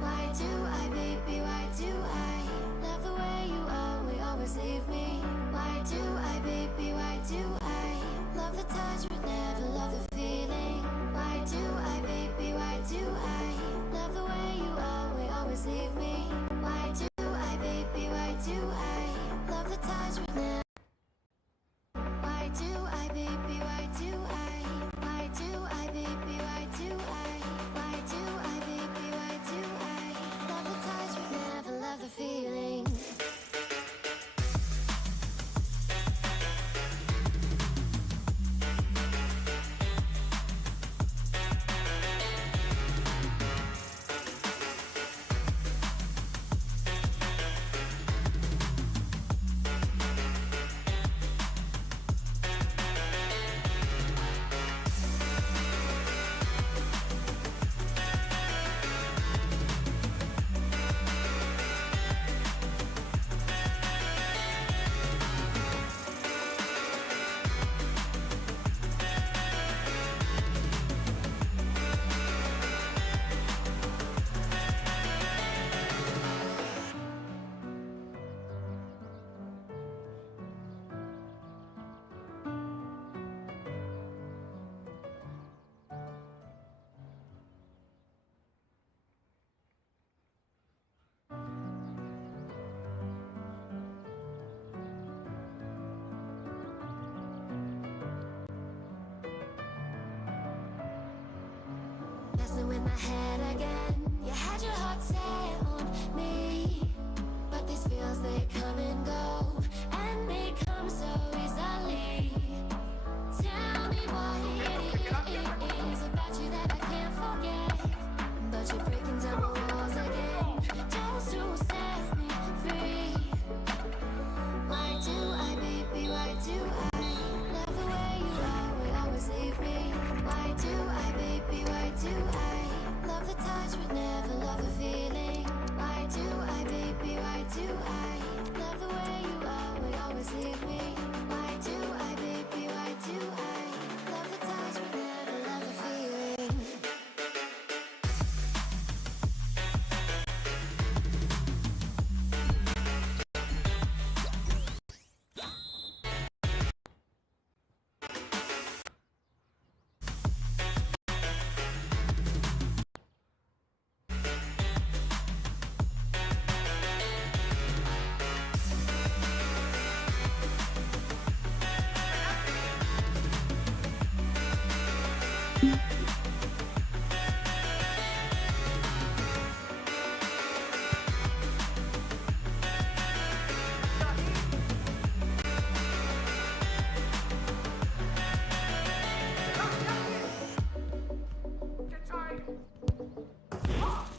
Why do I, baby, why do I love the way you always leave me? Why do I, baby, why do I love the touch but never love the feeling? Why do I, baby? in my head again. You had your heart set on me, but these feels they come and go, and they come so easily. Tell me what it is about you that I can't forget, but you're breaking down my walls again, just to set me free. Why do I, baby, why do I love the way you always leave me? Why do I, baby, why do I love the touch but never love the feeling? Why do I, baby, why do I love the way you always leave me? Why do I, baby, why do I love the touch but never love the feeling?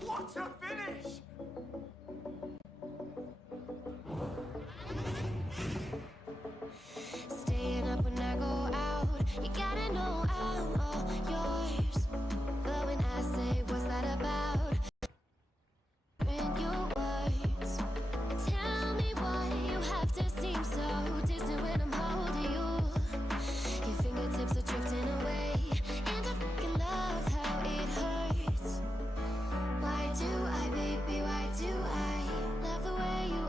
What a finish! Staying up when I go out, you gotta know I'm all yours. But when I say what's that about, in your words, tell me why you have to seem so distant when I'm holding you. Your fingertips are drifting away, and I fucking love how it hurts. Why do I, baby, why do I love the way you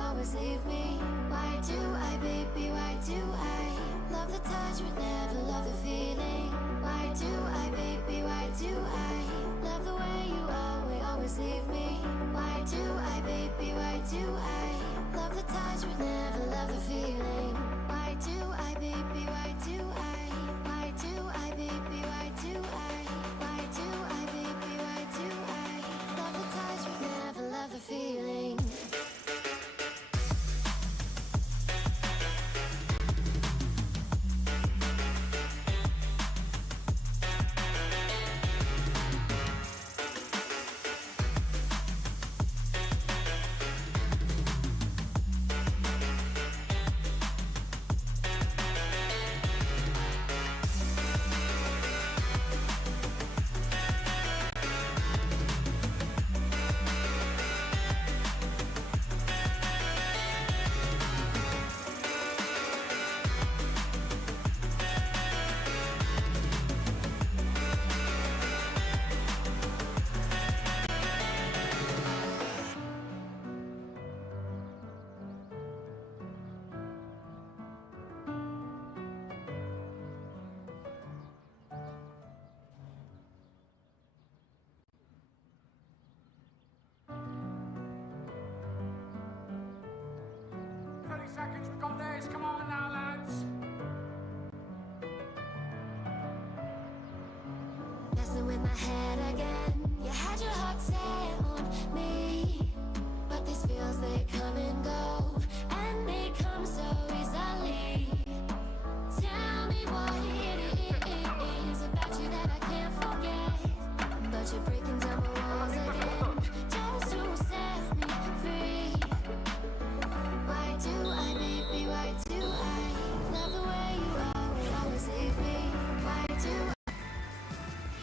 always leave me? Why do I, baby, why do I love the touch but never love the feeling? Why do I, baby, why do I love the way you always leave me? Why do I, baby, why do I love the touch but never love the feeling? Why do I, baby, why do why do I, baby, why do why do I, baby, why do I love the touch but never love the feeling? Seconds, we've got this. Come on now, lads. Messing with my head again. You had your heart set on me, but these feels they come and go, and they come so easily. Tell me what it is about you that I can't forget, but you're breaking down my walls again, just to set me free. Why do I, baby, why do I love the way you always leave me? Why do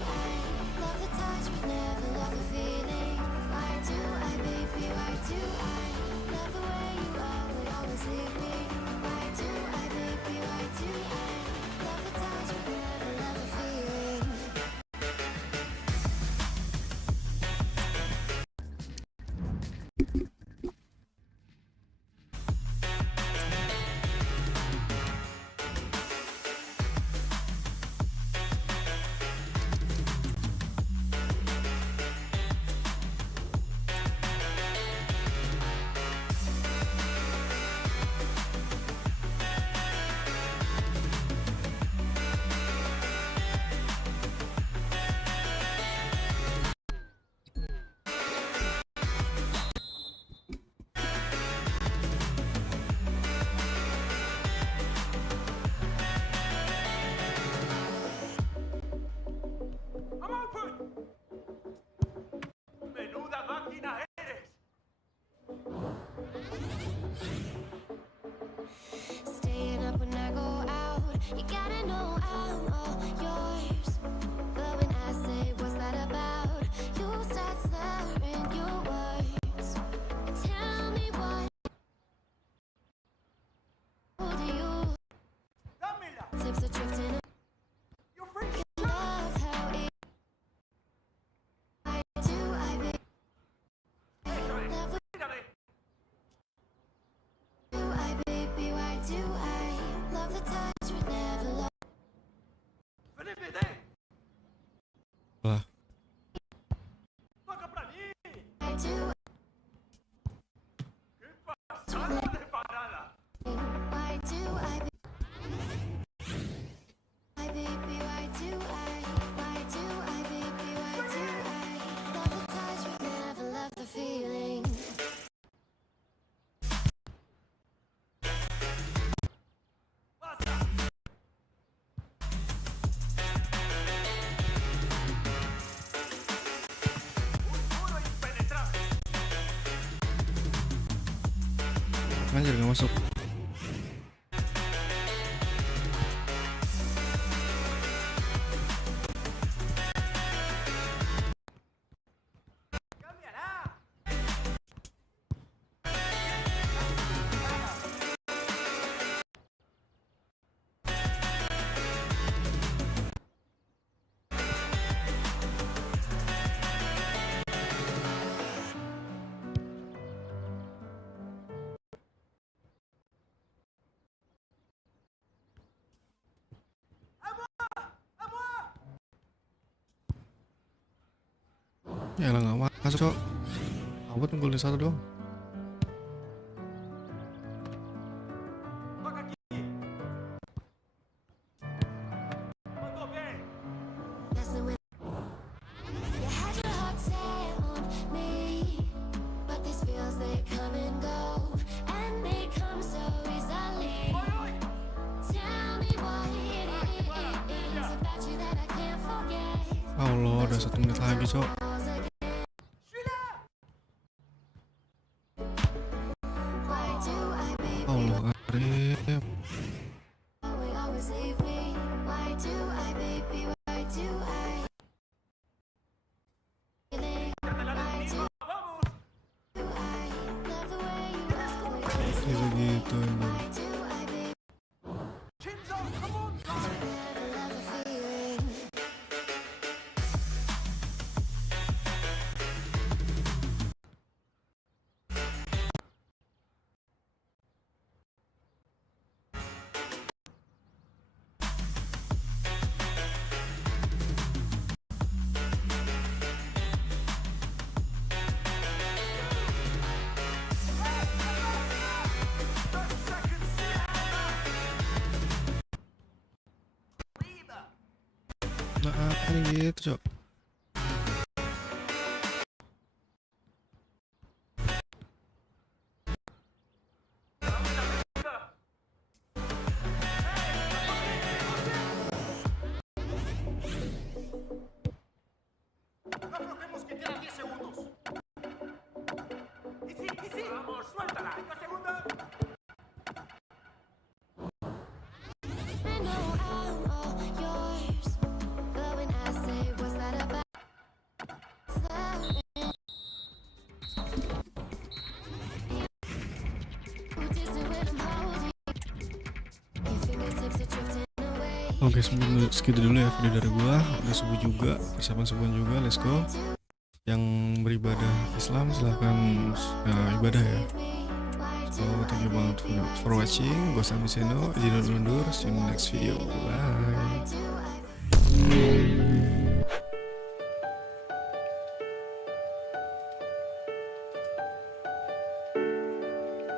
I love the touch but never love the feel? You gotta know I'm all yours. But when I say what's that about, you start slurring your words. Tell me what do you tips are drifting. You love how it I do I baby. Love the do I baby, why do I love the touch but never love Lah, I do why do I baby, why do I baby, why do I love the touch but never love the feeling. anjir nggak masuk. Ya lah nggak masuk cok. Aku golin satu doang. Messing with you had your heart set on me, but these feels they come and go, and they come so easily. Tell me why it is about you that I can't forget. Allah, udah 1 menit lagi cok. Why do I baby, Allah Karim. we always leave me? Why do I baby, why do I why do I love the way you always Gitu ini. why do I baby never love the feeling. Nah, apa nih gitu cok. I know I'm all yours, but when I say what's that about, who distant when I'm holding your fingertips are drifting away. Oke, segitu dulu ya video dari gua. Udah subuh juga, persiapan subuhan juga, let's go. Yang beribadah Islam silahkan ibadah ya. So thank you banget for watching. Gua Sam Seno, izin undur. See you in the next video. Bye.